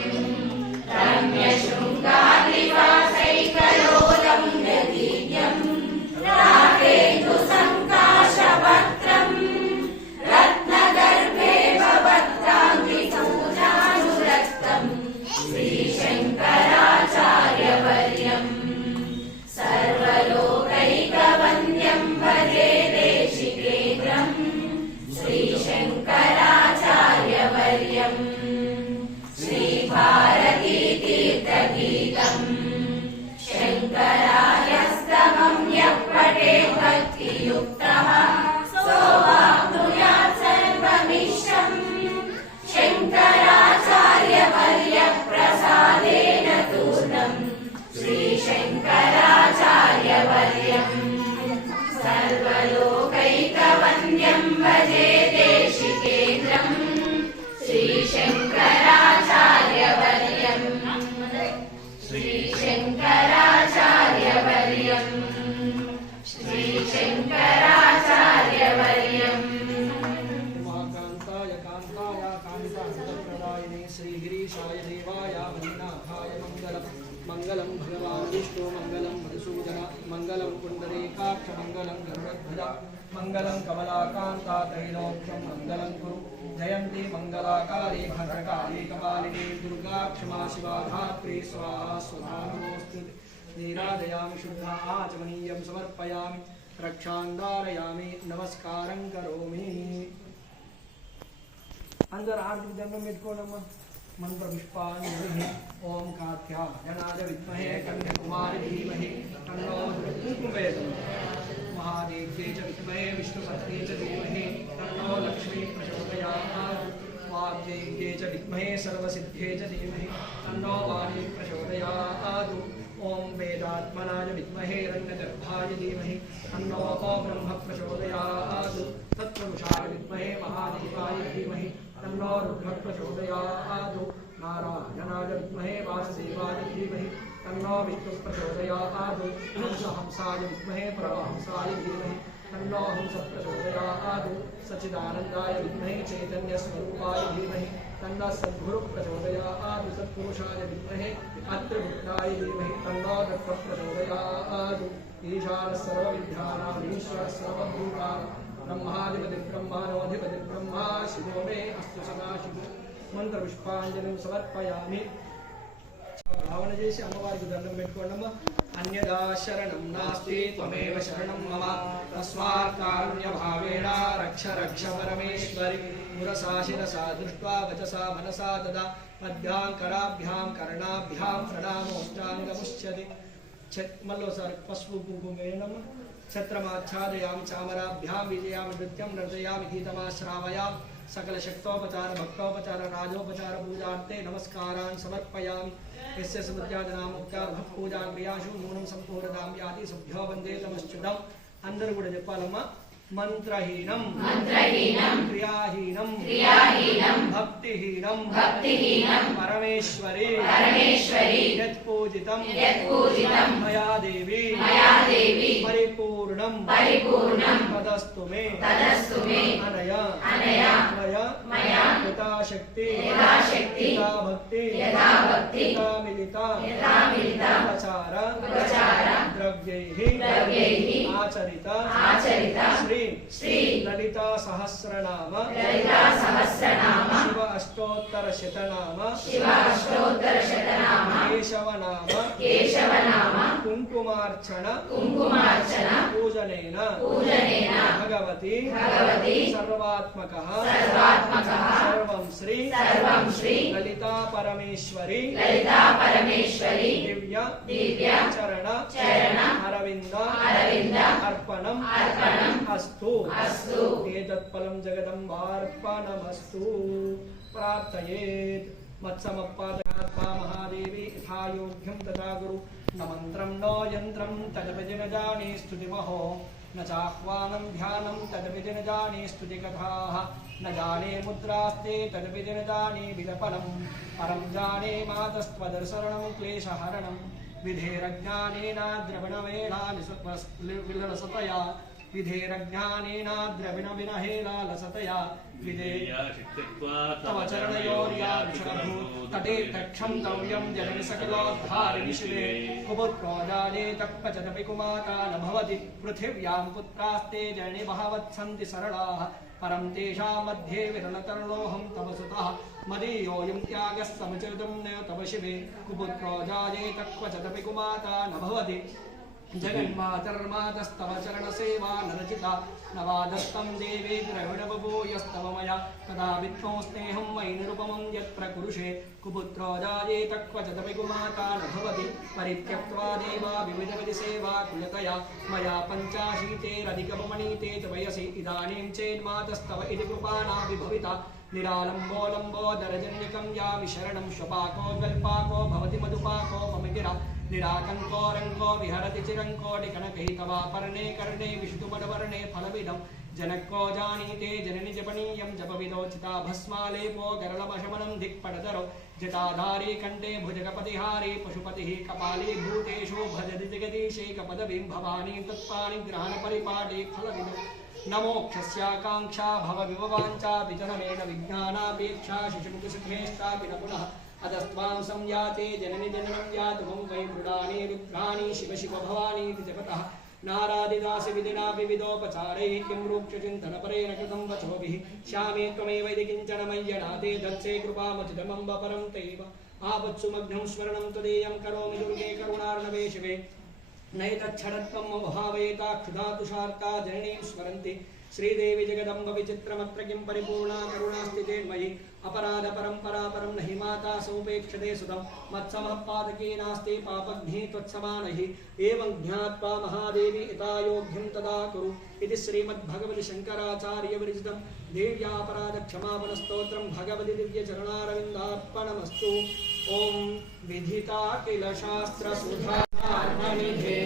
रम्यशृङ्गारिवासैकलोलं यतीयम् राकेन्दुसङ्काशवक्त्रम् रत्नगर्भे भवत्राङ्गिपूजानुरक्तम् श्रीशङ्कराचार्यवर्यम् सर्वलोकैकवन्द्यम् भजे देशिकेन्द्रम् श्रीशङ्कराचार्यवर्यम् श्रीभारतीतीर्थगीतम् शङ्करायस्तवं यः पठेत् भक्तियुक्तः सोऽवाप्नुयात् सर्वमिष्टम् शङ्कराचार्यवर्यप्रसादेन तूर्णम् श्रीशङ्कराचार्यवर्यम् सर्वलोकैकवन्द्यम् भजे देशिकेन्द्रम् श्रीशङ्कराचार्यवर्यम् श्रीशङ्कराचार्यवर्यम् श्रीशङ्कराचार्यवर्यम् उमाकान्ताय कान्ताय कान्तान्तप्रदायिने श्रीगिरीशाय देवाय मणिनाथाय मङ्गलम् मङ्गलं भगवान् विष्णु मङ्गलं मधुसूदन मङ्गलं पुण्डरीकाक्ष मङ्गलं गरुडध्वज मङ्गलं कमलाकान्ता त्रैलोक्यं मङ्गलं कुरु जयन्ती मङ्गलाकाली भद्रकाली कपालिनी दुर्गा क्षमा शिवा धात्री स्वाहा स्वधा नमोऽस्तु नीराजयामि शुद्धा आचमनीयं समर्पयामि रक्षां धारयामि नमस्कारं करोमि अंदर आरती जन्म मेट्कोणम्मा मंत्र पुष्पांजलि ओम कात्यायनाय विद्महे कन्याकुमारी धीमहि तन्नो प्रचोदयात् महादेव्यै च विद्महे विष्णुपत्न्यै च धीमहि तन्नो लक्ष्मी प्रचोदयात् वाग्देव्यै च विद्महे सर्वसिद्ध्यै च धीमहि तन्नो वाणी प्रचोदयात् ओम वेदात्मनाय विद्महे हिरण्यगर्भाय धीमहि तन्नो ब्रह्म प्रचोदयात् तत्पुरुषाय विद्महे महादेवाय धीमहि तन्नो रुद्रः प्रचोदयात् नारायणाय विद्महे वासुदेवाय धीमहि तन्नो विष्णुः प्रचोदयात् हंसाय विद्महे परमहंसाय धीमहि तन्नो हंसः प्रचोदयात् सच्चिदानन्दाय विद्महे चैतन्यस्वरूपाय धीमहि तन्नो सद्गुरुः प्रचोदयात् सत्पुरुषाय विद्महे अत्रिपुत्राय धीमहि तन्नो दत्तः प्रचोदयात् ईशानः सर्वविद्यानां ईश्वरः सर्वभूतानां ब्रह्माधिपति ब्रह्माणोऽधिपति ब्रह्मा शिवो मे अस्तु सदाशिवो मंत्र पुष्पांजलिं समर्पयामि भावన చేసి అమ్మవారికి దండం పెట్టుకోండమ్మ అన్యదా శరణం నాస్తి త్వమేవ శరణం మమ తస్మాత్ కారుణ్య భావేన రక్ష రక్ష పరమేశ్వరి మురసాశిరసా దృష్ట్వా వచసా మనసా తదా పద్భ్యాం కరాభ్యాం కర్ణాభ్యాం ప్రణామోష్టాంగముచ్యతే మళ్ళోసారి పసుపు కుంకుమ వేయడమ్మ छत्रमाच्छादयामि चामराभ्यां विजयामि नृत्यं नर्तयामि गीतमाश्रावयामि सकल शक्तोपचार भक्तोपचार राजोपचार पूजार्थे नमस्कारान् समर्पयामि यस्य समृद्ध्यादनामुक्त्यार भक्पूजा क्रियाशु नूनं सम्पूर्णदां याति सभ्यो वन्दे तमश्चुदम् అందరూ కూడా చెప్పాలమ్మా మంత్రహీనం క్రియాహీనం భక్తిహీనం పరమేశ్వరి యత్పూజితం మయా దేవి పరిపూర్ణం తదస్తు మే అనయా यथाशक्ति यथाशक्ति यथाभक्ति यथाभक्ति यथामिलिता उपचार द्रव्यैः आचरित श्री ललिता सहस्रनाम शिव अष्टोत्तर शतनाम केशव नाम कुंकुमार्चन पूजनेन भगवती सर्वात्मकः सर्वं श्री ललिता परमेश्वरी दिव्य चरण अरविंद अर्पणम् अस्तु एतत्फलं जगदम्बार्पणमस्तु प्रार्थयेत् मत्समपादयात्मा महादेवी यथायोग्यं तथा गुरु न मन्त्रं न यन्त्रं तदपि न जाने स्तुतिमहो न चाह्वानं ध्यानं तदपि न जाने स्तुतिकथाः न जाने मुद्रास्ते तदपि न जाने विलपनं परं जाने मातस्त्वदर्शरणं क्लेशहरणं विधेरज्ञानेन द्रविणवेला विलसतया विधेरज्ञानेनाद्रविणविनहेला लसतया विधेया तव चरणयोर्या विषभूत् तटे तक्षन्तव्यं जननि सकलोद्धारिणि शिवे कुपुत्रोजाले तक्पचदपि कुमाता न भवति पृथिव्यां पुत्रास्ते जननि बहवत्सन्ति सरलाः परं तेषां मध्ये विरलतरलोऽहं तव सुतः मदीयोऽयं त्यागः समुचितं न तव शिवे कुपुत्रोजाले तक्पचदपि कुमाता न भवति जगन्मातर्मातस्तव चरणसेवा नरचिता नवादत्तं देवे द्रविणबभूयस्तव मया तदा विद्मो स्नेहं मयि निरुपमं यत्र कुरुषे कुपुत्रो जायेत क्वचिदपि कुमाता न भवति परित्यक्त्वा देवा विविधविधिसेवा कुलतया मया पञ्चाशीतेरधिकमणीते च वयसि इदानीं चेन्मातस्तव इति कृपाणा विभविता निरालम्बोलम्बोदरजन्यकं यामि शरणं श्वपाको गल्पाको भवति मधुपाको मम गिरा निराकंको रंगो विहरति चिरंकोटिकनकै तवापर्णे कर्णे विष्णुमणवर्णे फलविदं जनको जानीते जननि जपनीयं जपविदोचिता भस्मालेपो गरलमशमनं दिक्पटधरो जटाधारी कंठे भुजगपतिहारी पशुपतिः कपाली भूतेषु भजति जगदीशैकपदवीं भवानी तत्पाणि ग्रहणपरिपाटे फलविदं नमोक्षस्याकाङ्क्षा भवविभवाञ्चा विजनमेन विज्ञानापेक्षा शिशुमुखसुखेष्टापि न पुनः अतस्त्वां संयाते जननि जननं यातुमं वै मृडानि रुद्राणि शिव शिव भवानीति जपतः नारादिदासि विधिना विविधोपचारैः किं रूक्षचिन्तनपरेण कृतं वचोभिः श्यामे त्वमेव इति किञ्चन मय्यनाथे दत्से कृपामुचितमम्ब परं तैव आपत्सुमग्नं स्मरणं त्वदीयं करोमि दुर्गे करुणार्णवे शिवे नैतच्छडत्वं भावयेता क्षुधा तुषार्ता जननीं स्मरन्ति श्रीदेवी जगदम्ब विचित्रमत्र किं परिपूर्णा करुणास्तिते मयि अपराध परंपरा परं नहि माता सौपेक्षते सुतं मत्समः पादके नास्ति पापघ्ने त्वत्समानहि एवं ज्ञात्वा महादेवी इतायोग्यं तदा कुरु इति श्रीमद्भगवति शंकराचार्य विरचितं देव्यापराध क्षमापण स्तोत्रं भगवति दिव्य चरणारविन्दार्पणमस्तु ओम विधिता किल शास्त्र सुधा निधे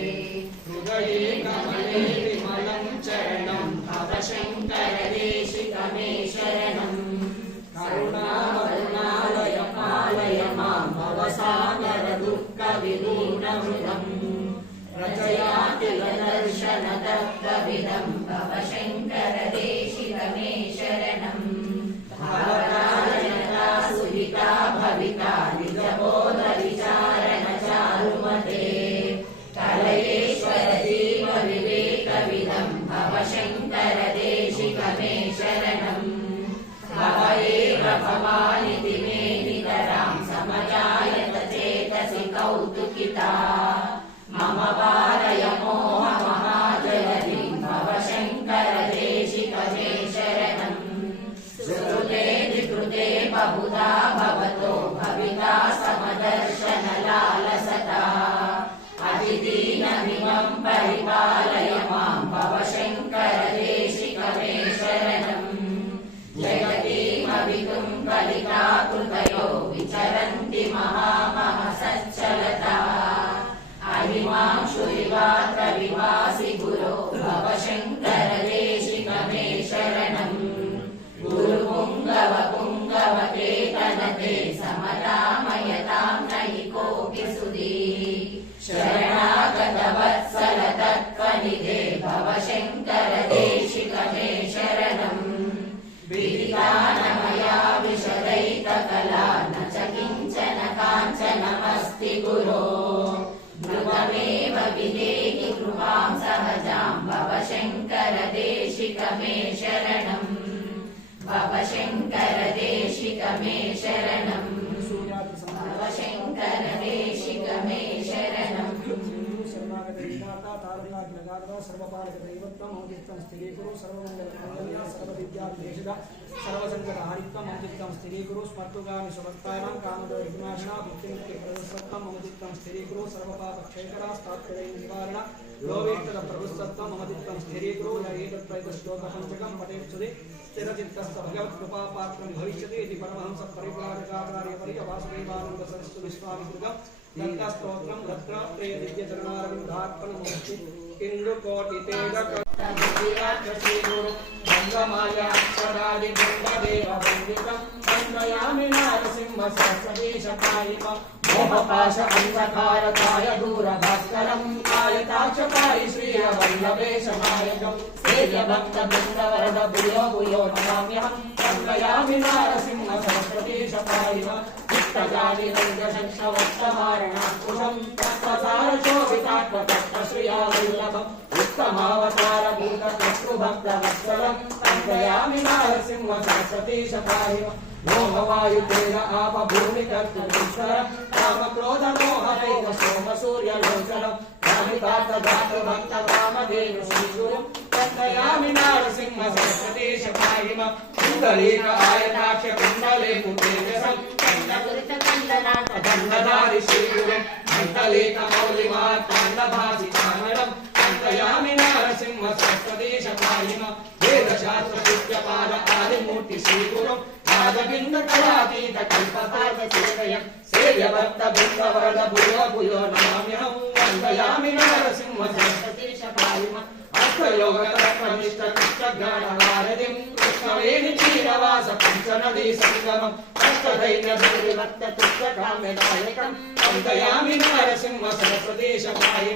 हृदये कमले विमलं चरणं भव शंकर देशिकमे शरणं करुणावरुणालय पालय मां भवसागर दुःख विदूर्णमृतं रचया किल दर्शन तत्त्वविदं भव शंकर देशिकमे शरणं भवराजनता सुहिता भविता निजबोध विचारण चारुमते कलयेश्वर जीव विवेकविदं भव शंकर देशिकमे शरणं भव एव भवानिति मे नितरां समजायत चेतसि कौतुकिता मम वारय मोहमहाजलधिं भव शंकर देशिकमे शरणं सुकृते विकृते बहुधा भवतो भविता समदर्शनलालसता अतिदीनमिमं परिपालय मां भव शंकर देशिकमे शरणं जगतीमवितुं कलिकाकृतयो विचरन्ति महामहसच्चलता अहिमांशुरिवात्र विवासि गुरो भव शंकर देशिकमे शरणं गुरुपुङ्गव पुङ्गवकेतनते समतामयतां नहि कोऽपि सुधी शरणागतवत्सल तत्त्वनिधे भव शंकर देशिकमे शरणं विदितानमया శంకర దేశిక మే శరణం సూర్యాది భవ శంకర దేశిక మే శరణం శర్మాగత విధాత తారకాగ్ర గాధ సర్వపాలక దైవత్వం మౌజిత్వం స్థిరీకురు సర్వమంగళ మంగళ్య సర్వ విద్యాభిషేషద సర్వసంకట హరిత్వం మౌజిత్వం స్థిరీకురు స్మర్తుగామి సుభక్తానాం కామదో విఘ్నాశన భక్తిముక్తి ప్రదర్శత్వం మౌజిత్వం స్థిరీకురు సర్వపాప క్షయకర స్థాత్రయ నివారణ లోవేత్తద ప్రభుత్వం మౌజిత్వం స్థిరీకురు ఏతత్వైత శ్లోక పంచకం పఠేచ్చుది స్థిరచిత్తస్థ భగవత్ కృపాపాత్రం భవిష్యతి ఇది పరమహంస పరిపాలకాచార్య పరిక వాసుదేవానంద సరస్సు విశ్వామిత్రుగం దత్తాస్తోత్రం దత్తాత్రేయ దివ్య చరణారవిందార్పణమూర్తి ఇందు కోటి తేజ శ్రీగురు గంగమాయాక్షరాది గంగదేవ వందితం వందయామి నారసింహ సరస్వతీశకాయిమ మోహపాశ అంధకారకాయ దూరభాస్కరం ఆయతాక్షకాయ శ్రీయ వల్లభేశనాయకం సేవ్యభక్త బృందవరద భూయో భూయో నమామ్యహం వందయామి నారసింహ సరస్వతీశకాయిమ ిరంగశంషవత్తమారణాకుశం తత్వసారశోభితాత్మతత్వశ్రియావల్లభం ఉత్తమావతారభూత కర్తృభక్తవత్సలం వందయామి నారసింహ సరస్వతీశకాయ మోహవాయుతేన ఆపభూమి కర్తృమీశ్వరం కామక్రోధమోహరైవ సోమ సూర్యలోచనం భక్త వామదేవ శ్రీగురు వందయామి నారసింహ సరస్వతీశకాయ కుండలీక ఆయతాక్ష కుండలే తేజసం దండధారి శ్రీగురం మండలేక మౌలిమార్తాండభాసి కారణం వందయామి నారసింహ సరస్వతీశకాయ వేదశాస్త్ర పుష్యపాద ఆదిమూర్తి శ్రీగురం రాజబింద కళాతీత కల్పతార్థ సేవయం సేవ్యభక్త బృందవరద భూయో భూయో నమామ్యహం వందయామి నారసింహ సరస్వతీశకాయ అష్టయోగతత్వనిష్ట కృష్ణజ్ఞానవారధిం కృష్ణవేణి క్షీరవాస పంచనదీ సంగమం అష్టదైన్య భక్త తుష్టకామ్యదాయకం వందయామి నారసింహ సరస్వతీశకాయ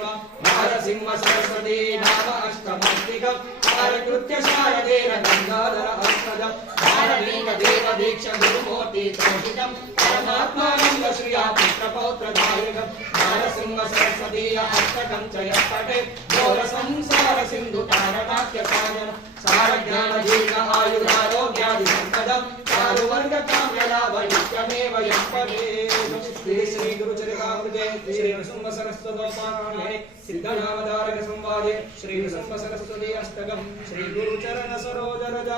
నారసింహ సరస్వతీ నామ అష్టమాస్తికం ఆరకృత్య శారదేన గంగాధర అష్టదం ఆరణీక దేవ దీక్ష గురుమూర్తి తోషితం పరమాత్మానంద శ్రియా పుత్రపౌత్రదాయకం నారసింహ సరస్వతీయ అష్టకం చ యప్పటే ఘోర సంసార సింధు తారకాఖ్య సాగర సారజ్ఞాన జీర్ణ ఆయురారోగ్యాది సంపదం చారువర్గ కామ్యలాభ నిత్యమేవ యప్పదే శ్రీ గురు చరితామృతే శ్రీ నృసింహ సరస్వతోపాఖ్యానే సిద్ధనామధారక సంవాదే శ్రీ నృసింహ సరస్వతీ అష్టకం శ్రీ గురు చరణ సరోజ రజ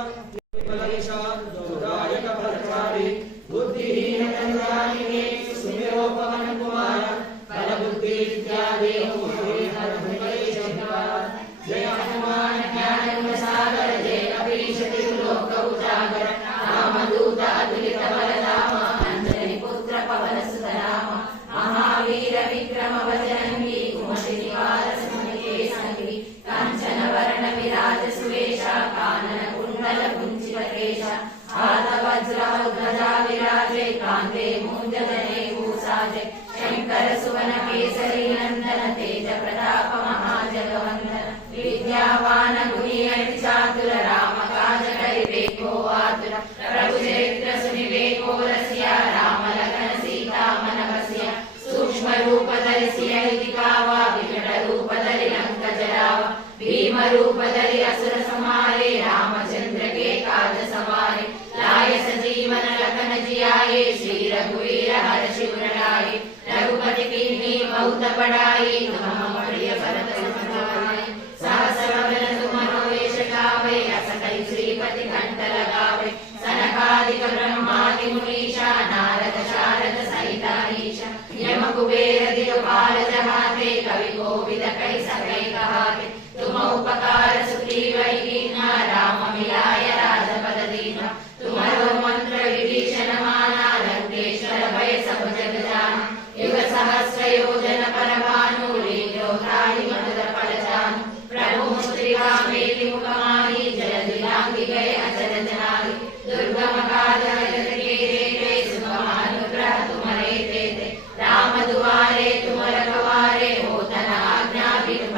సుదాయక భద్రారి బుద్ధిహీన చంద్రానికే సుమిరో పవన కుమార బల బుద్ధి విద్యాదేవ జయ హనుమాన్ జ్ఞాన సాగర జయ కపీశ తిరులోక ఉజాగర రామదూత అతులిత బలరామ అంజని పుత్ర పవన సుతరామ మహావీర విక్రమ వజరంగి కుమతి నివార సుమతి సంగి కాంచన వర్ణ విరాజ సువేశ కానన కుండల కుంచిత కేశ ఆద వజ్ర ధ్వజా విరాజే కాంతే మూంజగనే భూసాజే శంకర సువన కేసరి నందన తేజ ప్రతాప మహాజగవందన విద్యావాన గుణి అతి చాతుర రామ కాజ కరివేకో ఆతుర ప్రభు చరిత్ర సునివేకో రసియ రామ లఖన సీతా మనవసియ సూక్ష్మ రూప ధరిసియ ఇది కావా వికట రూప ధరి లంక జరావ భీమ రూప ధరి అసుర సమారే రామచంద్ర के काज सवारे लाय सजीवन लखन जियाए श्री रघुवीर हर शिव लाए रघुपति कीन्ही बहुत बड़ाई तुम प्रिय भरत समाए सहस वदन तुम वेश गावे अस कई श्रीपति कंठ लगावे सनकादिक ब्रह्मादि मुनीषा नारद शारद सहितानीशा यम कुबेर दिगपाल जहाते कवि कोविद कई सकै कहाते तुम उपकार सुग्रीवै कीन्हा राम मिलाय राजपद दीन्हा तुम्हारो मंत्र विभीषण माना लंकेश्वर भय सब जग जाना युग सहस्र योजन पर भानु लील्योताहि मधुर फल जानु प्रभु मुद्रिका मेलि मुख माहि जलधि लांघि गए अचल जनाहि दुर्गम काज जगत के देते सुगम अनुग्रह तुम्हारे तेते राम दुआरे तुम रखवारे होतन आज्ञा बिनु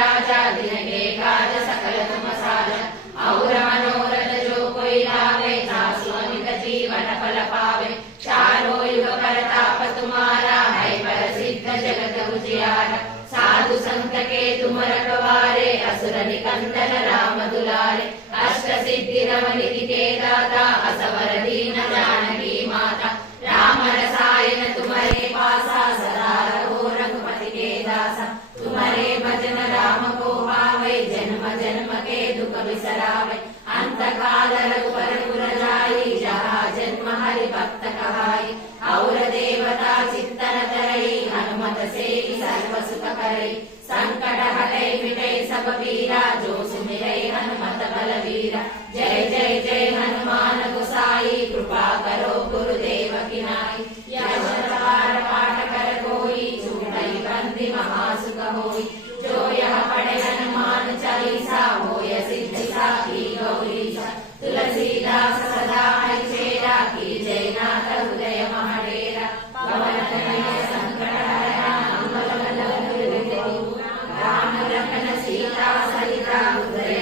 राजा दिन के काज सकल तुम साजन और मनोरथ जो कोई लावे तासु अमित जीवन फल पावे चारों युग परताप तुम्हारा है प्रसिद्ध जगत उजियारा साधु संत के तुम रखवारे असुर निकंदन राम दुलारे अष्ट सिद्धि नवनिधि के दाता असवर दीन जानकी माता राम रसायन तुम्हारे पासा सदा रहो रघुपति के दासा तुम्हारे भजन राम को पावे जन्म जन्म के दुख बिसरावे अंत काल रघुवर पुर जाई जहाँ जन्म हरि भक्त कहाई और देवता चित्तन तरई हनुमत से सर्व सुख करई संकट हटै मिटै सब पीरा जो सुमिरै हनुमत बलवीरा जय जय जय हनुमान गोसाई कृपा करो गुरुदेव की नाई यश पार पाठ कर कोई छूटै बंदी महासुख होई जो यह पढ़े हनुमान चालीसा होय सिद्धि साखी गौरीसा तुलसीदास सदा है चेरा की जय नाथ हृदय महाडेरा पवन तनय संकट हरण राम लखन सीता सहिता हृदय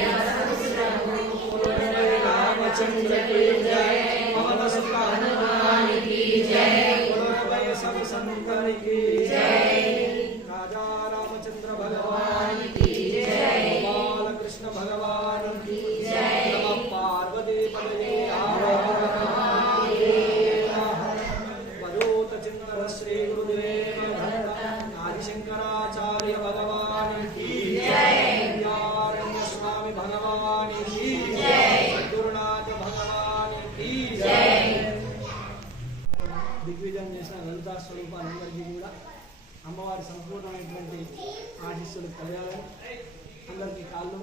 रामचंद्र की जय पवन सुत हनुमान की जय गुरुवै सब संतन की जय राजा रामचंद्र भगवान की जय बाल कृष्ण भगवान की जय नमः पार्वती पतये वरोत चिंतन श्री गुरुदेव दत्त आदिशंकराचार्य भगवान की जय विद्यारण्य स्वामी भगवान की जय गुरुनाथ भगवान की जय దిగ్విజయం చేసిన లలితా స్వరూపాలందరికీ కూడా అమ్మవారి సంపూర్ణమైనటువంటి ఆశీస్సులు కలగాలని అందరికీ కాళ్ళు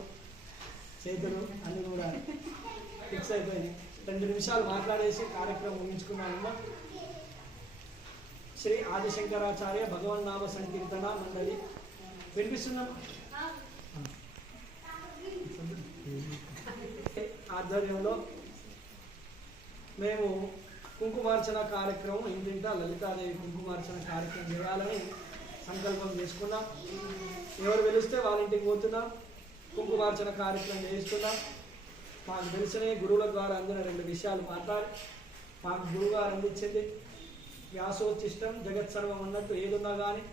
చేతులు అన్నీ కూడా ఫిక్స్ అయిపోయినాయి 2 నిమిషాలు మాట్లాడేసి కార్యక్రమం ముగించుకున్నామమ్మ. శ్రీ ఆదిశంకరాచార్య భగవన్నామ సంకీర్తన మండలి వినిపిస్తున్నాం ఆధ్వర్యంలో మేము కుంకుమార్చన కార్యక్రమం ఇంటింటా లలితాదేవి కుంకుమార్చన కార్యక్రమం చేయాలని సంకల్పం చేసుకున్నాం. ఎవరు పిలిస్తే వాళ్ళ ఇంటికి పోతున్నాం, కుంకుమార్చన కార్యక్రమం చేస్తున్నాం. మాకు తెలిసిన గురువుల ద్వారా అందిన 2 విషయాలు మాట్లాడి మాకు గురువుగారు అందించింది వ్యాసోచ్చిష్టం జగత్ సర్వం అన్నట్టు ఏదున్నా కానీ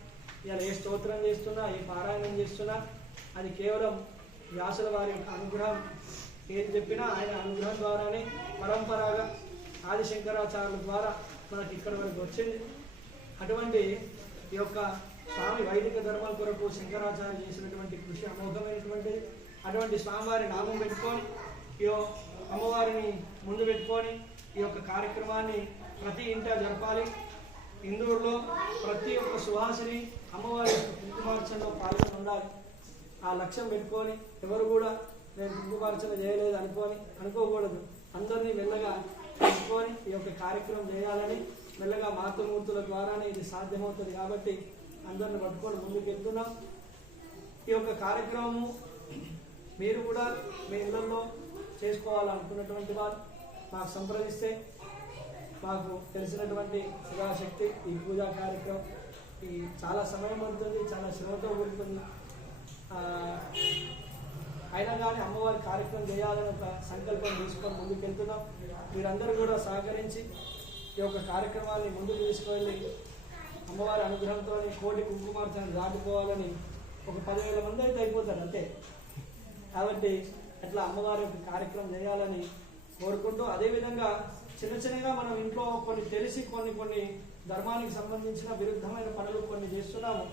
ఇలా ఏ స్తోత్రం చేస్తున్నా ఏ పారాయణం చేస్తున్నా అది కేవలం వ్యాసుల వారి యొక్క అనుగ్రహం. ఏది చెప్పినా ఆయన అనుగ్రహం ద్వారానే పరంపరగా ఆదిశంకరాచార్యుల ద్వారా మనకి ఇక్కడ వరకు వచ్చింది. అటువంటి ఈ యొక్క స్వామి వైదిక ధర్మాల కొరకు శంకరాచార్యులు చేసినటువంటి కృషి అమోఘమైనటువంటిది. అటువంటి స్వామివారి నామం పెట్టుకొని ఈ అమ్మవారిని ముందు పెట్టుకొని ఈ యొక్క కార్యక్రమాన్ని ప్రతి ఇంటా జరపాలి. ఇందూరులో ప్రతి ఒక్క సుహాసిని అమ్మవారి కుంకుమార్చనలో పాల్గొని ఉండాలి. ఆ లక్ష్యం పెట్టుకొని ఎవరు కూడా నేను కుంకుమార్చన చేయలేదు అనుకోకూడదు. అందరినీ మెల్లగా తీసుకొని ఈ యొక్క కార్యక్రమం చేయాలని మెల్లగా మాతృమూర్తుల ద్వారానే ఇది సాధ్యమవుతుంది. కాబట్టి అందరిని పట్టుకొని ముందుకు వెళ్తున్నాం. ఈ యొక్క కార్యక్రమము మీరు కూడా మీ ఇళ్లలో చేసుకోవాలనుకున్నటువంటి వారు మాకు సంప్రదిస్తే మాకు తెలిసినటువంటి సదాశక్తి ఈ పూజా కార్యక్రమం ఈ చాలా సమయం పడుతుంది, చాలా శ్రమతో కూడుతుంది. అయినా కానీ అమ్మవారి కార్యక్రమం చేయాలని ఒక సంకల్పం తీసుకొని ముందుకు వెళ్తున్నాం. మీరందరూ కూడా సహకరించి ఈ యొక్క కార్యక్రమాన్ని ముందుకు తీసుకువెళ్ళి అమ్మవారి అనుగ్రహంతో కోటి కుంకుమార్చన దాటుకోవాలని ఒక 10,000 మంది అయితే అయిపోతారు అంతే. కాబట్టి అట్లా అమ్మవారి యొక్క కార్యక్రమం చేయాలని కోరుకుంటూ అదేవిధంగా చిన్నగా మనం ఇంట్లో కొన్ని తెలిసి కొన్ని ధర్మానికి సంబంధించిన విరుద్ధమైన పనులు కొన్ని చేస్తున్నాము.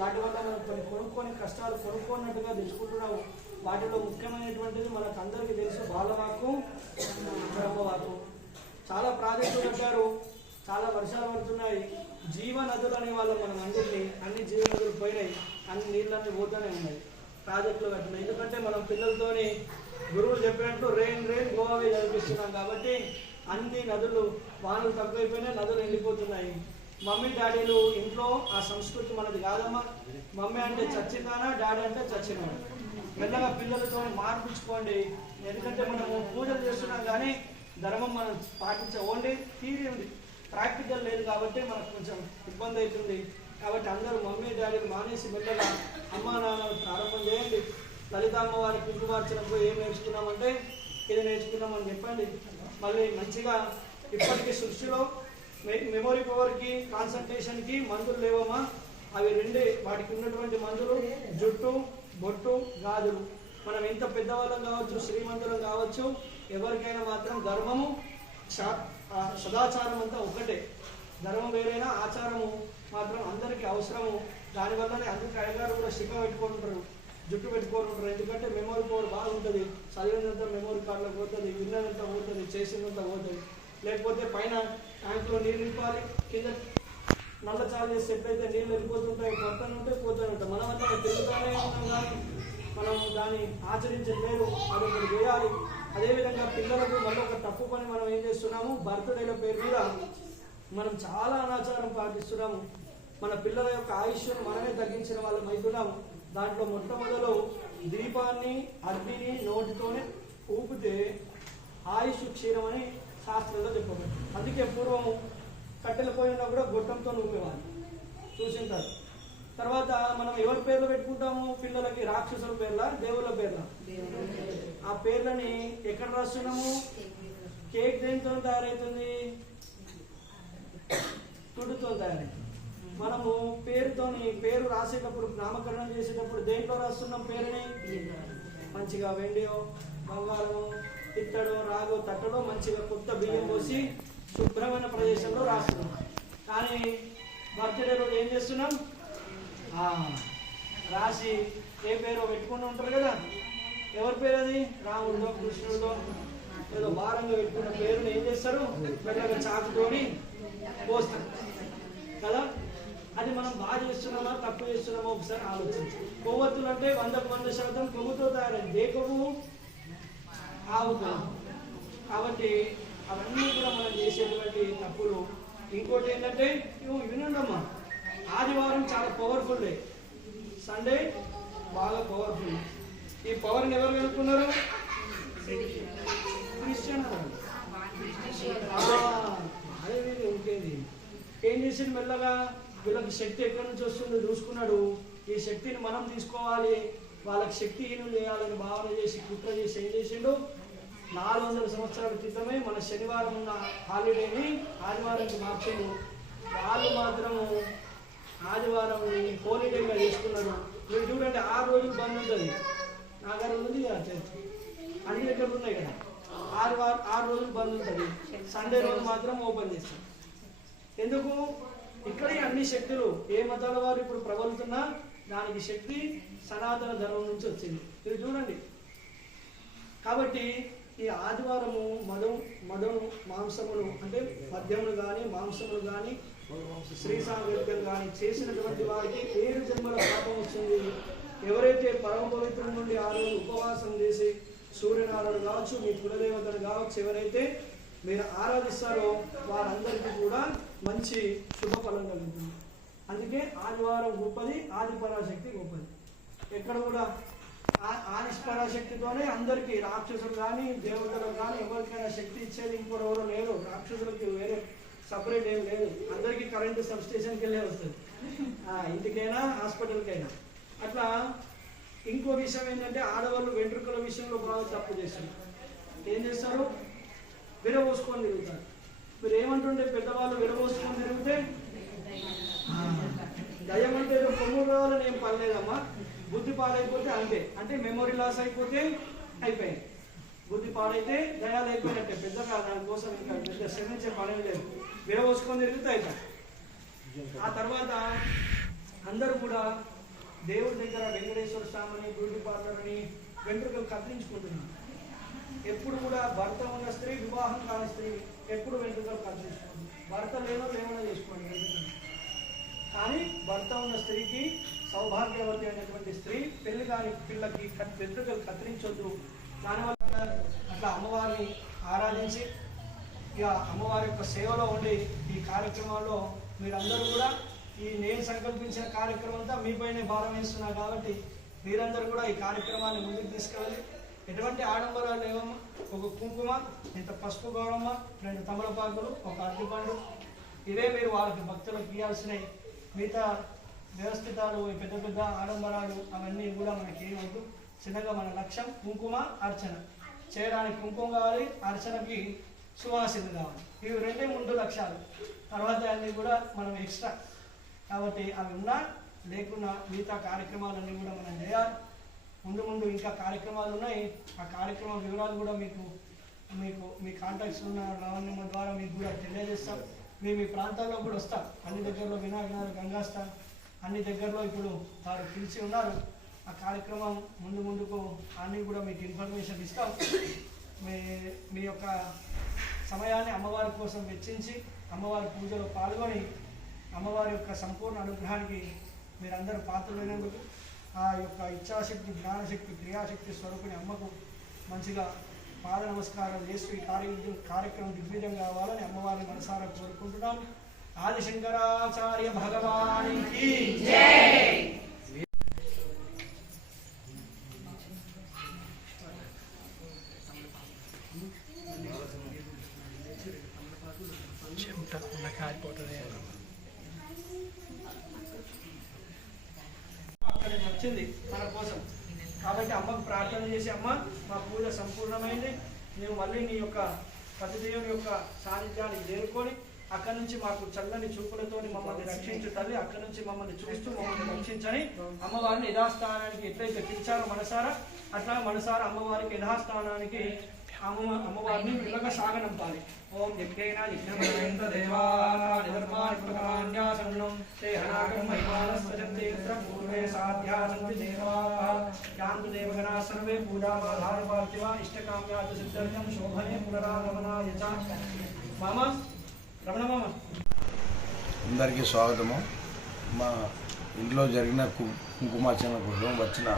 వాటి వల్ల మనం కొనుక్కొని కష్టాలు కొనుక్కున్నట్టుగా తెచ్చుకుంటున్నాము. వాటిలో ముఖ్యమైనటువంటిది మనకు అందరికీ తెలుసు బాలవాకు బ్రహ్మవాకు. చాలా ప్రాజెక్టులు కట్టారు, చాలా వర్షాలు పడుతున్నాయి. జీవనదులు అనే వాళ్ళు మనం అన్ని జీవనదులు పోయినాయి, అన్ని నీళ్ళన్నీ పోతూనే ఉన్నాయి. ప్రాజెక్టులు కట్టినాయి. ఎందుకంటే మనం పిల్లలతోని గురువులు చెప్పినట్టు రెయిన్ గోవావే చదివిస్తున్నాం. కాబట్టి అన్ని నదులు వానలు తక్కువైపోయినాయి, నదులు ఎండిపోతున్నాయి. మమ్మీ డాడీలు ఇంట్లో ఆ సంస్కృతి మనది కాదమ్మా. మమ్మీ అంటే చచ్చినానా, డాడీ అంటే చచ్చినానా. మెల్లగా పిల్లలతో మార్పించుకోండి. ఎందుకంటే మనము పూజలు చేస్తున్నాం కానీ ధర్మం మనం పాటించే ఓన్లీ థియరీ ఉంది, ప్రాక్టికల్ లేదు. కాబట్టి మనకు కొంచెం ఇబ్బంది అవుతుంది. కాబట్టి అందరూ మమ్మీ డాడీని మానేసి మెల్లగా అమ్మా నాన్నలు ప్రారంభం చేయండి. లలితామ్మ వారి కుంకుమార్చనప్పుడు ఏం నేర్చుకున్నామంటే ఇది నేర్చుకున్నామని చెప్పండి. మళ్ళీ మంచిగా ఇప్పటికీ సృష్టిలో మెమొరీ పవర్కి కాన్సన్ట్రేషన్కి మందులు లేవమ్మా. అవి రెండే వాటికి ఉన్నటువంటి మందులు జుట్టు, బొట్టు, గాజులు. మనం ఎంత పెద్దవాళ్ళం కావచ్చు, శ్రీమంతులం కావచ్చు, ఎవరికైనా మాత్రం ధర్మము సదాచారం అంతా ఒకటే. ధర్మం వేరైనా ఆచారము మాత్రం అందరికీ అవసరము. దానివల్లనే అందుకే అయ్యగారు కూడా శిఖ పెట్టుకుంటారు, జుట్టు పెట్టుకుంటారు. ఎందుకంటే మెమొరీ పవర్ బాగుంటుంది. చదివినంత మెమొరీ కార్డులో పోతుంది, విన్నదంతా పోతుంది, చేసినంత పోతుంది. లేకపోతే పైన ట్యాంకులో నీళ్ళు నింపాలి, కింద నల్ల చాలు చేసి ఎప్పుడైతే నీళ్ళు వెళ్ళిపోతుంటాయి, పక్కన ఉంటే పోతూనే ఉంటాయి. మనం అంతా తిరుగుతూనే ఉన్నాం కానీ మనం దాన్ని ఆచరించట్లేదు. అది ఒకటి చేయాలి. అదేవిధంగా పిల్లలకు మళ్ళీ ఒక తప్పు పని మనం ఏం చేస్తున్నాము, బర్త్డేల పేరు మీద మనం చాలా అనాచారం పాటిస్తున్నాము. మన పిల్లల యొక్క ఆయుష్ను మనమే తగ్గించిన వాళ్ళం అవుతున్నాము. దాంట్లో మొట్టమొదలు దీపాన్ని, అగ్నిని నోటితోనే ఊపితే ఆయుష్ క్షీణమని శాస్త్రంలో చెప్పబడింది. అందుకే పూర్వము కట్టెల పోయినా కూడా గొట్టంతో ఊపేవాళ్ళు చూసింటారు. తర్వాత మనం ఎవరి పేర్లు పెట్టుకుంటాము పిల్లలకి? రాక్షసుల పేర్ల, దేవుళ్ళ పేర్ల? ఆ పేర్లని ఎక్కడ రాస్తున్నాము? కేక్ దేనితో తయారవుతుంది? తుడుతో తయారవుతుంది. మనము పేరు రాసేటప్పుడు, నామకరణం చేసేటప్పుడు దేంట్లో రాస్తున్నాం పేరుని? మంచిగా వెండియో, బంగారమో, ఇత్తడో, రాగో, తట్టడో మంచిగా కొత్త బియ్యం పోసి శుభ్రమైన ప్రదేశంలో రాస్తున్నాం. కానీ బర్త్డే రోజు ఏం చేస్తున్నాం? రాసి ఏ పేరో పెట్టుకుని ఉంటారు కదా. ఎవరి పేరు అది? రాముడిదో, కృష్ణుడిదో ఏదో భారంగా పెట్టుకున్న పేరుని ఏం చేస్తారు? మెల్లగా చాకుతోని పోస్తారు కదా. అది మనం బాగా చేస్తున్నామా, తప్పు చేస్తున్నామా ఒకసారి ఆలోచించాలి. కొవ్వొత్తులు అంటే 100% కొవ్వుతో తయారైంది. ఏ కొవ్వు? ఆవు కొవ్వు. కాబట్టి అవన్నీ కూడా మనం చేసేటువంటి తప్పులు. ఇంకోటి ఏంటంటే వినండమ్మా, ఆదివారం చాలా పవర్ఫుల్ డే, సండే బాగా పవర్ఫుల్. ఈ పవర్ని ఎవరు కనుక్కున్నారు? క్రిస్టియన్. అదే వీళ్ళు ఇంకేది ఏం చేసింది? మెల్లగా వీళ్ళకి శక్తి ఎక్కడి నుంచి వస్తుందో చూసుకున్నాడు. ఈ శక్తిని మనం తీసుకోవాలి, వాళ్ళకి శక్తిహీనం చేయాలని భావన చేసి కుట్ర చేసి ఏం చేసిండు? 400 సంవత్సరాల క్రితమే మన శనివారం ఉన్న హాలిడేని ఆదివారానికి మార్చిండు. వాళ్ళు మాత్రము ఆదివారం హోలిడేగా చేసుకున్నారు. మీరు చూడండి, 6 రోజులు బంద్ ఉంటుంది. నాగారు ఉంది అన్ని దగ్గర ఉన్నాయి కదా. 6 రోజులు బంద్ ఉంటుంది. సండే రోజు మాత్రం ఓపెన్ చేస్తారు. ఎందుకు? ఇక్కడ అన్ని శక్తులు ఏ మతాల వారు ఇప్పుడు ప్రబలుతున్నా దానికి శక్తి సనాతన ధర్మం నుంచి వచ్చింది. మీరు చూడండి. కాబట్టి ఈ ఆదివారము మదము మాంసములు అంటే మద్యములు కానీ మాంసములు కానీ స్త్రీ సాంగత్యం కానీ చేసినటువంటి వారికి 7 జన్మల పాపం వస్తుంది. ఎవరైతే పరమ పవిత్రం నుండి 6 రోజులు ఉపవాసం చేసి సూర్యనారాయణ కావచ్చు, మీ కులదేవతలు కావచ్చు, ఎవరైతే మీరు ఆరాధిస్తారో వారందరికీ కూడా మంచి శుభఫలం కలుగుతుంది. అందుకే ఆదివారం గొప్పది, ఆదిపరాశక్తి గొప్పది. ఎక్కడ కూడా ఆదిపరాశక్తితోనే అందరికీ, రాక్షసులు కానీ దేవతలకు కానీ ఎవరికైనా శక్తి ఇచ్చేది ఇంకోరెవరో లేరు. రాక్షసులకి వేరే సపరేట్ ఏం లేదు. అందరికీ కరెంటు సబ్ స్టేషన్కి వెళ్ళే వస్తుంది, ఇంటికైనా హాస్పిటల్కైనా. అట్లా ఇంకో విషయం ఏంటంటే ఆడవాళ్ళు వెంట్రుకల విషయంలో బాగా తప్పు చేస్తారు. ఏం చేస్తారు? విరబోసుకొని తిరుగుతారు. మీరు ఏమంటుంటే పెద్దవాళ్ళు విరబోసుకొని తిరిగితే దయ్యం అంటే ఏదో కొమ్ముడు రావాలని ఏం పర్లేదమ్మా. బుద్ధి పాడైపోతే అంతే. అంటే మెమొరీ లాస్ అయిపోతే అయిపోయింది. బుద్ధి పాడైతే దయాలు అయిపోయినట్టే. పెద్దగా దానికోసం ఇంకా పెద్ద శ్రమించే పని లేదు. విరబోసుకొని తిరిగితే అయిపోయి. ఆ తర్వాత అందరూ కూడా దేవుడి దగ్గర వెంకటేశ్వర స్వామిని, బ్యూటీ పార్లర్ అని వెంట్రుకలు కత్తిరించుకుంటున్నారు. ఎప్పుడు కూడా భర్త ఉన్న స్త్రీ, వివాహం కాని స్త్రీ ఎప్పుడు వెంట్రుకలు కత్తిరించుకోండి. భర్త లేవన్నా చేసుకోండి వెంట్రుకలు. కానీ భర్త ఉన్న స్త్రీకి, సౌభాగ్యవతి అయినటువంటి స్త్రీ పెళ్లి కాని పిల్లకి వెంట్రుకలు కత్తిరించొద్దు. దానివల్ల అట్లా అమ్మవారిని ఆరాధించి ఇక అమ్మవారి యొక్క సేవలో ఉండి ఈ కార్యక్రమాల్లో మీరందరూ కూడా ఈ నేను సంకల్పించిన కార్యక్రమం అంతా మీపైనే భారం వేస్తున్నా కాబట్టి మీరందరూ కూడా ఈ కార్యక్రమాన్ని ముందుకు తీసుకెళ్ళాలి. ఎటువంటి ఆడంబరాలు లేవమ్మా. ఒక కుంకుమ, ఇంత పసుపు గౌరమ్మ, 2 తమలపాకులు, ఒక అరటిపండు, ఇవే మీరు వాళ్ళకి భక్తులకు ఇవ్వాల్సినవి. మిగతా వ్యవస్థితాలు పెద్ద పెద్ద ఆడంబరాలు అవన్నీ కూడా మనకి ఏమవుతూ చిన్నగా మన లక్ష్యం కుంకుమ అర్చన చేయడానికి కుంకుమ కావాలి, అర్చనకి సువాసన కావాలి. ఇవి రెండే ముందు లక్ష్యాలు. తర్వాత అన్నీ కూడా మనం ఎక్స్ట్రా. కాబట్టి అవి ఉన్నా లేకున్నా మిగతా కార్యక్రమాలన్నీ కూడా మనం చేయాలి. ముందు ఇంకా కార్యక్రమాలు ఉన్నాయి. ఆ కార్యక్రమ వివరాలు కూడా మీకు మీ కాంటాక్ట్స్ ఉన్న లావణ్యమ్మ ద్వారా మీకు కూడా తెలియజేస్తాం. మీ ప్రాంతాల్లో కూడా వస్తాం. అన్ని దగ్గరలో వినాయకనగర్, గంగాస్థాన్ అన్ని దగ్గరలో ఇప్పుడు వారు పిలిచి ఉన్నారు. ఆ కార్యక్రమం ముందుకు అన్నీ కూడా మీకు ఇన్ఫర్మేషన్ ఇస్తాం. మీ యొక్క సమయాన్ని అమ్మవారి కోసం వెచ్చించి అమ్మవారి పూజలో పాల్గొని అమ్మవారి యొక్క సంపూర్ణ అనుగ్రహానికి మీరందరూ పాత్రలైనందుకు ఆ యొక్క ఇచ్ఛాశక్తి, జ్ఞానశక్తి, క్రియాశక్తి స్వరూపిణి అమ్మకు మంచిగా పాద నమస్కారం చేస్తూ ఈ కార్యక్రమం దిగ్విజయం కావాలని అమ్మవారిని మనసారా కోరుకుంటున్నాను. ఆది శంకరాచార్య భగవానికి జై. అక్కడ వచ్చింది మన కోసం. కాబట్టి అమ్మకు ప్రార్థన చేసి, అమ్మ మా పూజ సంపూర్ణమైంది, మేము మళ్ళీ నీ యొక్క పతిదేవుని యొక్క సాన్నిధ్యానికి చేరుకొని అక్కడి నుంచి మాకు చల్లని చూపులతో మమ్మల్ని రక్షించు తల్లి, అక్కడి నుంచి మమ్మల్ని చూస్తూ మమ్మల్ని రక్షించని అమ్మవారిని యథాస్థానానికి ఎట్లయితే పిలిచారో మనసారా అట్లా మనసారా అమ్మవారికి యథాస్థానానికి అమ్మవారిని పిల్లగా సాగనంపాలి. ఓం యజ్ఞేన యజ్ఞమయంత దేవానానిధర్మాన్యాసనం తే హనాగం మహిమానస్వజంతేత్ర పూర్వే సాధ్యాసంతి దేవాః యాంతు దేవగణా సర్వే పూజామాధార పార్థివ ఇష్టకామ్యాతు సిద్ధ్యర్థం శోభనే పునరాగమనాయ చ. మామ రమణ మామ అందరికీ స్వాగతము. మా ఇంట్లో జరిగిన కుంకుమార్చన కోసం వచ్చిన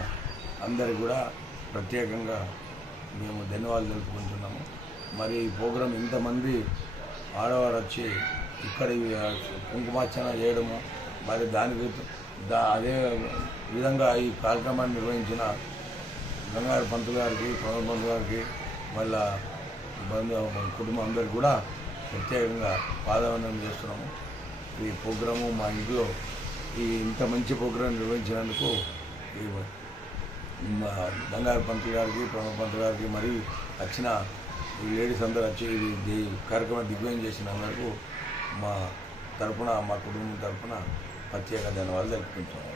అందరికి కూడా ప్రత్యేకంగా మేము ధన్యవాదాలు తెలుపుకుంటున్నాము. మరి ఈ ప్రోగ్రాం ఇంతమంది ఆడవారు వచ్చి ఇక్కడ కుంకుమార్చన చేయడము, మరి దానికి అదే విధంగా ఈ కార్యక్రమాన్ని నిర్వహించిన గంగాధర పంతులు గారికి, ప్రణవ్ పంతులు గారికి, వాళ్ళ కుటుంబం అందరికి కూడా ప్రత్యేకంగా పాదవందనం చేస్తున్నాము. ఈ ప్రోగ్రాము మా ఇంట్లో ఇంత మంచి ప్రోగ్రాం నిర్వహించినందుకు గంగాధర పంతులు గారికి, ప్రణవ్ పంతులు గారికి, మరి వచ్చిన ఈ లేడీస్ అందరూ వచ్చి ఈ కార్యక్రమం దిగ్విజయం చేసిన అందరికీ మా తరఫున, మా కుటుంబం తరఫున ప్రత్యేక ధన్యవాదాలు తెలుపుకుంటున్నాను.